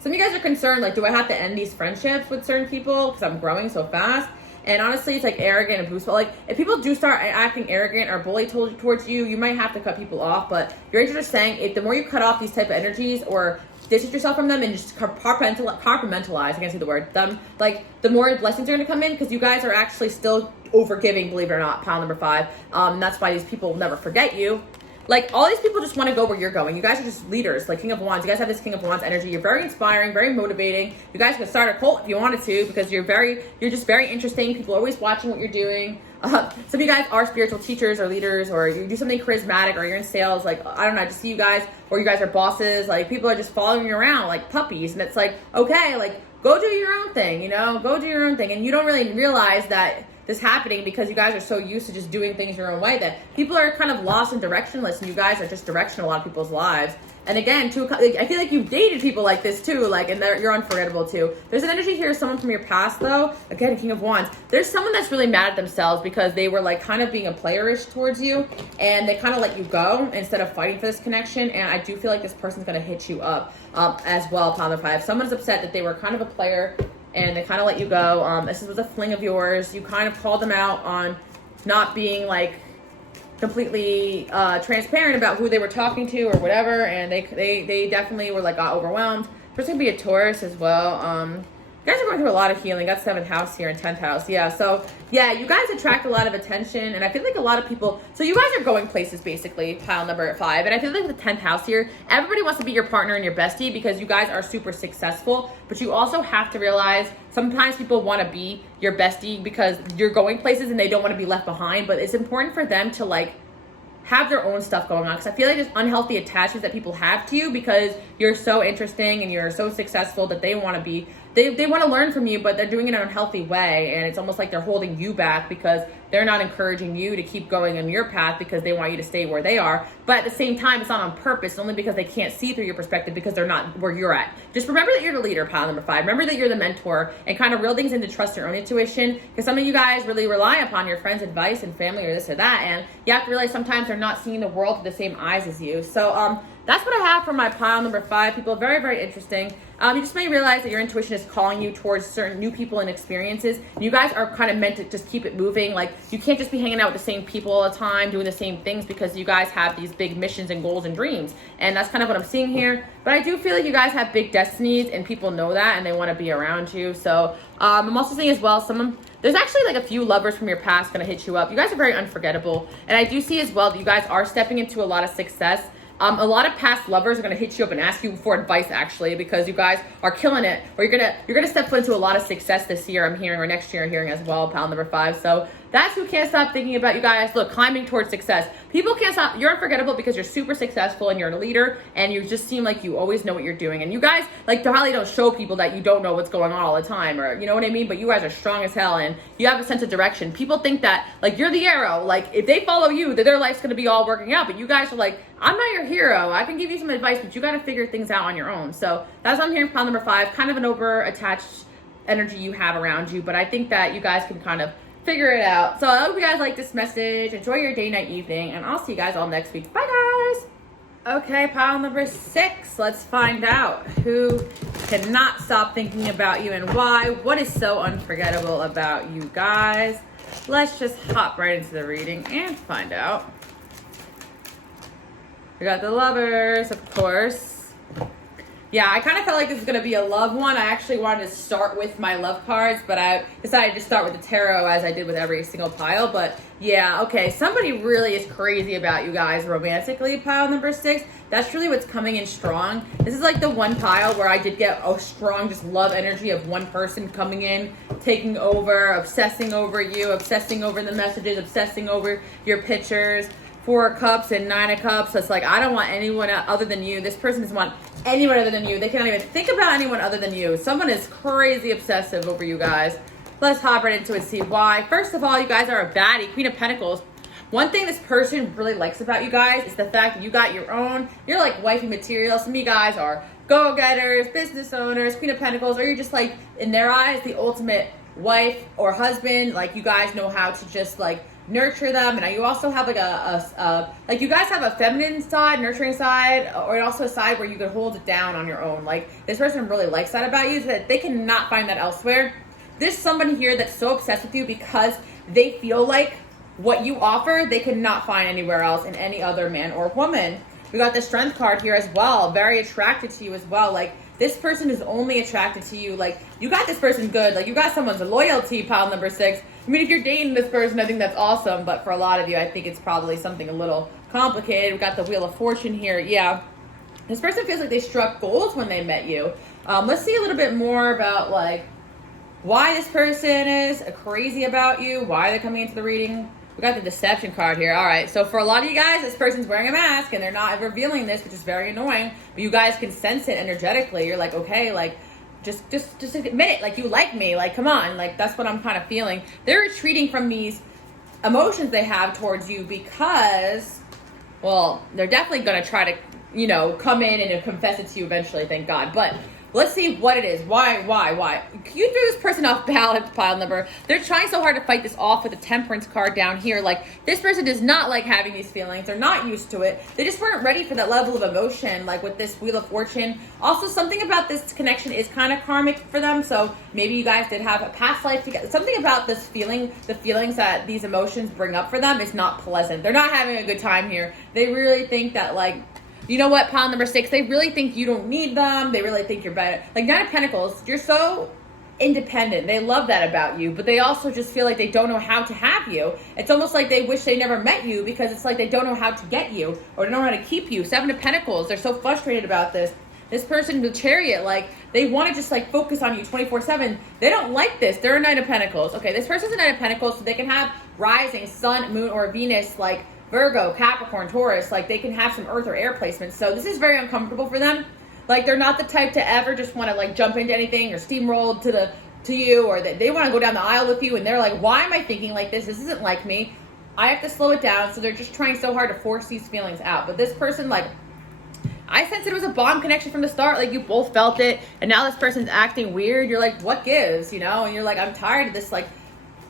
Some of you guys are concerned, like, do I have to end these friendships with certain people because I'm growing so fast? And honestly, it's like arrogant and boastful. Like, if people do start acting arrogant or bully towards you, you might have to cut people off. But your angels are saying, if the more you cut off these type of energies or distance yourself from them and just compartmentalize, I can't say the word, them, like, the more blessings are going to come in, because you guys are actually still overgiving, believe it or not, pile number 5. That's why these people will never forget you. Like, all these people just want to go where you're going. You guys are just leaders, like King of Wands. You guys have this King of Wands energy. You're very inspiring, very motivating. You guys could start a cult if you wanted to, because you're just very interesting. People are always watching what you're doing. Some of you guys are spiritual teachers or leaders, or you do something charismatic, or you're in sales. Like, I don't know, I just see you guys, or you guys are bosses. Like, people are just following you around like puppies, and it's like, okay, like, go do your own thing, you know? Go do your own thing. And you don't really realize that this happening because you guys are so used to just doing things your own way that people are kind of lost and directionless, and you guys are just directing a lot of people's lives. And again, I feel like you've dated people like this too, like, and you're unforgettable too. There's an energy here, someone from your past though. Again, King of Wands. There's someone that's really mad at themselves because they were like kind of being a playerish towards you, and they kind of let you go instead of fighting for this connection. And I do feel like this person's gonna hit you up as well, Pile number 5. Someone's upset that they were kind of a player and they kind of let you go. This was a fling of yours. You kind of called them out on not being like completely transparent about who they were talking to or whatever, and they definitely were like got overwhelmed. There's gonna be a Taurus as well. You guys are going through a lot of healing. Got 7th house here and 10th house. Yeah, so yeah, you guys attract a lot of attention, and I feel like a lot of people, so you guys are going places basically, Pile number 5, and I feel like the 10th house here, everybody wants to be your partner and your bestie because you guys are super successful, but you also have to realize sometimes people want to be your bestie because you're going places and they don't want to be left behind, but it's important for them to like have their own stuff going on, because I feel like there's unhealthy attachments that people have to you because you're so interesting and you're so successful that they want to be, they want to learn from you, but they're doing it in an unhealthy way, and it's almost like they're holding you back because they're not encouraging you to keep going on your path because they want you to stay where they are. But at the same time, it's not on purpose. It's only because they can't see through your perspective because they're not where you're at. Just remember that you're the leader, Pile number 5. Remember that you're the mentor, and kind of reel things into trust your own intuition, because some of you guys really rely upon your friends' advice and family or this or that, and you have to realize sometimes they're not seeing the world through the same eyes as you. So that's what I have for my Pile number 5. People, very, very interesting. You just may realize that your intuition is calling you towards certain new people and experiences. And you guys are kind of meant to just keep it moving. Like, you can't just be hanging out with the same people all the time, doing the same things, because you guys have these big missions and goals and dreams. And that's kind of what I'm seeing here. But I do feel like you guys have big destinies, and people know that, and they want to be around you. So I'm also seeing as well, there's actually like a few lovers from your past going to hit you up. You guys are very unforgettable. And I do see as well that you guys are stepping into a lot of success. A lot of past lovers are going to hit you up and ask you for advice, actually, because you guys are killing it, or you're gonna step into a lot of success this year, I'm hearing, or next year I'm hearing as well, Pile number 5. So that's who can't stop thinking about you guys. Look, climbing towards success. People can't stop. You're unforgettable because you're super successful and you're a leader, and you just seem like you always know what you're doing. And you guys like probably don't show people that you don't know what's going on all the time, or you know what I mean? But you guys are strong as hell, and you have a sense of direction. People think that like you're the arrow. Like if they follow you, that their life's gonna be all working out. But you guys are like, I'm not your hero. I can give you some advice, but you got to figure things out on your own. So that's what I'm hearing. Pile number 5, kind of an over-attached energy you have around you, but I think that you guys can kind of figure it out. So I hope you guys like this message. Enjoy your day, night, evening, and I'll see you guys all next week. Bye, guys. Okay, Pile number 6. Let's find out who cannot stop thinking about you and why. What is so unforgettable about you guys? Let's just hop right into the reading and find out. We got the Lovers, of course. Yeah, I kind of felt like this was going to be a love one. I actually wanted to start with my love cards, but I decided to start with the tarot as I did with every single pile. But yeah, okay, somebody really is crazy about you guys romantically, Pile number 6. That's really what's coming in strong. This is like the one pile where I did get a strong just love energy of one person coming in, taking over, obsessing over you, obsessing over the messages, obsessing over your pictures. 4 of Cups and 9 of Cups. It's like, I don't want anyone other than you. This person doesn't want anyone other than you. They cannot even think about anyone other than you. Someone is crazy obsessive over you guys. Let's hop right into it and see why. First of all, you guys are a baddie. Queen of Pentacles. One thing this person really likes about you guys is the fact that you got your own. You're like wifey material. Some of you guys are go-getters, business owners, Queen of Pentacles, or you're just like, in their eyes, the ultimate wife or husband. Like, you guys know how to just like nurture them, and you also have like like you guys have a feminine side, nurturing side, or also a side where you can hold it down on your own. Like, this person really likes that about you, so that they cannot find that elsewhere. There's somebody here that's so obsessed with you because they feel like what you offer they cannot find anywhere else in any other man or woman. We got the Strength card here as well, very attracted to you as well. Like, this person is only attracted to you. Like, you got this person good. Like, you got someone's loyalty, Pile number 6. I mean, if you're dating this person, I think that's awesome. But for a lot of you, I think it's probably something a little complicated. We got the Wheel of Fortune here. Yeah. This person feels like they struck gold when they met you. Let's see a little bit more about, like, why this person is crazy about you, why they're coming into the reading. We got the Deception card here. All right, so for a lot of you guys, this person's wearing a mask and they're not revealing this, which is very annoying, but you guys can sense it energetically. You're like, okay, like, just admit it. Like, you like me. Like, come on. Like, that's what I'm kind of feeling. They're retreating from these emotions they have towards you because, well, they're definitely going to try to, you know, come in and confess it to you eventually, thank God. But let's see what it is. Why? You threw this person off balance, pile number. They're trying so hard to fight this off with the Temperance card down here. Like, this person does not like having these feelings. They're not used to it. They just weren't ready for that level of emotion, like with this Wheel of Fortune. Also, something about this connection is kind of karmic for them. So maybe you guys did have a past life together. Something about this feeling, the feelings that these emotions bring up for them is not pleasant. They're not having a good time here. They really think that, like, you know what, pile number 6, they really think you don't need them. They really think you're better. Like, Nine of Pentacles, you're so independent. They love that about you, but they also just feel like they don't know how to have you. It's almost like they wish they never met you because it's like they don't know how to get you or don't know how to keep you. Seven of Pentacles, they're so frustrated about this. This person, the Chariot, like, they want to just, like, focus on you 24/7. They don't like this. They're a Knight of Pentacles. Okay, this person's a Knight of Pentacles, so they can have rising, sun, moon, or Venus, like, Virgo, Capricorn, Taurus, like, they can have some earth or air placements. So this is very uncomfortable for them. Like, they're not the type to ever just want to, like, jump into anything or steamroll to you, or that they want to go down the aisle with you and they're like, why am I thinking like this? This isn't like me. I have to slow it down. So they're just trying so hard to force these feelings out. But this person, like, I sense it was a bomb connection from the start. Like, you both felt it, and now this person's acting weird. You're like, what gives, you know? And you're like, I'm tired of this, like,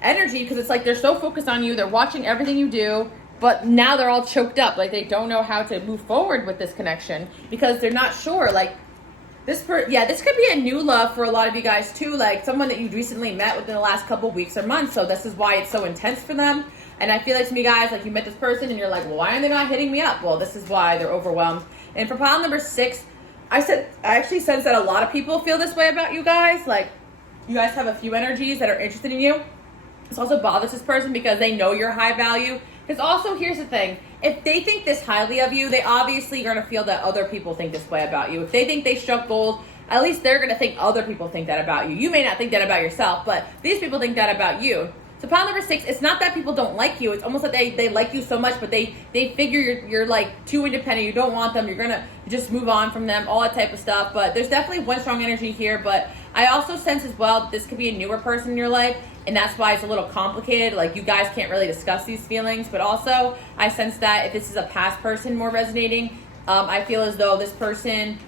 energy, because it's like they're so focused on you. They're watching everything you do. But now they're all choked up. Like, they don't know how to move forward with this connection because they're not sure. Like, this could be a new love for a lot of you guys too. Like, someone that you recently met within the last couple weeks or months. So this is why it's so intense for them. And I feel like, to me, guys, like, you met this person and you're like, well, why are they not hitting me up? Well, this is why they're overwhelmed. And for pile number 6, I actually sense that a lot of people feel this way about you guys. Like, you guys have a few energies that are interested in you. This also bothers this person because they know you're high value. Because also, here's the thing. If they think this highly of you, they obviously are going to feel that other people think this way about you. If they think they struck gold, at least they're going to think other people think that about you. You may not think that about yourself, but these people think that about you. So pile number 6, it's not that people don't like you. It's almost like they like you so much, but they figure you're like too independent. You don't want them. You're going to just move on from them, all that type of stuff. But there's definitely one strong energy here. But I also sense as well that this could be a newer person in your life. And that's why it's a little complicated. Like, you guys can't really discuss these feelings. But also, I sense that if this is a past person more resonating, I feel as though this person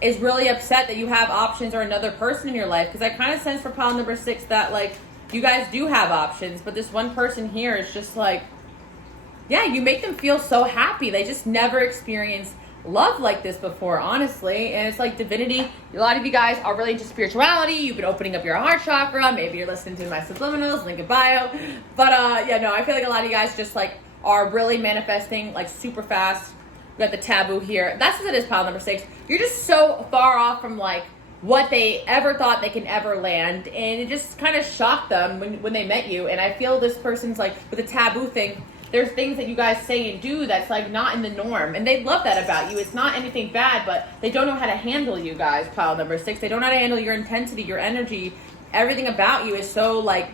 is really upset that you have options or another person in your life. Because I kind of sense for pile number 6 that, like, you guys do have options. But this one person here is just like, yeah, you make them feel so happy. They just never experienced love like this before, honestly. And it's like divinity. A lot of you guys are really into spirituality. You've been opening up your heart chakra. Maybe you're listening to my subliminals, link in bio. But yeah, no, I feel like a lot of you guys just, like, are really manifesting, like, super fast. We got the taboo here. That's what it is, pile number 6. You're just so far off from, like, what they ever thought they can ever land, and it just kind of shocked them when they met you. And I feel this person's, like, with the taboo thing, there's things that you guys say and do that's, like, not in the norm. And they love that about you. It's not anything bad, but they don't know how to handle you guys, pile number 6. They don't know how to handle your intensity, your energy. Everything about you is so, like,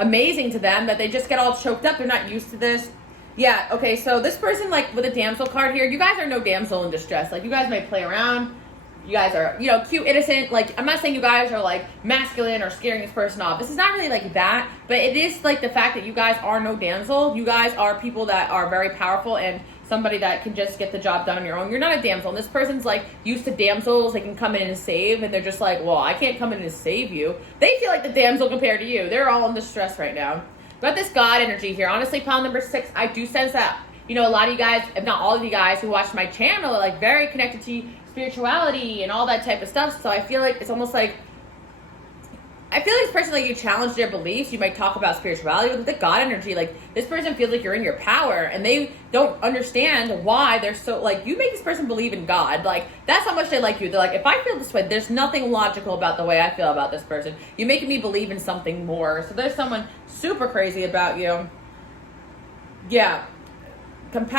amazing to them that they just get all choked up. They're not used to this. Yeah, okay, so this person, like, with a damsel card here, you guys are no damsel in distress. Like, you guys may play around. You guys are, you know, cute, innocent. Like, I'm not saying you guys are, like, masculine or scaring this person off. This is not really like that. But it is, like, the fact that you guys are no damsel. You guys are people that are very powerful and somebody that can just get the job done on your own. You're not a damsel. And this person's, like, used to damsels. They can come in and save. And they're just like, well, I can't come in and save you. They feel like the damsel compared to you. They're all in distress right now. Got this God energy here. Honestly, pile number 6, I do sense that, you know, a lot of you guys, if not all of you guys who watch my channel, are, like, very connected to spirituality and all that type of stuff. So I feel like it's almost like, I feel like this person, like, you challenge their beliefs. You might talk about spirituality with the God energy. Like, this person feels like you're in your power, and they don't understand why they're so, like, you make this person believe in God. Like, that's how much they like you. They're like, if I feel this way, there's nothing logical about the way I feel about this person. You're making me believe in something more. So there's someone super crazy about you. Yeah.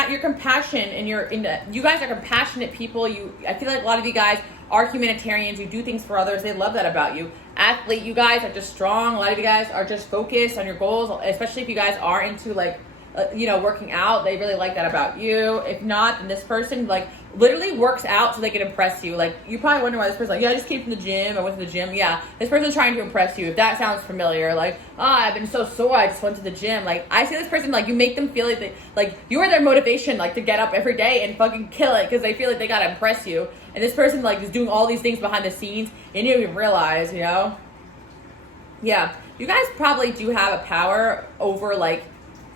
Your compassion, and you guys are compassionate people. I feel like a lot of you guys are humanitarians. You do things for others. They love that about you. Athlete, you guys are just strong. A lot of you guys are just focused on your goals, especially if you guys are into, like, working out. They really like that about you. If not, then this person like literally works out so they can impress you. Like, you probably wonder why this person, like, yeah, I just came from the gym. I went to the gym. Yeah, this person's trying to impress you. If that sounds familiar, like, I've been so sore, I just went to the gym. Like, I see this person, like, you make them feel like you are their motivation, like, to get up every day and fucking kill it because they feel like they gotta impress you. And this person, like, is doing all these things behind the scenes and you don't even realize, Yeah, you guys probably do have a power over, like,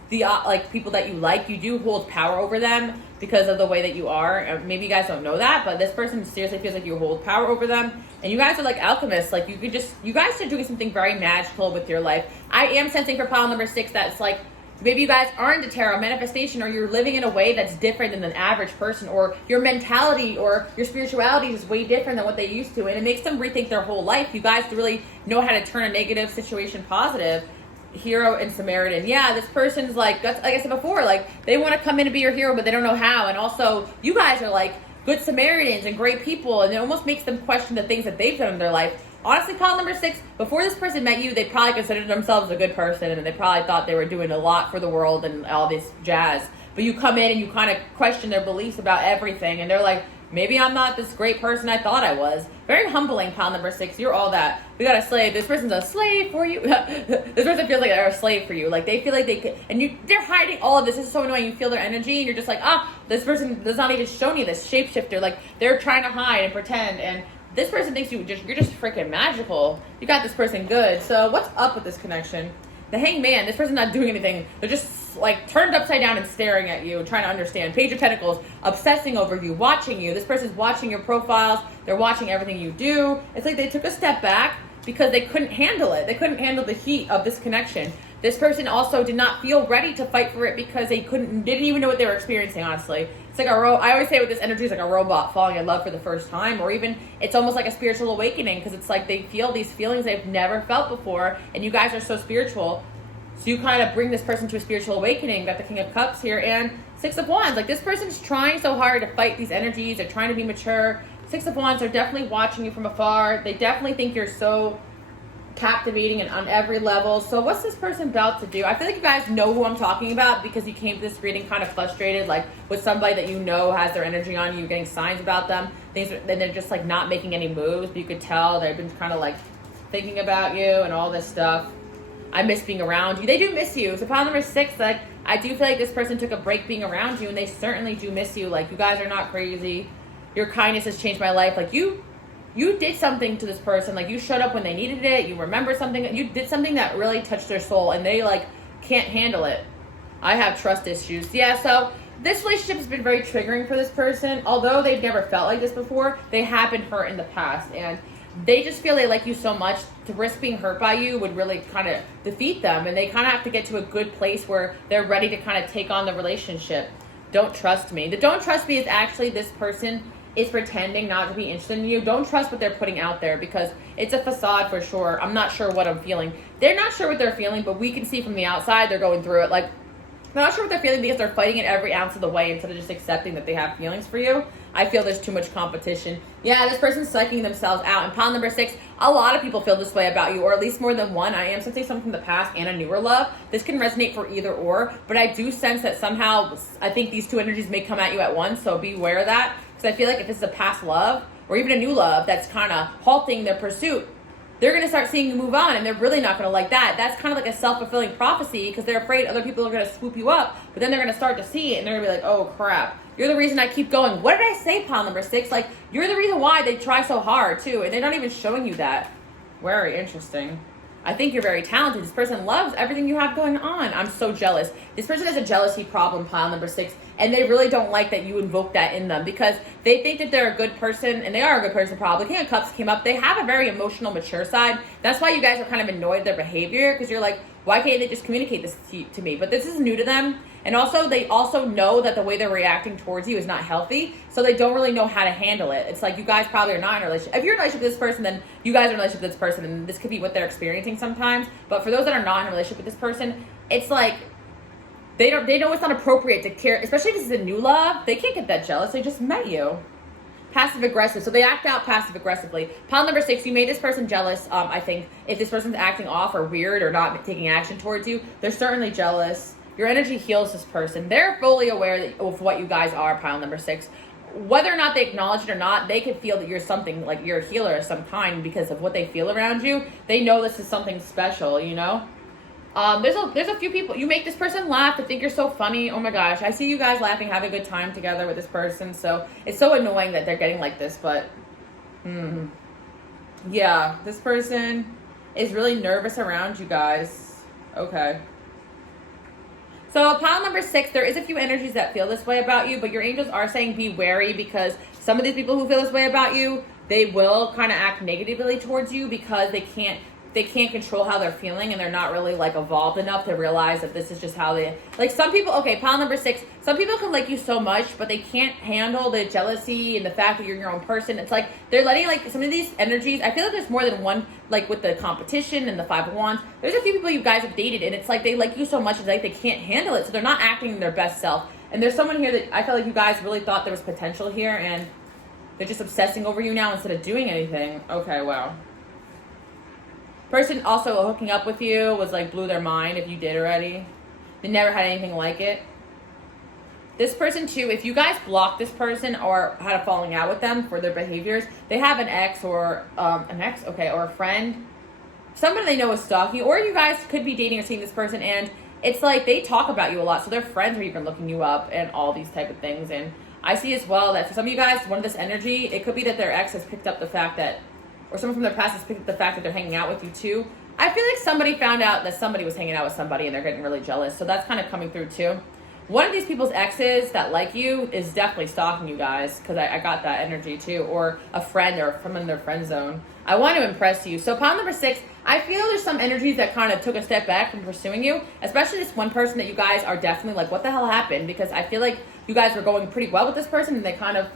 the people that you like. You do hold power over them because of the way that you are. Maybe you guys don't know that, but this person seriously feels like you hold power over them, and you guys are like alchemists. Like, you guys are doing something very magical with your life. I am sensing for pile number 6 that it's like maybe you guys are into tarot manifestation, or you're living in a way that's different than an average person, or your mentality or your spirituality is way different than what they used to, and it makes them rethink their whole life. You guys really know how to turn a negative situation positive. Hero and Samaritan. Yeah, this person's like, that's like I said before, like, they want to come in and be your hero, but they don't know how. And also, you guys are like good Samaritans and great people, and it almost makes them question the things that they've done in their life. Honestly, pile number 6, before this person met you, they probably considered themselves a good person, and they probably thought they were doing a lot for the world and all this jazz. But you come in and you kind of question their beliefs about everything, and they're like, maybe I'm not this great person I thought I was. Very humbling, pile number 6. You're all that. We got a slave. This person's a slave for you. This person feels like they're a slave for you. Like, they feel like they could, and they're hiding all of this. This is so annoying. You feel their energy, and you're just like, this person does not even show you this shapeshifter. Like, they're trying to hide and pretend, and this person thinks you're just freaking magical. You got this person good. So what's up with this connection? The Hangman, this person's not doing anything. They're just like turned upside down and staring at you, trying to understand. Page of Pentacles, obsessing over you, watching you. This person's watching your profiles. They're watching everything you do. It's like they took a step back because they couldn't handle it. They couldn't handle the heat of this connection. This person also did not feel ready to fight for it because they didn't even know what they were experiencing, honestly. It's like I always say with this energy, it's like a robot falling in love for the first time, or even it's almost like a spiritual awakening, because it's like they feel these feelings they've never felt before, and you guys are so spiritual. So you kind of bring this person to a spiritual awakening. Got the King of Cups here and 6 of Wands. Like, this person's trying so hard to fight these energies. They're trying to be mature. 6 of Wands are definitely watching you from afar. They definitely think you're so captivating and on every level. So what's this person about to do? I feel like you guys know who I'm talking about because you came to this reading kind of frustrated, like with somebody that you know has their energy on you, getting signs about them, things, and they're just like not making any moves, but you could tell they've been kind of like thinking about you and all this stuff. I miss being around you. They do miss you. So pile number 6, like, I do feel like this person took a break being around you, and they certainly do miss you. Like, you guys are not crazy. Your kindness has changed my life. Like, you did something to this person. Like, you showed up when they needed it. You remember something. You did something that really touched their soul, and they, like, can't handle it. I have trust issues. Yeah, so this relationship has been very triggering for this person. Although they've never felt like this before, they have been hurt in the past, and they just feel they like you so much. To risk being hurt by you would really kind of defeat them, and they kind of have to get to a good place where they're ready to kind of take on the relationship. Don't trust me. The don't trust me is actually this person is pretending not to be interested in you. Don't trust what they're putting out there because it's a facade for sure. I'm not sure what I'm feeling. They're not sure what they're feeling, but we can see from the outside they're going through it. Like, I'm not sure what they're feeling because they're fighting it every ounce of the way instead of just accepting that they have feelings for you. I feel there's too much competition. Yeah, this person's psyching themselves out. And pile number 6, a lot of people feel this way about you, or at least more than one. I am sensing something from the past and a newer love. This can resonate for either or, but I do sense that somehow, I think these two energies may come at you at once, so be aware of that. Because I feel like if this is a past love, or even a new love that's kind of halting their pursuit, they're going to start seeing you move on, and they're really not going to like that. That's kind of like a self-fulfilling prophecy because they're afraid other people are going to swoop you up, but then they're going to start to see it, and they're going to be like, oh, crap. You're the reason I keep going. What did I say, pile number 6? Like, you're the reason why they try so hard, too, and they're not even showing you that. Very interesting. I think you're very talented. This person loves everything you have going on. I'm so jealous. This person has a jealousy problem, pile number 6, and they really don't like that you invoke that in them because they think that they're a good person, and they are a good person probably. King of Cups came up. They have a very emotional, mature side. That's why you guys are kind of annoyed at their behavior because you're like, why can't they just communicate this to me? But this is new to them. And also, they also know that the way they're reacting towards you is not healthy, so they don't really know how to handle it. It's like you guys probably are not in a relationship. If you're in a relationship with this person, then you guys are in a relationship with this person, and this could be what they're experiencing sometimes. But for those that are not in a relationship with this person, it's like they know it's not appropriate to care, especially if this is a new love. They can't get that jealous. They just met you. Passive aggressive. So they act out passive aggressively. Pile number 6, you made this person jealous. I think if this person's acting off or weird or not taking action towards you, they're certainly jealous. your energy heals this person. They're fully aware of what you guys are, pile number 6. Whether or not they acknowledge it or not, they could feel that you're something, like you're a healer of some kind because of what they feel around you. They know this is something special, you know? There's a few people, you make this person laugh, they think you're so funny. Oh my gosh, I see you guys laughing, having a good time together with this person. So it's so annoying that they're getting like this, but yeah, this person is really nervous around you guys. Okay. So pile number 6, there is a few energies that feel this way about you, but your angels are saying be wary because some of these people who feel this way about you, they will kind of act negatively towards you because they can't control how they're feeling, and they're not really like evolved enough to realize that this is just how they, like some people, okay, pile number 6, some people can like you so much, but they can't handle the jealousy and the fact that you're your own person. It's like they're letting like some of these energies, I feel like there's more than one, like with the competition and the 5 of Wands, there's a few people you guys have dated and it's like they like you so much, it's like they can't handle it, so they're not acting their best self. And there's someone here that I feel like you guys really thought there was potential here, and they're just obsessing over you now instead of doing anything. Okay, wow. Person also hooking up with you was like blew their mind if you did already. They never had anything like it. This person too, if you guys blocked this person or had a falling out with them for their behaviors, they have an ex or or a friend. Somebody they know is stalking, or you guys could be dating or seeing this person and it's like they talk about you a lot. So their friends are even looking you up and all these type of things. And I see as well that for some of you guys, one of this energy, it could be that their ex has picked up the fact that, or someone from their past has picked up the fact that they're hanging out with you too. I feel like somebody found out that somebody was hanging out with somebody and they're getting really jealous. So that's kind of coming through too. One of these people's exes that like you is definitely stalking you guys, because I got that energy too. Or a friend or from in their friend zone. I want to impress you. So pile number 6, I feel there's some energies that kind of took a step back from pursuing you. Especially this one person that you guys are definitely like, what the hell happened? Because I feel like you guys were going pretty well with this person and they kind of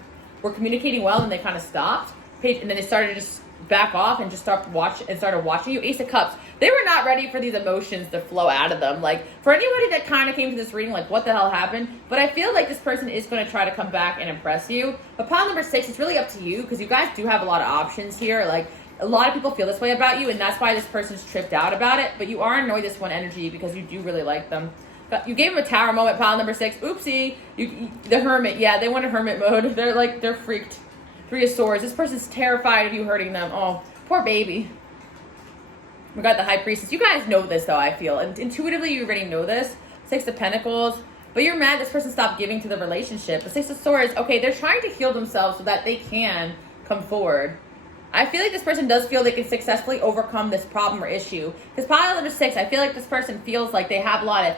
were communicating well and they kind of stopped. And then they started to just back off and just started watching you. Ace of Cups. They were not ready for these emotions to flow out of them. Like for anybody that kind of came to this reading like what the hell happened, but I feel like this person is going to try to come back and impress you. But pile number 6, it's really up to you because you guys do have a lot of options here. Like a lot of people feel this way about you and that's why this person's tripped out about it, but you are annoyed this one energy because you do really like them. But you gave them a tower moment, pile number 6. Oopsie. The hermit. Yeah, they went to hermit mode. They're freaked. 3 of Swords. This person's terrified of you hurting them. Oh, poor baby. We got the High Priestess. You guys know this, though, I feel. And intuitively, you already know this. 6 of Pentacles. But you're mad this person stopped giving to the relationship. The 6 of Swords, okay, they're trying to heal themselves so that they can come forward. I feel like this person does feel they can successfully overcome this problem or issue. Because pile number 6, I feel like this person feels like they have a lot of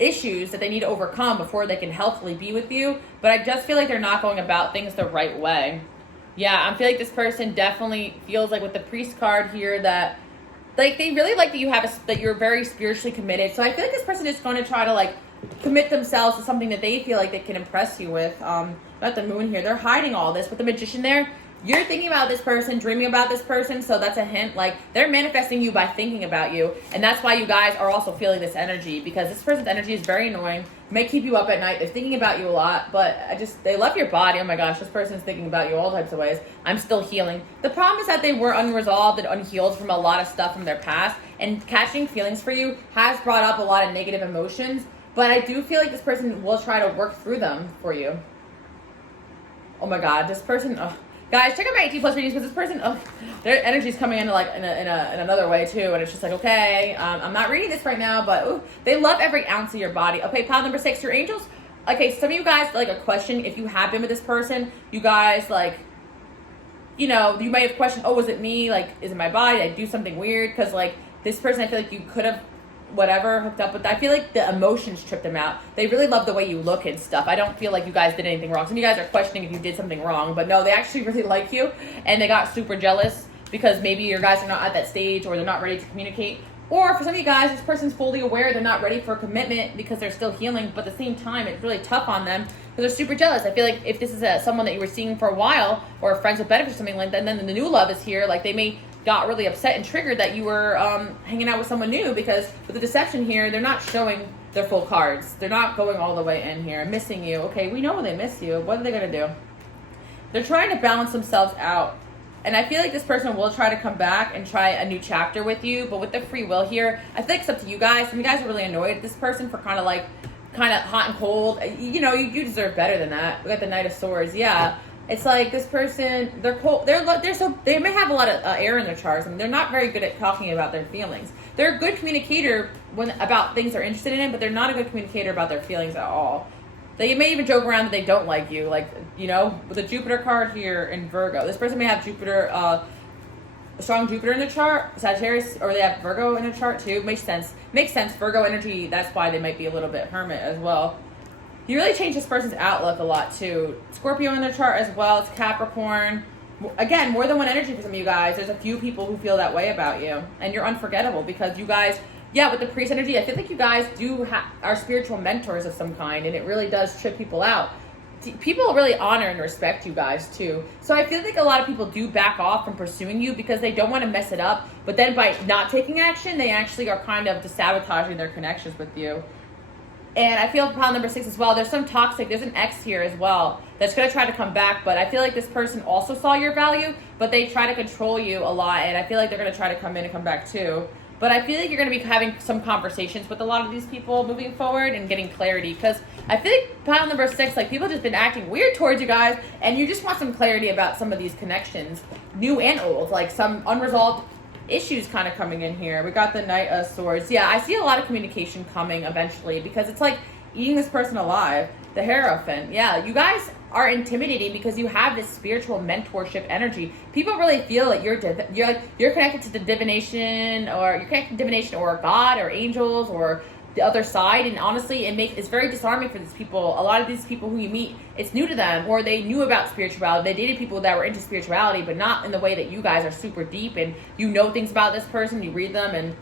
issues that they need to overcome before they can healthfully be with you. But I just feel like they're not going about things the right way. Yeah, I feel like this person definitely feels like with the Priest card here that like they really like that you have that you're very spiritually committed. So I feel like this person is going to try to like commit themselves to something that they feel like they can impress you with. Got the Moon here. They're hiding all this. With the Magician there, you're thinking about this person, dreaming about this person. So that's a hint. Like they're manifesting you by thinking about you. And that's why you guys are also feeling this energy, because this person's energy is very annoying. May keep you up at night. They're thinking about you a lot, but they love your body. Oh my gosh, this person's thinking about you all types of ways. I'm still healing. The problem is that they were unresolved and unhealed from a lot of stuff from their past, and catching feelings for you has brought up a lot of negative emotions, but I do feel like this person will try to work through them for you. Oh my God, this person, guys, check out my 18 plus readings because this person, their energy's coming in like in another way too, and it's just like, okay, I'm not reading this right now, but they love every ounce of your body. Okay, pile number 6, your angels. Okay, some of you guys like a question if you have been with this person. You guys like, you know, you might have questioned, oh, was it me? Like, is it my body? Did I do something weird? Because like this person, I feel like you could have whatever hooked up with. I feel like the emotions tripped them out. They really love the way you look and stuff. I don't feel like you guys did anything wrong. Some of you guys are questioning if you did something wrong, but no, they actually really like you, and they got super jealous because maybe your guys are not at that stage, or they're not ready to communicate. Or for some of you guys, this person's fully aware they're not ready for a commitment because they're still healing, but at the same time, it's really tough on them because they're super jealous. I feel like if this is someone that you were seeing for a while, or friends with benefits or something like that, and then the new love is here, like they may got really upset and triggered that you were hanging out with someone new, because with the deception here, they're not showing their full cards. They're not going all the way in here. Missing you. Okay, we know they miss you. What are they going to do? They're trying to balance themselves out. And I feel like this person will try to come back and try a new chapter with you, but with the free will here, I think it's up to you guys. Some of you guys are really annoyed at this person for kind of hot and cold. You know, you deserve better than that. We got the Knight of Swords. Yeah. It's like this person, they're cold. They may have a lot of air in their charts. I mean, they're not very good at talking about their feelings. They're a good communicator about things they're interested in, but they're not a good communicator about their feelings at all. They may even joke around that they don't like you. Like, you know, with the Jupiter card here in Virgo, this person may have strong Jupiter in the chart, Sagittarius, or they have Virgo in the chart too. Makes sense. Virgo energy, that's why they might be a little bit hermit as well. You really change this person's outlook a lot too. Scorpio in their chart as well. It's Capricorn. Again, more than one energy for some of you guys. There's a few people who feel that way about you. And you're unforgettable because you guys, yeah, with the priest energy, I feel like you guys are spiritual mentors of some kind. And it really does trip people out. People really honor and respect you guys too. So I feel like a lot of people do back off from pursuing you because they don't want to mess it up. But then by not taking action, they actually are kind of sabotaging their connections with you. And I feel pile number 6 as well, there's an ex here as well that's going to try to come back, but I feel like this person also saw your value, but they try to control you a lot, and I feel like they're going to try to come in and come back too. But I feel like you're going to be having some conversations with a lot of these people moving forward and getting clarity, because I feel like pile number 6, like people have just been acting weird towards you guys, and you just want some clarity about some of these connections, new and old, like some unresolved issues kind of coming in here. We got the Knight of Swords. Yeah, I see a lot of communication coming eventually because it's like eating this person alive. The Hierophant. Yeah, you guys are intimidating because you have this spiritual mentorship energy. People really feel that you're connected to the divination, or you're connected to divination or God or angels or the other side, and honestly it's very disarming for these people. A lot of these people who you meet, it's new to them, or they knew about spirituality. They dated people that were into spirituality, but not in the way that you guys are super deep and you know things about this person, you read them, and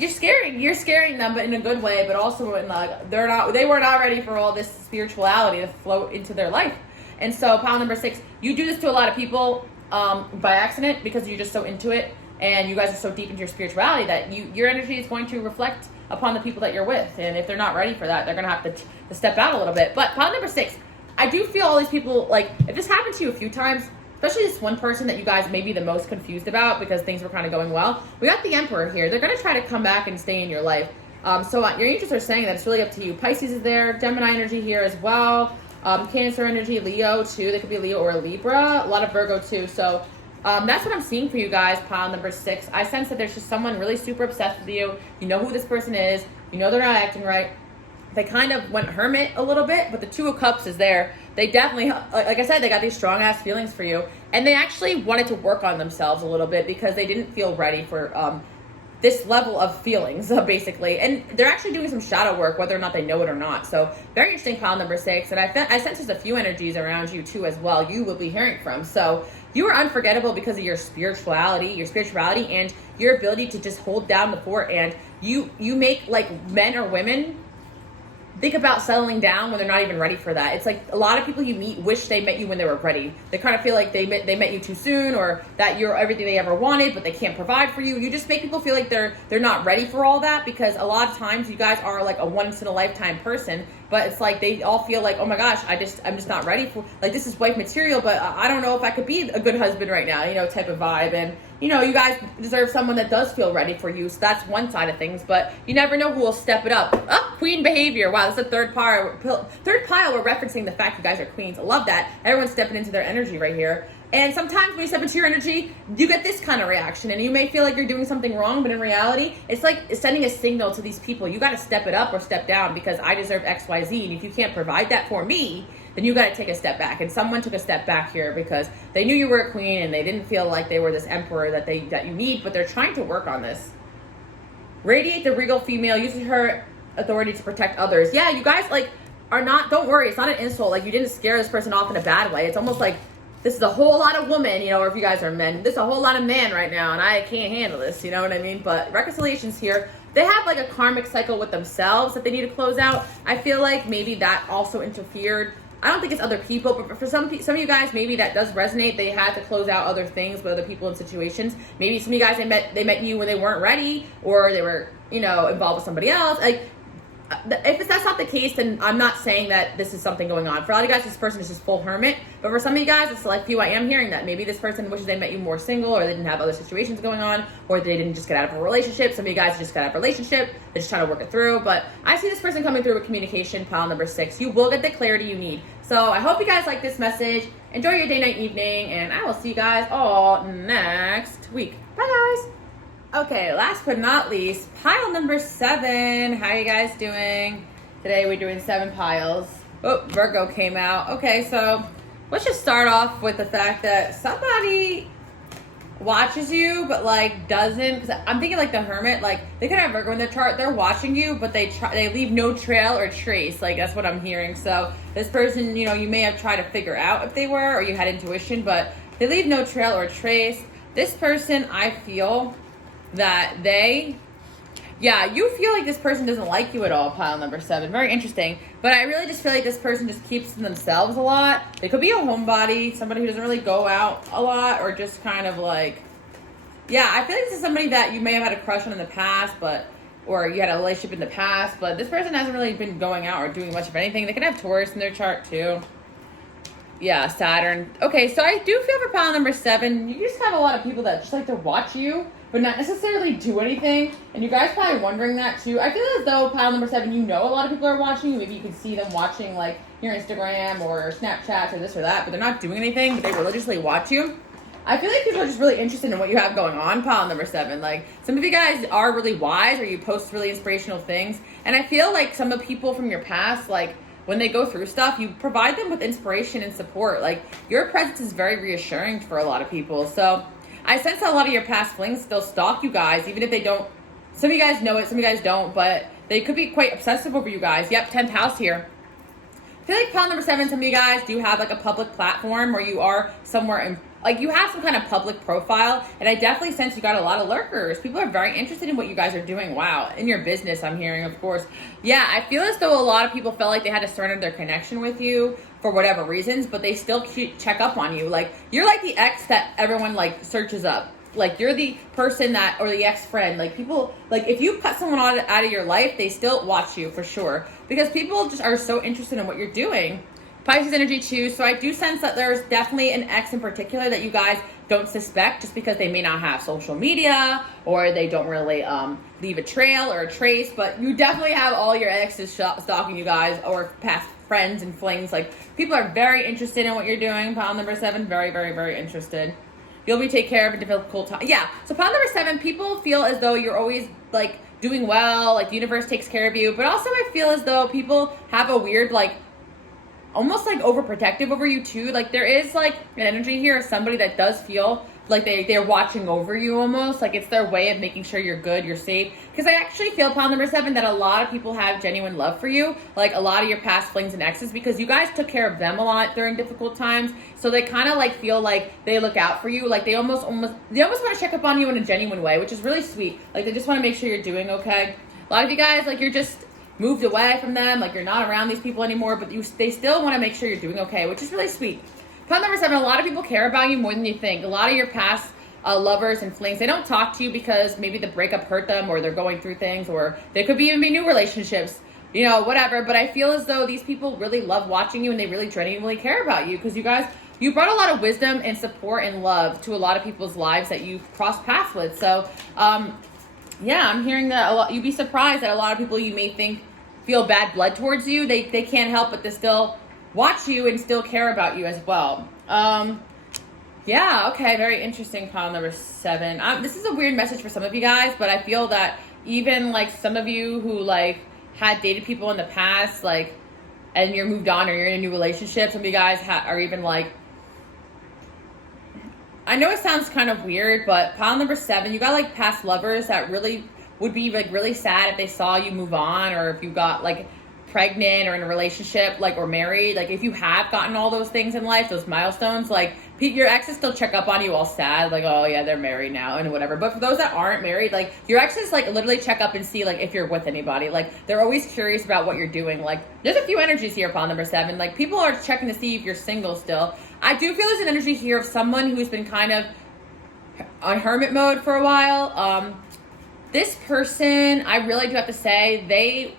you're scaring them, but in a good way, but also in like they were not ready for all this spirituality to float into their life. And so pile number 6, you do this to a lot of people by accident because you're just so into it and you guys are so deep into your spirituality that your energy is going to reflect upon the people that you're with, and if they're not ready for that, they're gonna have to step out a little bit. But pile number 6, I do feel all these people, like if this happened to you a few times, especially this one person that you guys may be the most confused about because things were kind of going well, we got the Emperor here. They're gonna try to come back and stay in your life. So your angels are saying that it's really up to you. Pisces is there, Gemini energy here as well, Cancer energy, Leo too. They could be Leo or a Libra, a lot of Virgo too. So that's what I'm seeing for you guys, pile number 6. I sense that there's just someone really super obsessed with you. You know who this person is. You know they're not acting right. They kind of went hermit a little bit, but the 2 of Cups is there. They definitely, like I said, they got these strong-ass feelings for you. And they actually wanted to work on themselves a little bit because they didn't feel ready for this level of feelings, basically. And they're actually doing some shadow work, whether or not they know it or not. So very interesting, pile number 6. And I sense there's a few energies around you, too, as well, you will be hearing from. So you are unforgettable because of your spirituality, and your ability to just hold down the fort. And you make, like, men or women think about settling down when they're not even ready for that. It's like a lot of people you meet wish they met you when they were ready. They kind of feel like they met you too soon, or that you're everything they ever wanted, but they can't provide for you. You just make people feel like they're not ready for all that, because a lot of times you guys are like a once in a lifetime person, but it's like they all feel like, oh my gosh, I'm just not ready for, like, this is wife material, but I don't know if I could be a good husband right now, type of vibe. And you guys deserve someone that does feel ready for you. So that's one side of things, but you never know who will step it up. Oh, queen behavior. Wow, that's a third pile. We're referencing the fact you guys are queens. I love that. Everyone's stepping into their energy right here. And sometimes when you step into your energy, you get this kind of reaction, and you may feel like you're doing something wrong, but in reality, it's like sending a signal to these people. You got to step it up or step down because I deserve X, Y, Z. And if you can't provide that for me, then you got to take a step back. And someone took a step back here because they knew you were a queen and they didn't feel like they were this emperor that you need, but they're trying to work on this. Radiate the regal female, using her authority to protect others. Yeah, you guys don't worry. It's not an insult. Like, you didn't scare this person off in a bad way. It's almost like this is a whole lot of women, or if you guys are men, this is a whole lot of men right now, and I can't handle this, you know what I mean? But reconciliation's here. They have like a karmic cycle with themselves that they need to close out. I feel like maybe that also interfered. I don't think it's other people, but for some of you guys, maybe that does resonate. They had to close out other things with other people and situations. Maybe some of you guys, they met you when they weren't ready, or they were, involved with somebody else. Like, if that's not the case, then I'm not saying that this is something going on. For a lot of you guys, this person is just full hermit. But for some of you guys, it's like few, I am hearing that maybe this person wishes they met you more single, or they didn't have other situations going on, or they didn't just get out of a relationship. Some of you guys just got out of a relationship. They're just trying to work it through. But I see this person coming through with communication, pile number 6. You will get the clarity you need. So I hope you guys like this message. Enjoy your day, night, evening, and I will see you guys all next week. Bye, guys. Okay, last but not least, pile number 7. How are you guys doing? Today we're doing 7 piles. Oh, Virgo came out. Okay, so let's just start off with the fact that somebody watches you, but like doesn't. Because I'm thinking like the Hermit, like they could have Virgo in their chart. They're watching you, but they leave no trail or trace. Like that's what I'm hearing. So this person, you know, you may have tried to figure out if they were, or you had intuition, but they leave no trail or trace. This person, I feel that you feel like this person doesn't like you at all, pile number 7. Very interesting. But I really just feel like this person just keeps to themselves a lot. They could be a homebody, somebody who doesn't really go out a lot, or just kind of like, I feel like this is somebody that you may have had a crush on in the past, or you had a relationship in the past, but this person hasn't really been going out or doing much of anything. They can have Taurus in their chart too. Yeah, Saturn. Okay, so I do feel for pile number 7, you just have a lot of people that just like to watch you, but not necessarily do anything. And you guys probably wondering that too. I feel as though pile number 7, you know a lot of people are watching you. Maybe you can see them watching like your Instagram or Snapchat or this or that, but they're not doing anything, but they religiously watch you. I feel like people are just really interested in what you have going on, pile number 7. Like, some of you guys are really wise, or you post really inspirational things. And I feel like some of the people from your past, like, when they go through stuff, you provide them with inspiration and support. Like, your presence is very reassuring for a lot of people. So I sense that a lot of your past flings still stalk you guys, even if they don't. Some of you guys know it, some of you guys don't, but they could be quite obsessive over you guys. Yep, 10th house here. I feel like pile number 7, some of you guys do have like a public platform where you are somewhere in, like you have some kind of public profile, and I definitely sense you got a lot of lurkers. People are very interested in what you guys are doing. Wow, in your business, I'm hearing, of course. Yeah, I feel as though a lot of people felt like they had to surrender their connection with you for whatever reasons, but they still check up on you. Like, you're like the ex that everyone like searches up. Like, you're the person that, or the ex-friend. Like, people, like, if you cut someone out of your life, they still watch you for sure. Because people just are so interested in what you're doing. Pisces energy too. So I do sense that there's definitely an ex in particular that you guys don't suspect, just because they may not have social media, or they don't really leave a trail or a trace. But you definitely have all your exes stalking you guys, or past friends and flings. Like, people are very interested in what you're doing. Pile number 7, very, very, very interested. You'll be taken care of in difficult time. Yeah, so pile number 7, people feel as though you're always like doing well, like the universe takes care of you. But also I feel as though people have a weird, like, almost like overprotective over you too. Like, there is like an energy here of somebody that does feel like they're watching over you almost. Like, it's their way of making sure you're good, you're safe. Because I actually feel, pile number 7, that a lot of people have genuine love for you. Like, a lot of your past flings and exes, because you guys took care of them a lot during difficult times. So they kind of like feel like they look out for you. Like, they almost want to check up on you in a genuine way, which is really sweet. Like, they just want to make sure you're doing okay. A lot of you guys, like, you're just moved away from them. Like, you're not around these people anymore, but they still want to make sure you're doing okay, which is really sweet. Pile number 7, a lot of people care about you more than you think. A lot of your past lovers and flings, they don't talk to you because maybe the breakup hurt them, or they're going through things, or they could even be new relationships, you know, whatever. But I feel as though these people really love watching you, and they really genuinely care about you, because you brought a lot of wisdom and support and love to a lot of people's lives that you've crossed paths with. So, yeah, I'm hearing that you'd be surprised that a lot of people you may think feel bad blood towards you, they can't help but to still watch you and still care about you as well. Yeah, okay, very interesting, pile number 7. This is a weird message for some of you guys, but I feel that even like some of you who like had dated people in the past, like, and you're moved on, or you're in a new relationship, some of you guys are even like, I know it sounds kind of weird, but pile number 7, you got like past lovers that really would be like really sad if they saw you move on, or if you got like pregnant or in a relationship, like, or married. Like, if you have gotten all those things in life, those milestones, like, your exes still check up on you all sad, like, oh yeah, they're married now and whatever. But for those that aren't married, like, your exes like literally check up and see like if you're with anybody. Like, they're always curious about what you're doing. Like, there's a few energies here, pile number 7. Like, people are checking to see if you're single still. I do feel there's an energy here of someone who's been kind of on hermit mode for a while. This person, I really do have to say,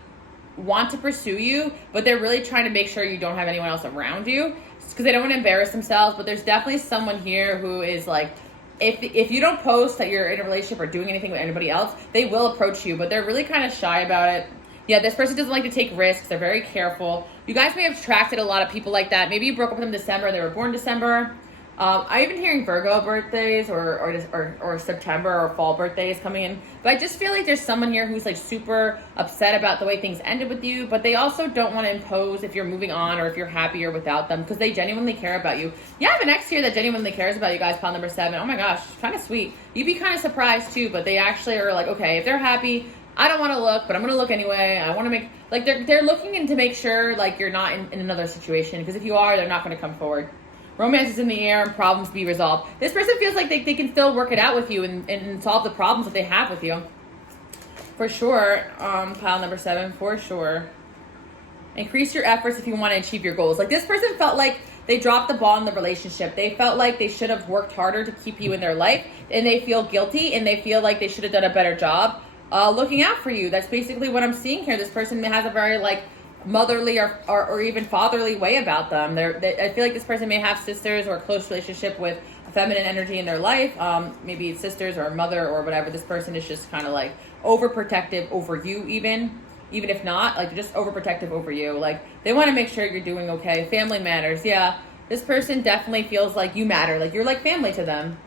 want to pursue you, but they're really trying to make sure you don't have anyone else around you because they don't want to embarrass themselves. But there's definitely someone here who is like, if you don't post that you're in a relationship or doing anything with anybody else, they will approach you, but they're really kind of shy about it. Yeah, this person doesn't like to take risks. They're very careful. You guys may have attracted a lot of people like that. Maybe you broke up with them in December. They were born in December. I've been hearing Virgo birthdays or September or fall birthdays coming in. But I just feel like there's someone here who's like super upset about the way things ended with you. But they also don't want to impose if you're moving on or if you're happier without them because they genuinely care about you. You have an ex here that genuinely cares about you guys, pile number 7. Oh my gosh, kind of sweet. You'd be kind of surprised too, but they actually are like, okay, if they're happy, I don't want to look, but I'm going to look anyway. I want to make, like, they're looking in to make sure, like, you're not in another situation. Because if you are, they're not going to come forward. Romance is in the air and problems be resolved. This person feels like they can still work it out with you and solve the problems that they have with you. For sure. Pile number 7, for sure. Increase your efforts if you want to achieve your goals. Like, this person felt like they dropped the ball in the relationship. They felt like they should have worked harder to keep you in their life. And they feel guilty and they feel like they should have done a better job looking out for you. That's basically what I'm seeing here. This person has a very like motherly or even fatherly way about them. I feel like this person may have sisters or a close relationship with a feminine energy in their life. Maybe it's sisters or a mother or whatever. This person is just kind of like overprotective over you even if not, like just overprotective over you. Like they want to make sure you're doing okay. Family matters. Yeah, this person definitely feels like you matter. Like you're like family to them.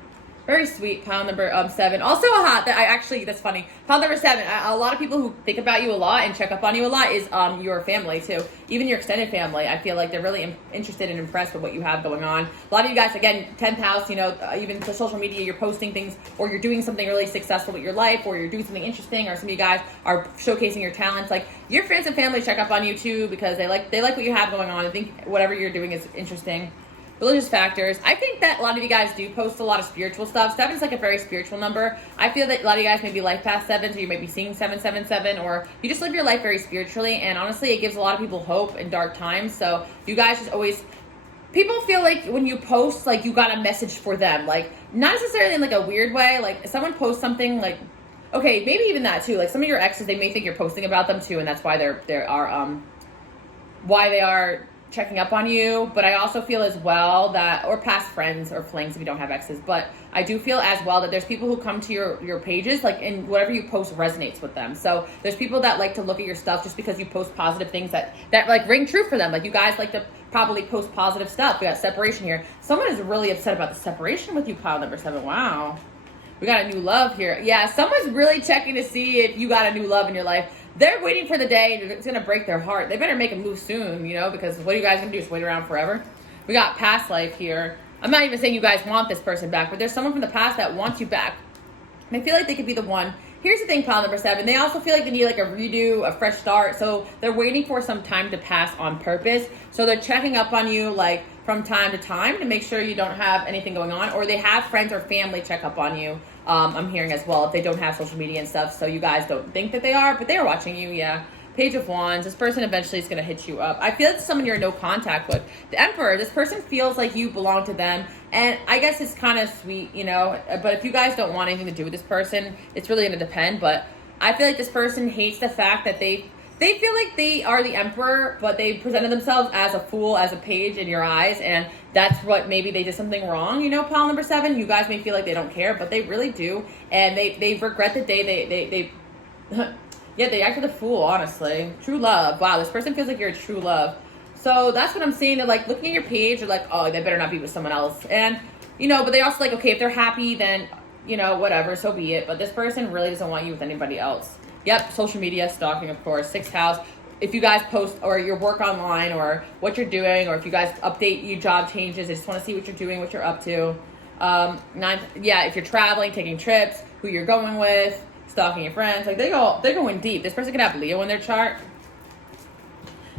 Very sweet. Pile number 7. Also a hot that that's funny. Pile number 7. A lot of people who think about you a lot and check up on you a lot is your family too. Even your extended family. I feel like they're really interested and impressed with what you have going on. A lot of you guys, again, 10th house, even to social media, you're posting things or you're doing something really successful with your life or you're doing something interesting or some of you guys are showcasing your talents. Like your friends and family check up on you too because they like what you have going on. I think whatever you're doing is interesting. Religious factors. I think that a lot of you guys do post a lot of spiritual stuff. 7 is like a very spiritual number. I feel that a lot of you guys may be life past 7, so you might be seeing 777, or you just live your life very spiritually. And honestly, it gives a lot of people hope in dark times. So you guys just always, people feel like when you post, like you got a message for them. Like not necessarily in like a weird way. Like if someone posts something like, okay, maybe even that too. Like some of your exes, they may think you're posting about them too, and that's why why they are checking up on you. But I also feel as well that, or past friends or flings if you don't have exes, but I do feel as well that there's people who come to your pages, like, and whatever you post resonates with them. So there's people that like to look at your stuff just because you post positive things that like ring true for them. Like you guys like to probably post positive stuff. We got separation here. Someone is really upset about the separation with you, pile number 7. Wow. We got a new love here. Yeah, someone's really checking to see if you got a new love in your life. They're waiting for the day it's going to break their heart. They better make a move soon, because what are you guys going to do? Just wait around forever? We got past life here. I'm not even saying you guys want this person back, but there's someone from the past that wants you back. And I feel like they could be the one. Here's the thing, pile number 7. They also feel like they need like a redo, a fresh start. So they're waiting for some time to pass on purpose. So they're checking up on you like from time to time to make sure you don't have anything going on. Or they have friends or family check up on you. I'm hearing as well if they don't have social media and stuff. So you guys don't think that they are, but they are watching you, yeah. Page of Wands. This person eventually is going to hit you up. I feel it's someone you're in no contact with. The Emperor. This person feels like you belong to them. And I guess it's kind of sweet, But if you guys don't want anything to do with this person, it's really going to depend. But I feel like this person hates the fact that they feel like they are the Emperor, but they presented themselves as a fool, as a page in your eyes. And that's what maybe they did something wrong, pile number 7. You guys may feel like they don't care, but they really do. And they regret the day they yeah, they acted a fool, honestly. True love. Wow, this person feels like you're a true love. So that's what I'm seeing. They're like looking at your page. They're like, oh, they better not be with someone else. And, but they also like, okay, if they're happy, then, whatever, so be it. But this person really doesn't want you with anybody else. Yep, social media, stalking, of course. 6th house. If you guys post or your work online or what you're doing, or if you guys update your job changes, they just want to see what you're doing, what you're up to. 9th, yeah, if you're traveling, taking trips, who you're going with, stalking your friends, like they're going deep. This person could have Leo in their chart.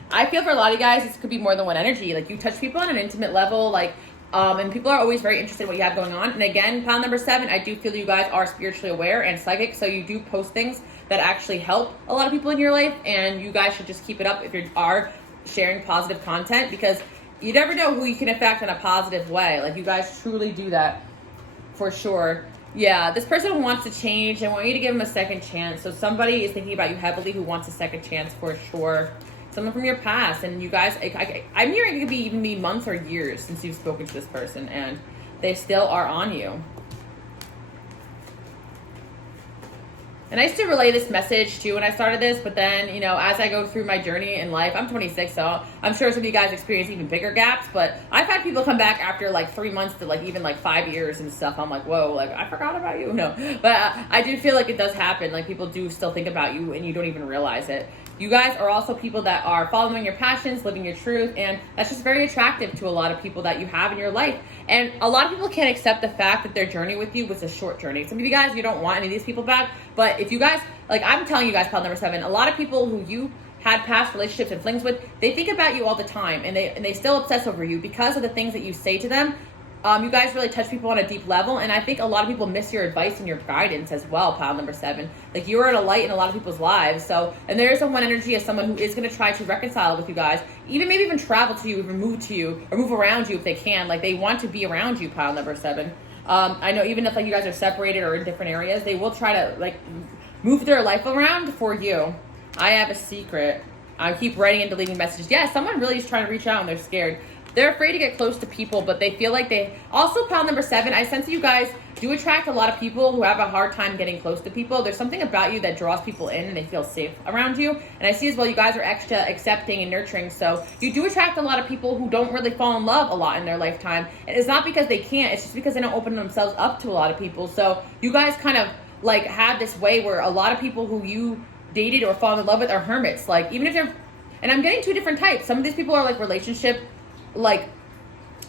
I feel for a lot of you guys, this could be more than one energy. Like you touch people on an intimate level, and people are always very interested in what you have going on. And again, pile number 7, I do feel you guys are spiritually aware and psychic, so you do post things that actually help a lot of people in your life, and you guys should just keep it up if you are sharing positive content, because you never know who you can affect in a positive way. Like you guys truly do that for sure. Yeah, this person wants to change. I want you to give them a second chance. So somebody is thinking about you heavily who wants a second chance for sure. Someone from your past, and you guys, I'm hearing it could be even be months or years since you've spoken to this person, and they still are on you. And I used to relay this message too when I started this, but then, you know, as I go through my journey in life, I'm 26, so I'm sure some of you guys experience even bigger gaps, but I've had people come back after like 3 months to like even like 5 years and stuff. I'm like, whoa, like I forgot about you. No, but I do feel like it does happen. Like people do still think about you and you don't even realize it. You guys are also people that are following your passions, living your truth, and that's just very attractive to a lot of people that you have in your life. And a lot of people can't accept the fact that their journey with you was a short journey. Some of you guys, you don't want any of these people back, but if you guys, like I'm telling you guys, pile number 7, a lot of people who you had past relationships and flings with, they think about you all the time, and they still obsess over you because of the things that you say to them. You guys really touch people on a deep level, and I think a lot of people miss your advice and your guidance as well, pile number 7. Like you're at a light in a lot of people's lives. So, and there is someone energy as someone who is going to try to reconcile with you guys, maybe even travel to you, even move to you, or move around you if they can. Like they want to be around you, pile number 7. I know even if like you guys are separated or in different areas, they will try to like move their life around for you. I have a secret. I keep writing and deleting messages. Yeah, someone really is trying to reach out and they're scared. They're afraid to get close to people, but they feel like they... Also, pile number 7, I sense that you guys do attract a lot of people who have a hard time getting close to people. There's something about you that draws people in and they feel safe around you. And I see as well you guys are extra accepting and nurturing, so you do attract a lot of people who don't really fall in love a lot in their lifetime. And it's not because they can't, it's just because they don't open themselves up to a lot of people. So you guys kind of like have this way where a lot of people who you dated or fall in love with are hermits. Like even if they're... And I'm getting 2 different types. Some of these people are like relationship... like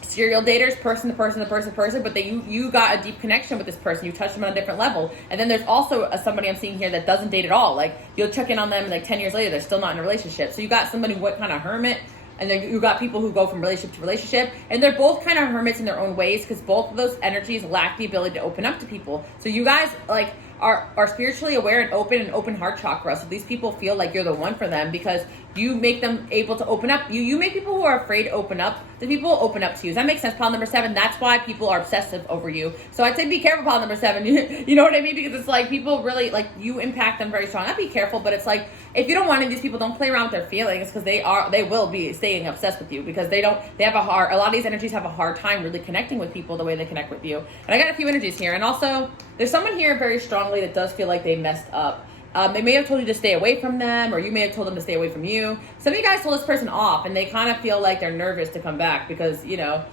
serial daters, person to person to person to person, but you got a deep connection with this person. You touched them on a different level. And then there's also somebody I'm seeing here that doesn't date at all. Like you'll check in on them and like 10 years later they're still not in a relationship. So you got somebody what kind of hermit, and then you got people who go from relationship to relationship, and they're both kind of hermits in their own ways because both of those energies lack the ability to open up to people. So you guys like are spiritually aware and open heart chakra. So these people feel like you're the one for them because you make them able to open up. You make people who are afraid to open up, the people open up to you. Does that make sense, pile number 7? That's why people are obsessive over you. So I'd say be careful, pile number 7. You know what I mean? Because it's like people really, like you impact them very strong. Not be careful, but it's like if you don't want any of these people, don't play around with their feelings because they will be staying obsessed with you because they have a lot of these energies have a hard time really connecting with people the way they connect with you. And I got a few energies here. And also there's someone here very strongly that does feel like they messed up. They may have told you to stay away from them, or you may have told them to stay away from you. Some of you guys told this person off, and they kind of feel like they're nervous to come back because, you know,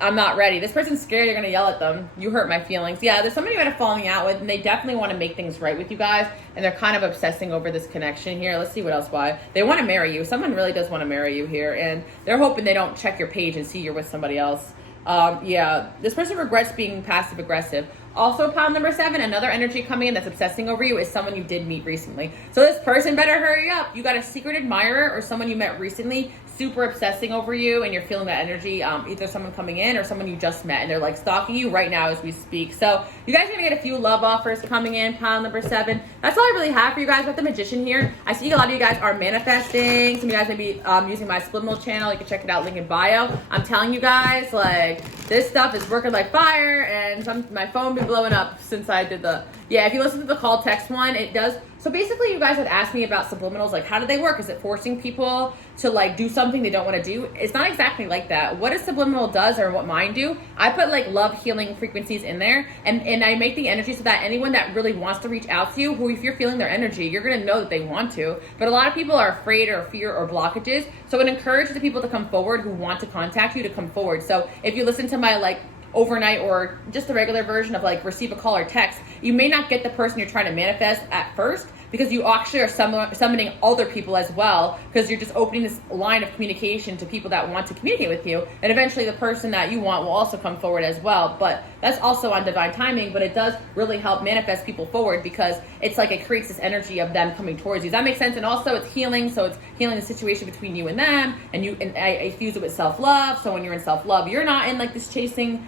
I'm not ready. This person's scared you're going to yell at them. You hurt my feelings. Yeah, there's somebody you end up falling out with, and they definitely want to make things right with you guys, and they're kind of obsessing over this connection here. Let's see what else, why. They want to marry you. Someone really does want to marry you here, and they're hoping they don't check your page and see you're with somebody else. Yeah, this person regrets being passive aggressive. Also, pile number 7, another energy coming in that's obsessing over you is someone you did meet recently. So this person better hurry up. You got a secret admirer or someone you met recently super obsessing over you, and you're feeling that energy. Either someone coming in or someone you just met, and they're like stalking you right now as we speak. So you guys are gonna get a few love offers coming in, pile number 7. That's all I really have for you guys with the magician here. I see a lot of you guys are manifesting. Some of you guys may be using my subliminal channel. You can check it out, link in bio. I'm telling you guys, like, this stuff is working like fire, and my phone been blowing up since I did if you listen to the call text one, it does. So basically you guys had asked me about subliminals, like how do they work? Is it forcing people to like do something they don't want to do? It's not exactly like that. What a subliminal does, or what mine do, I put like love healing frequencies in there, and I make the energy so that anyone that really wants to reach out to you, who if you're feeling their energy, you're going to know that they want to. But a lot of people are afraid or fear or blockages. So it encourages the people to come forward who want to contact you to come forward. So if you listen to my like overnight or just the regular version of like receive a call or text, you may not get the person you're trying to manifest at first because you actually are summoning other people as well, because you're just opening this line of communication to people that want to communicate with you, and eventually the person that you want will also come forward as well. But that's also on divine timing, but it does really help manifest people forward because it's like it creates this energy of them coming towards you. Does that make sense? And also it's healing, so it's healing the situation between you and them, and I fuse it with self-love. So when you're in self-love, you're not in like this chasing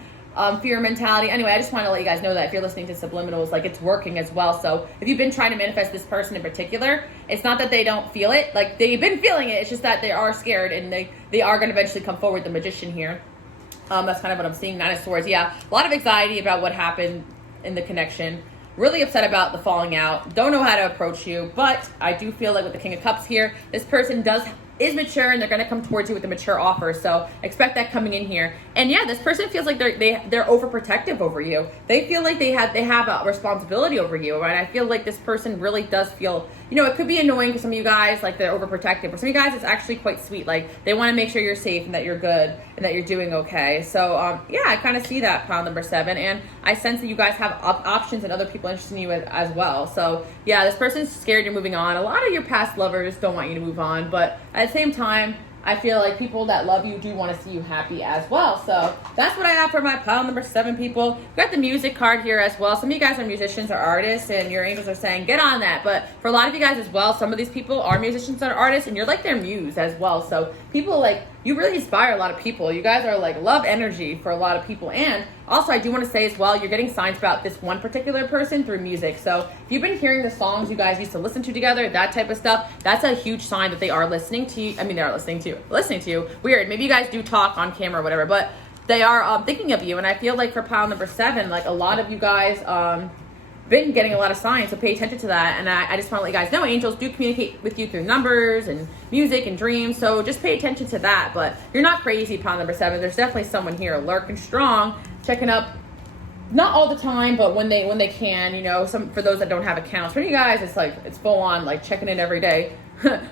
fear mentality. Anyway, I just want to let you guys know that if you're listening to subliminals, like it's working as well. So if you've been trying to manifest this person in particular, it's not that they don't feel it. Like they've been feeling it. It's just that they are scared, and they are going to eventually come forward. The magician here. That's kind of what I'm seeing. 9 of Swords. Yeah, a lot of anxiety about what happened in the connection. Really upset about the falling out. Don't know how to approach you, but I do feel like with the King of Cups here, this person is mature and they're going to come towards you with a mature offer. So expect that coming in here. And yeah, this person feels like they're overprotective over you. They feel like they have a responsibility over you, right? I feel like this person really does feel, you know, it could be annoying for some of you guys, like they're overprotective. For some of you guys, it's actually quite sweet. Like they want to make sure you're safe and that you're good and that you're doing okay. So yeah, I kind of see that, pile number 7, and I sense that you guys have options and other people interested in you as well. So yeah, this person's scared you're moving on. A lot of your past lovers don't want you to move on, but at the same time, I feel like people that love you do want to see you happy as well. So that's what I have for my pile number 7, people. We've got the music card here as well. Some of you guys are musicians or artists, and your angels are saying, get on that. But for a lot of you guys as well, some of these people are musicians or artists, and you're like their muse as well. So people like, you really inspire a lot of people. You guys are like love energy for a lot of people. And also, I do want to say as well, you're getting signs about this one particular person through music. So if you've been hearing the songs you guys used to listen to together, that type of stuff, that's a huge sign that they are listening to you. I mean, they are listening to you. Weird. Maybe you guys do talk on camera or whatever, but they are thinking of you. And I feel like for pile number 7, like a lot of you guys been getting a lot of signs, so pay attention to that. And I just want to let you guys know, angels do communicate with you through numbers and music and dreams, so just pay attention to that. But you're not crazy, pile number 7. There's definitely someone here lurking strong, checking up, not all the time, but when they can, you know. Some for those that don't have accounts. For you guys, it's like it's full on, like checking in every day.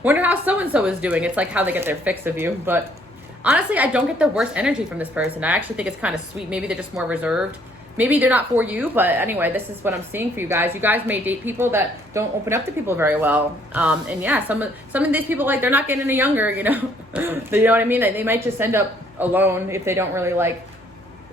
Wonder how so and so is doing. It's like how they get their fix of you. But honestly, I don't get the worst energy from this person. I actually think it's kind of sweet. Maybe they're just more reserved. Maybe they're not for you, but anyway, this is what I'm seeing for you guys. You guys may date people that don't open up to people very well. And yeah, some of these people, like, they're not getting any younger, you know. You know what I mean? They might just end up alone if they don't really, like,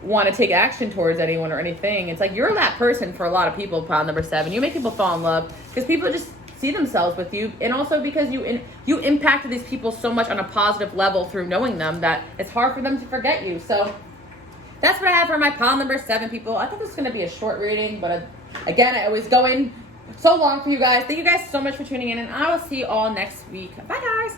want to take action towards anyone or anything. It's like you're that person for a lot of people, pile number 7. You make people fall in love because people just see themselves with you, and also because you impacted these people so much on a positive level through knowing them that it's hard for them to forget you. So that's what I have for my pile number 7, people. I thought this was going to be a short reading, but again, I was going so long for you guys. Thank you guys so much for tuning in, and I will see you all next week. Bye, guys.